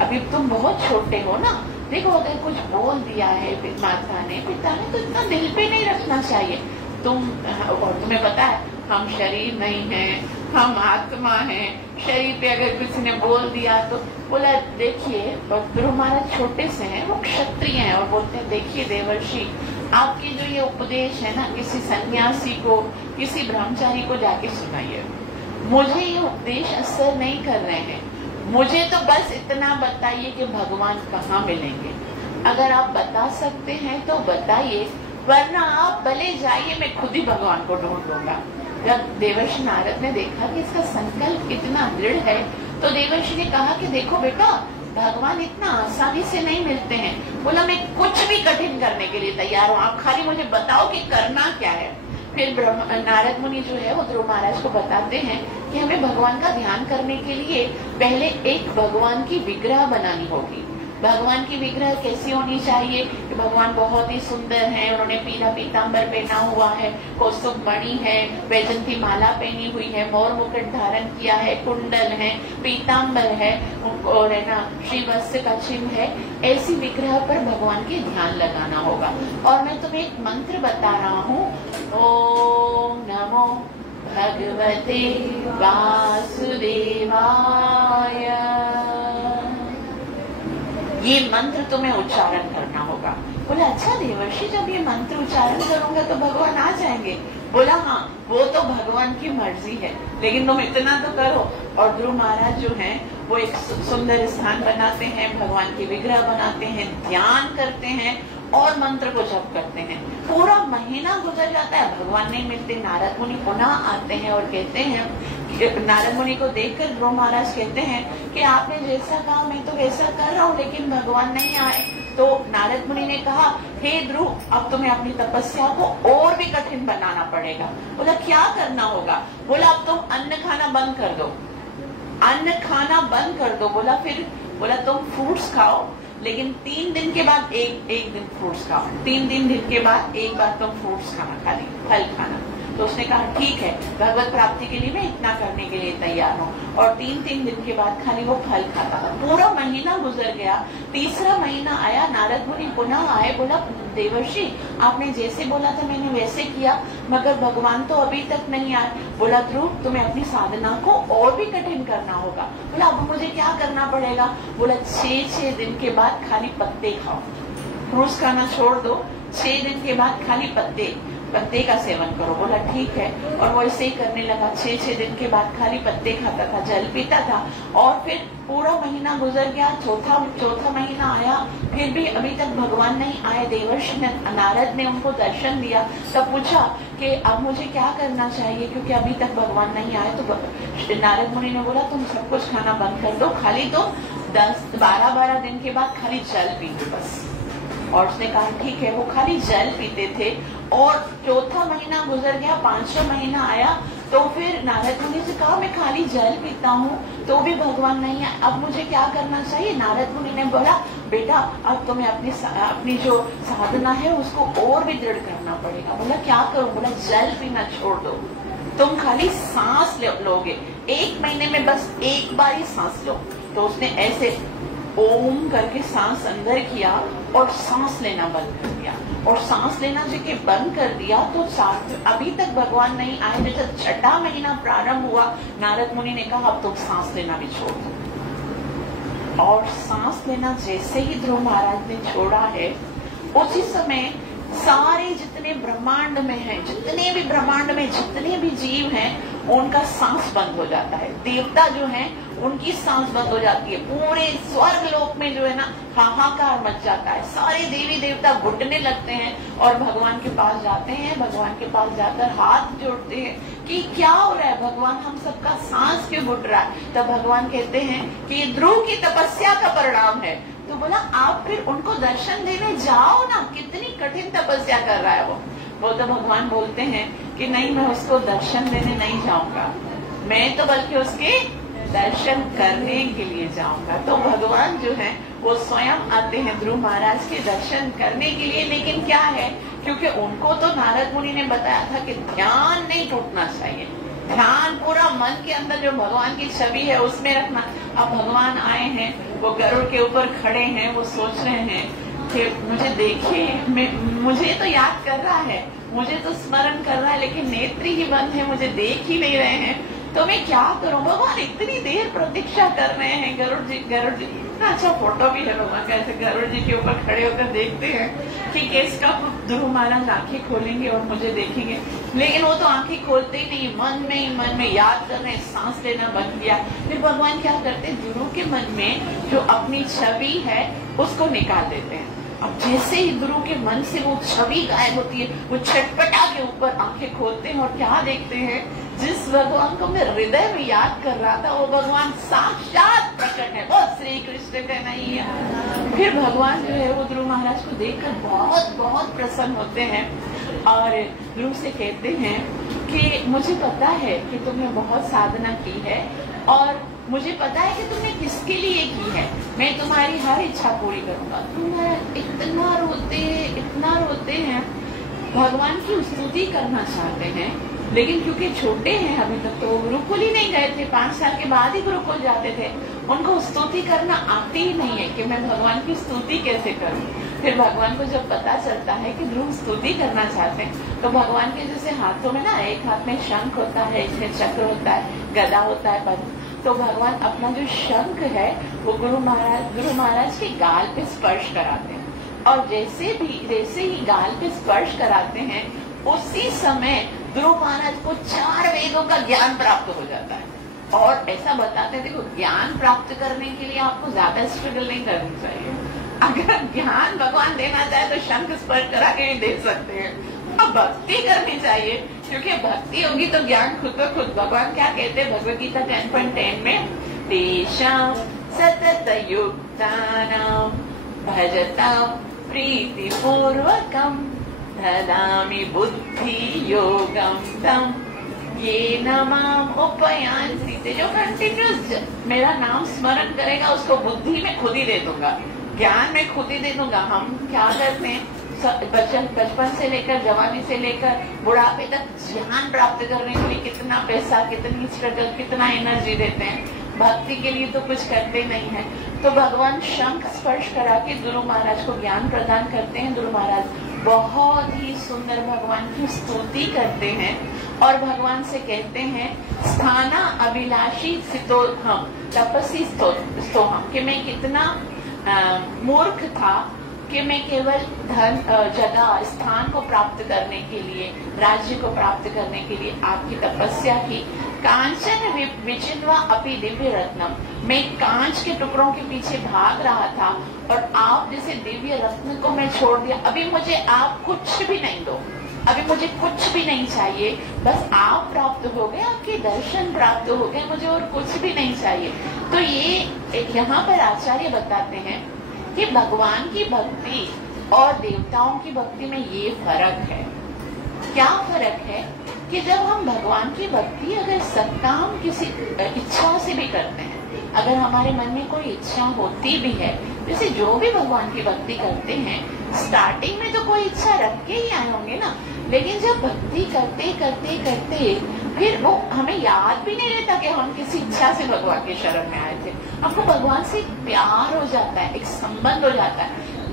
अभी तुम बहुत छोटे हो ना, देखो अगर कुछ बोल दिया है माता ने पिता ने तो इतना दिल पे नहीं रखना चाहिए। और तुम्हें पता है हम शरीर नहीं है, हम आत्मा है, शरीर पे अगर किसी ने बोल दिया तो। बोला देखिए ध्रुव महाराज छोटे से हैं, वो क्षत्रिय हैं और बोलते हैं देखिए देवर्षि आपकी जो ये उपदेश है ना किसी सन्यासी को, किसी ब्रह्मचारी को जाके सुनाइए। मुझे ये उपदेश असर नहीं कर रहे हैं, मुझे तो बस इतना बताइए कि भगवान कहाँ मिलेंगे। अगर आप बता सकते हैं तो बताइए, वरना आप भले जाइए मैं खुद ही भगवान को ढूंढ लूंगा। जब देवर्षि नारद ने देखा कि इसका संकल्प इतना दृढ़ है तो देवर्षि ने कहा कि देखो बेटा भगवान इतना आसानी से नहीं मिलते हैं। बोला मैं कुछ भी कठिन करने के लिए तैयार हूँ, आप खाली मुझे बताओ कि करना क्या है। फिर नारद मुनि जो है वो ध्रुव महाराज को बताते हैं कि हमें भगवान का ध्यान करने के लिए पहले एक भगवान की विग्रह बनानी होगी। भगवान की विग्रह कैसी होनी चाहिए कि भगवान बहुत ही सुंदर हैं, उन्होंने पीला पीताम्बर पहना हुआ है, कौस्तुभ मणि है, वैजंती माला पहनी हुई है, मोर मुकुट धारण किया है, कुंडल है, पीताम्बर है और है ना श्रीवत्स का चिन्ह है। ऐसी विग्रह पर भगवान के ध्यान लगाना होगा। और मैं तुम्हें एक मंत्र बता रहा हूँ, ओम नमो भगवते वासुदेवाय। ये मंत्र तुम्हें उच्चारण करना होगा। बोला अच्छा देवर्षि जब ये मंत्र उच्चारण करूंगा तो भगवान आ जाएंगे? बोला हाँ वो तो भगवान की मर्जी है, लेकिन तुम इतना तो करो। और ध्रुव महाराज जो हैं वो एक सुंदर स्थान बनाते हैं, भगवान की विग्रह बनाते हैं, ध्यान करते हैं और मंत्र को जप करते हैं। पूरा महीना गुजर जाता है, भगवान नहीं मिलते। नारद मुनि पुनः आते हैं और कहते हैं नारद मुनि को देखकर ध्रुव महाराज कहते हैं कि आपने जैसा कहा मैं तो वैसा कर रहा हूँ, लेकिन भगवान नहीं आए। तो नारद मुनि ने कहा, हे ध्रुव, अब तुम्हें अपनी तपस्या को और भी कठिन बनाना पड़ेगा। बोला क्या करना होगा? बोला अब तुम अन्न खाना बंद कर दो, अन्न खाना बंद कर दो। बोला फिर? बोला तुम फ्रूट्स खाओ, लेकिन 3 दिन के बाद एक दिन फ्रूट्स खाओ, 3 दिन के बाद एक बार तुम फ्रूट्स खाना, खाली फल खाना। तो उसने कहा ठीक है, भगवत प्राप्ति के लिए मैं इतना करने के लिए तैयार हूँ। और 3 दिन के बाद खाली वो फल खाता था। पूरा महीना गुजर गया, तीसरा महीना आया, नारद मुनि पुनः आए। बोला देवर्षि, आपने जैसे बोला था मैंने वैसे किया, मगर भगवान तो अभी तक नहीं आए। बोला ध्रुव, तुम्हें अपनी साधना को और भी कठिन करना होगा। बोला अब मुझे क्या करना पड़ेगा? बोला 6 दिन के बाद खाली पत्ते खाओ, फ्रूट्स खाना छोड़ दो, 6 दिन के बाद खाली पत्ते का सेवन करो। बोला ठीक है। और वो ऐसे ही करने लगा, 6 दिन के बाद खाली पत्ते खाता था, जल पीता था। और फिर पूरा महीना गुजर गया, चौथा महीना आया, फिर भी अभी तक भगवान नहीं आए। देवर्षि नारद ने उनको दर्शन दिया, तब पूछा कि अब मुझे क्या करना चाहिए, क्योंकि अभी तक भगवान नहीं आए। तो नारद मुनि ने बोला तुम सब कुछ खाना बंद कर दो, खाली तुम 10-12 दिन के बाद खाली जल पी दो बस। और उसने कहा ठीक है। वो खाली जल पीते थे। और चौथा महीना गुजर गया, 5वां महीना आया, तो फिर नारद मुनि से कहा मैं खाली जल पीता हूँ तो भी भगवान नहीं है, अब मुझे क्या करना चाहिए? नारद मुनि ने बोला बेटा अब तुम्हें अपनी जो साधना है उसको और भी दृढ़ करना पड़ेगा। बोला क्या करूं? बोला जल पीना छोड़ दो, तुम खाली सांस लोगे, 1 महीने में बस एक बार ही सांस लो। तो उसने ऐसे ओम करके सांस अंदर किया और सांस लेना बंद कर दिया। और सांस लेना जब बंद कर दिया तो अभी तक भगवान नहीं आए। जैसे 6वां महीना प्रारंभ हुआ, नारद मुनि ने कहा अब तुम सांस लेना भी छोड़ दो। और सांस लेना जैसे ही ध्रुव महाराज ने छोड़ा है, उसी समय सारे जितने ब्रह्मांड में हैं, जितने भी ब्रह्मांड में जितने भी जीव हैं, उनका सांस बंद हो जाता है। देवता जो हैं उनकी सांस बंद हो जाती है। पूरे स्वर्ग लोक में जो है ना हाहाकार मच जाता है। सारे देवी देवता घुटने लगते हैं और भगवान के पास जाते हैं। भगवान के पास जाकर हाथ जोड़ते हैं कि क्या हो रहा है भगवान, हम सबका सांस क्यों घुट रहा है? तब भगवान कहते हैं कि ये ध्रुव की तपस्या का परिणाम है। तो बोला आप फिर उनको दर्शन देने जाओ ना, कितनी कठिन तपस्या कर रहा है वो तो भगवान बोलते हैं कि नहीं, मैं उसको दर्शन देने नहीं जाऊंगा, मैं तो बल्कि उसके दर्शन करने के लिए जाऊंगा। तो भगवान जो है वो स्वयं आते हैं ध्रुव महाराज के दर्शन करने के लिए। लेकिन क्या है, क्योंकि उनको तो नारद मुनि ने बताया था कि ध्यान नहीं टूटना चाहिए, ध्यान पूरा मन के अंदर जो भगवान की छवि है उसमें रखना। अब भगवान आए हैं, वो गरुड़ के ऊपर खड़े हैं, वो सोच रहे हैं कि मुझे देखिए, मुझे तो याद कर रहा है, मुझे तो स्मरण कर रहा है, लेकिन नेत्र ही बंद है, मुझे देख ही नहीं रहे हैं, तो मैं क्या करूं? भगवान इतनी देर प्रतीक्षा कर रहे हैं। गरुड़ जी इतना अच्छा फोटो भी है भगवान का, ऐसे गरुड़ जी के ऊपर खड़े होकर देखते हैं कि किसका ध्रुव महाराज आंखें खोलेंगे और मुझे देखेंगे। लेकिन वो तो आंखें खोलते ही नहीं, मन में याद कर रहे हैं, सांस लेना बंद किया। फिर भगवान क्या करते हैं, ध्रुव के मन में जो अपनी छवि है उसको निकाल देते हैं। अब जैसे ही ध्रुव के मन से वो छवि गायब होती है, वो छटपटा के ऊपर आंखें खोलते हैं और क्या देखते हैं, जिस भगवान को मैं हृदय में याद कर रहा था वो भगवान साक्षात प्रकट है, वो श्री कृष्ण का नहीं है। फिर भगवान जो है वो ध्रुव महाराज को देखकर बहुत बहुत प्रसन्न होते हैं और ध्रुव से कहते हैं कि मुझे पता है कि तुमने बहुत साधना की है और मुझे पता है कि तुमने किसके लिए की है, मैं तुम्हारी हर इच्छा पूरी करूंगा। तुम इतना रोते हैं, भगवान की स्तुति करना चाहते हैं, लेकिन क्योंकि छोटे हैं अभी तक, तो गुरुकुल ही नहीं गए थे, 5 साल के बाद ही गुरुकुल जाते थे, उनको स्तुति करना आती ही नहीं है कि मैं भगवान की स्तुति कैसे करूं। फिर भगवान को जब पता चलता है कि ध्रुव स्तुति करना चाहते हैं, तो भगवान के जैसे हाथों में ना, एक हाथ में शंख होता है, इसमें चक्र होता है, गदा होता है, पद्म, तो भगवान अपना जो शंख है वो गुरु महाराज के गाल पे स्पर्श कराते हैं। और जैसे ही गाल पे स्पर्श कराते हैं, उसी समय ध्रुव महाराज को 4 वेदों का ज्ञान प्राप्त हो जाता है। और ऐसा बताते हैं, देखो ज्ञान प्राप्त करने के लिए आपको ज्यादा स्ट्रगल नहीं करनी चाहिए। अगर ज्ञान भगवान देना चाहे तो शंख स्पर्श करा के ही दे सकते हैं। अब भक्ति करनी चाहिए क्योंकि भक्ति होगी तो ज्ञान खुद ब खुद। भगवान क्या कहते हैं भगवद गीता 10.10 में, तेषां सतत युक्तानां भजतां प्रीतिपूर्वकं ददामि बुद्धि योगं तं येन माम् उपयान्ति। जो कंटिन्यूस मेरा नाम स्मरण करेगा उसको बुद्धि में खुद ही दे दूंगा, ज्ञान में खुद ही दे दूंगा। हम क्या करते हैं, बचपन से लेकर जवानी से लेकर बुढ़ापे तक ज्ञान प्राप्त करने के लिए कितना पैसा, कितनी स्ट्रगल, कितना एनर्जी देते हैं। भक्ति के लिए तो कुछ करते नहीं है। तो भगवान शंख स्पर्श करा के ध्रुव महाराज को ज्ञान प्रदान करते हैं। ध्रुव महाराज बहुत ही सुंदर भगवान की स्तुति करते हैं और भगवान से कहते हैं, स्थाना अभिलाषी सितोहम तपस्वी स्तोहम, कि मैं कितना मूर्ख था कि मैं केवल धन, जगह, स्थान को प्राप्त करने के लिए, राज्य को प्राप्त करने के लिए आपकी तपस्या की। कांचन विचिन्वा अपि दिव्य रत्नम, मैं कांच के टुकड़ों के पीछे भाग रहा था और आप जैसे दिव्य रत्न को मैं छोड़ दिया। अभी मुझे आप कुछ भी नहीं दो, अभी मुझे कुछ भी नहीं चाहिए, बस आप प्राप्त हो गए, आपके दर्शन प्राप्त हो गए, मुझे और कुछ भी नहीं चाहिए। तो ये यहाँ पर आचार्य बताते हैं कि भगवान की भक्ति और देवताओं की भक्ति में ये फर्क है। क्या फर्क है कि जब हम भगवान की भक्ति अगर सत्काम किसी इच्छा से भी करते हैं, अगर हमारे मन में कोई इच्छा होती भी है, जैसे जो भी भगवान की भक्ति करते हैं स्टार्टिंग में तो कोई इच्छा रख के ही आए होंगे ना, लेकिन जब भक्ति करते करते करते फिर वो हमें याद भी नहीं रहता कि हम किसी इच्छा से भगवान के शरण में आए थे। हमको भगवान से प्यार हो जाता है, एक संबंध हो जाता है।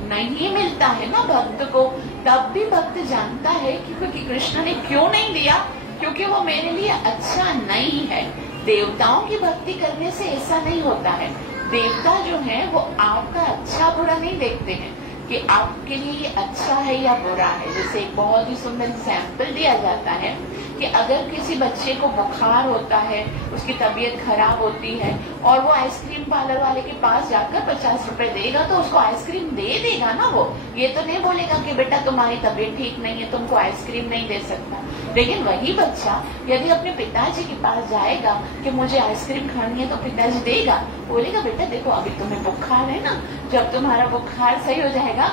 नहीं मिलता है ना भक्त को, तब भी भक्त जानता है क्योंकि कृष्ण ने क्यों नहीं दिया, क्योंकि वो मेरे लिए अच्छा नहीं है। देवताओं की भक्ति करने से ऐसा नहीं होता है। देवता जो है वो आपका अच्छा बुरा नहीं देखते हैं कि आपके लिए ये अच्छा है या बुरा है। जैसे एक बहुत ही सुंदर एग्जाम्पल दिया जाता है कि अगर किसी बच्चे को बुखार होता है, उसकी तबीयत खराब होती है और वो आइसक्रीम पार्लर वाले के पास जाकर 50 रुपए देगा तो उसको आइसक्रीम दे देगा ना। वो ये तो नहीं बोलेगा कि बेटा तुम्हारी तबीयत ठीक नहीं है, तुमको आइसक्रीम नहीं दे सकता। लेकिन वही बच्चा यदि अपने पिताजी के पास जाएगा कि मुझे आइसक्रीम खानी है, तो पिताजी देगा, बोलेगा बेटा देखो अभी तुम्हें बुखार है ना, जब तुम्हारा बुखार सही हो जाएगा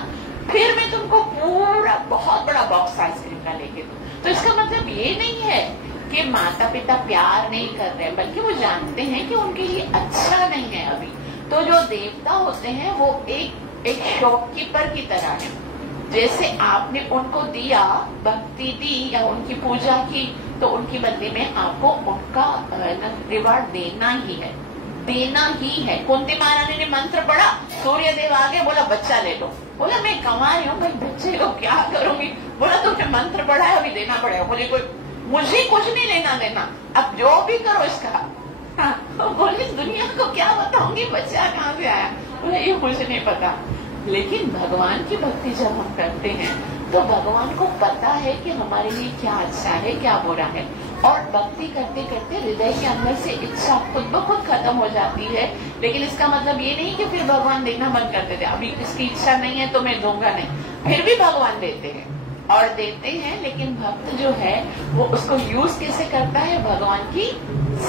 फिर मैं तुमको पूरा बहुत बड़ा बॉक्स आइसक्रीम का लेके दूं। तो इसका मतलब ये नहीं है कि माता पिता प्यार नहीं कर रहे हैं, बल्कि वो जानते हैं कि उनके लिए अच्छा नहीं है अभी। तो जो देवता होते हैं वो एक शॉपकीपर की तरह है। जैसे आपने उनको दिया, भक्ति दी या उनकी पूजा की, तो उनकी बदले में आपको उनका रिवार्ड देना ही है, देना ही है। कुंती महारानी ने मंत्र पढ़ा, सूर्य देव आगे बोला बच्चा ले लो, बोला मैं कमा रही हूँ भाई, बच्चे को क्या करूंगी, बोला तुमने मंत्र पढ़ा है अभी देना पड़ेगा, मुझे कुछ नहीं लेना देना, अब जो भी करो इसका। हाँ, बोले दुनिया को क्या बताऊंगी बच्चा कहाँ से आया, बोला ये मुझे नहीं पता। लेकिन भगवान की भक्ति जब हम करते हैं तो भगवान को पता है कि हमारे लिए क्या अच्छा है क्या बुरा है, और भक्ति करते करते हृदय के अंदर से इच्छा खुद ब खुद खत्म हो जाती है। लेकिन इसका मतलब ये नहीं कि फिर भगवान देना बंद कर देते, अभी इसकी इच्छा नहीं है तो मैं दूंगा नहीं, फिर भी भगवान देते हैं और देते हैं। लेकिन भक्त जो है वो उसको यूज कैसे करता है, भगवान की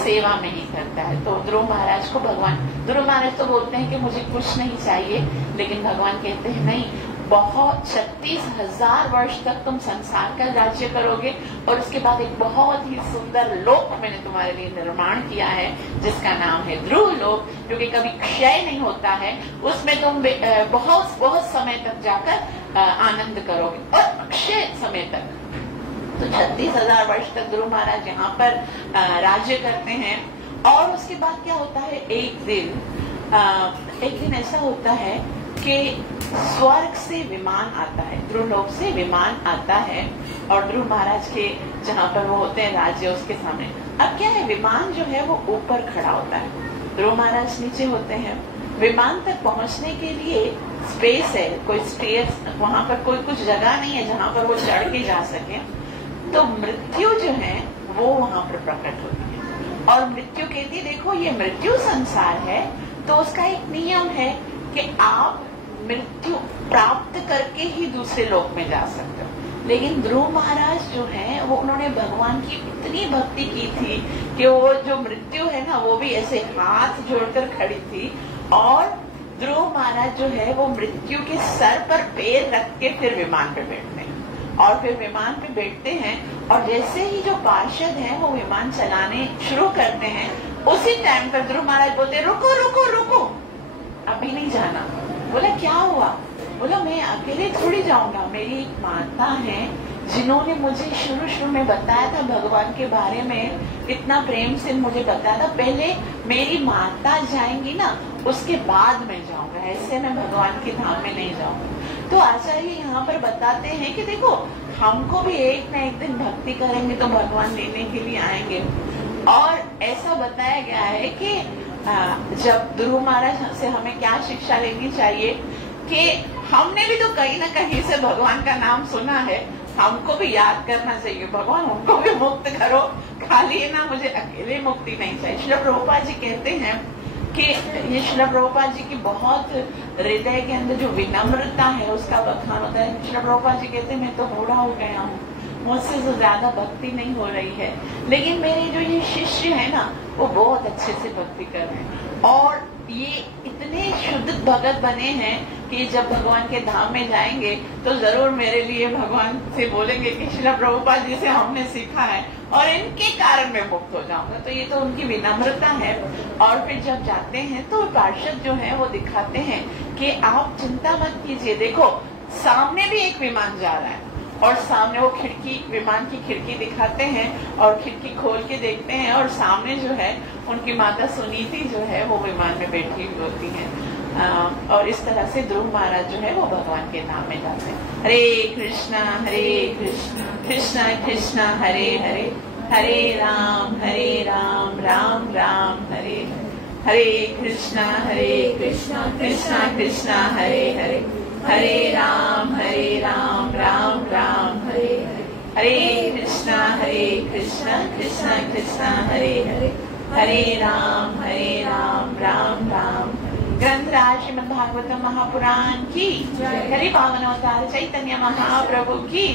सेवा में ही करता है। तो ध्रुव महाराज को ध्रुव महाराज तो बोलते हैं कि मुझे कुछ नहीं चाहिए, लेकिन भगवान कहते हैं नहीं, बहुत 36,000 वर्ष तक तुम संसार का राज्य करोगे और उसके बाद एक बहुत ही सुंदर लोक मैंने तुम्हारे लिए निर्माण किया है जिसका नाम है ध्रुव लोक, जो कि कभी क्षय नहीं होता है। उसमें तुम बहुत बहुत समय तक जाकर आनंद करोगे और अक्षय समय तक। तो 36,000 वर्ष तक ध्रुव महाराज यहाँ पर राज्य करते हैं। और उसके बाद क्या होता है, एक दिन ऐसा होता है कि स्वर्ग से विमान आता है, ध्रुव लोक से विमान आता है और ध्रुव महाराज के जहाँ पर वो होते हैं राज्य उसके सामने। अब क्या है, विमान जो है वो ऊपर खड़ा होता है, ध्रुव महाराज नीचे होते हैं। विमान तक पहुंचने के लिए स्पेस है, कोई स्टेयर्स, वहां पर कोई कुछ जगह नहीं है जहां पर वो चढ़ के जा सके। तो मृत्यु जो है वो वहां पर प्रकट होती है और मृत्यु कहती है देखो ये मृत्यु संसार है, तो उसका एक नियम है कि आप मृत्यु प्राप्त करके ही दूसरे लोक में जा सकते हो। लेकिन ध्रुव महाराज जो है वो उन्होंने भगवान की इतनी भक्ति की थी कि वो जो मृत्यु है ना वो भी ऐसे हाथ जोड़कर खड़ी थी। और ध्रुव महाराज जो है वो मृत्यु के सर पर पैर रख के फिर विमान पे बैठते हैं और फिर विमान पे बैठते हैं और जैसे ही जो पार्षद हैं वो विमान चलाने शुरू करते हैं उसी टाइम पर ध्रुव महाराज बोलते रुको रुको रुको, अभी नहीं जाना। बोला क्या हुआ? बोला मैं अकेले थोड़ी जाऊंगा, मेरी एक माता है जिन्होंने मुझे शुरू में बताया था भगवान के बारे में, इतना प्रेम से मुझे बताया था, पहले मेरी माता जाएंगी ना उसके बाद मैं जाऊंगा, ऐसे मैं भगवान के धाम में नहीं जाऊंगा। तो आचार्य यहाँ पर बताते हैं कि देखो हमको भी एक न एक दिन भक्ति करेंगे तो भगवान लेने के लिए आएंगे। और ऐसा बताया गया है कि जब ध्रुव महाराज से हमें क्या शिक्षा लेनी चाहिए कि हमने भी तो कहीं ना कहीं से भगवान का नाम सुना है, हमको भी याद करना चाहिए भगवान हमको भी मुक्त करो, खाली है ना मुझे अकेले मुक्ति नहीं चाहिए। श्रील प्रभुपाद जी कहते हैं कि ये श्रील प्रभुपाद जी की बहुत हृदय के अंदर जो विनम्रता है उसका बखान होता है। श्रील प्रभुपाद जी कहते हैं मैं तो बूढ़ा हो गया हूँ, मुझसे तो ज्यादा भक्ति नहीं हो रही है, लेकिन मेरे जो ये शिष्य है ना वो बहुत अच्छे से भक्ति कर रहे हैं और ये इतने शुद्ध भगत बने हैं कि जब भगवान के धाम में जाएंगे तो जरूर मेरे लिए भगवान से बोलेंगे कि श्रील प्रभुपाद जी से हमने सीखा है और इनके कारण मैं मुक्त हो जाऊंगा। तो ये तो उनकी विनम्रता है। और फिर जब जाते हैं तो पार्षद जो है वो दिखाते हैं कि आप चिंता मत कीजिए, देखो सामने भी एक विमान जा रहा है और सामने वो खिड़की, विमान की खिड़की दिखाते हैं और खिड़की खोल के देखते हैं और सामने जो है उनकी माता सुनीति जो है वो विमान में बैठी हुई होती है। और इस तरह से ध्रुव महाराज जो है वो भगवान के नाम में जाते हैं। हरे कृष्णा कृष्णा कृष्णा हरे हरे, हरे राम राम राम हरे हरे, हरे कृष्णा कृष्णा कृष्णा हरे हरे, हरे राम राम राम हरे हरे, हरे कृष्णा कृष्णा कृष्णा हरे हरे, हरे राम राम राम। ग्रंथराज श्रीमद् भागवतम महापुराण की, हरि पावनोद्धार चैतन्य महाप्रभु की,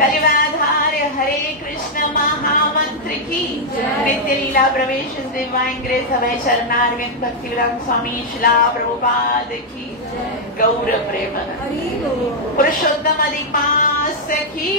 कलिवाधार्य हरे कृष्ण महामंत्र की, नित्य लीला प्रवेश दिव्यांग ग्रेस अभय शरणारविंद भक्ति विराम स्वामी शिला प्रभुपाद की, गौर प्रेम पुरुषोत्तम अधिक पास की।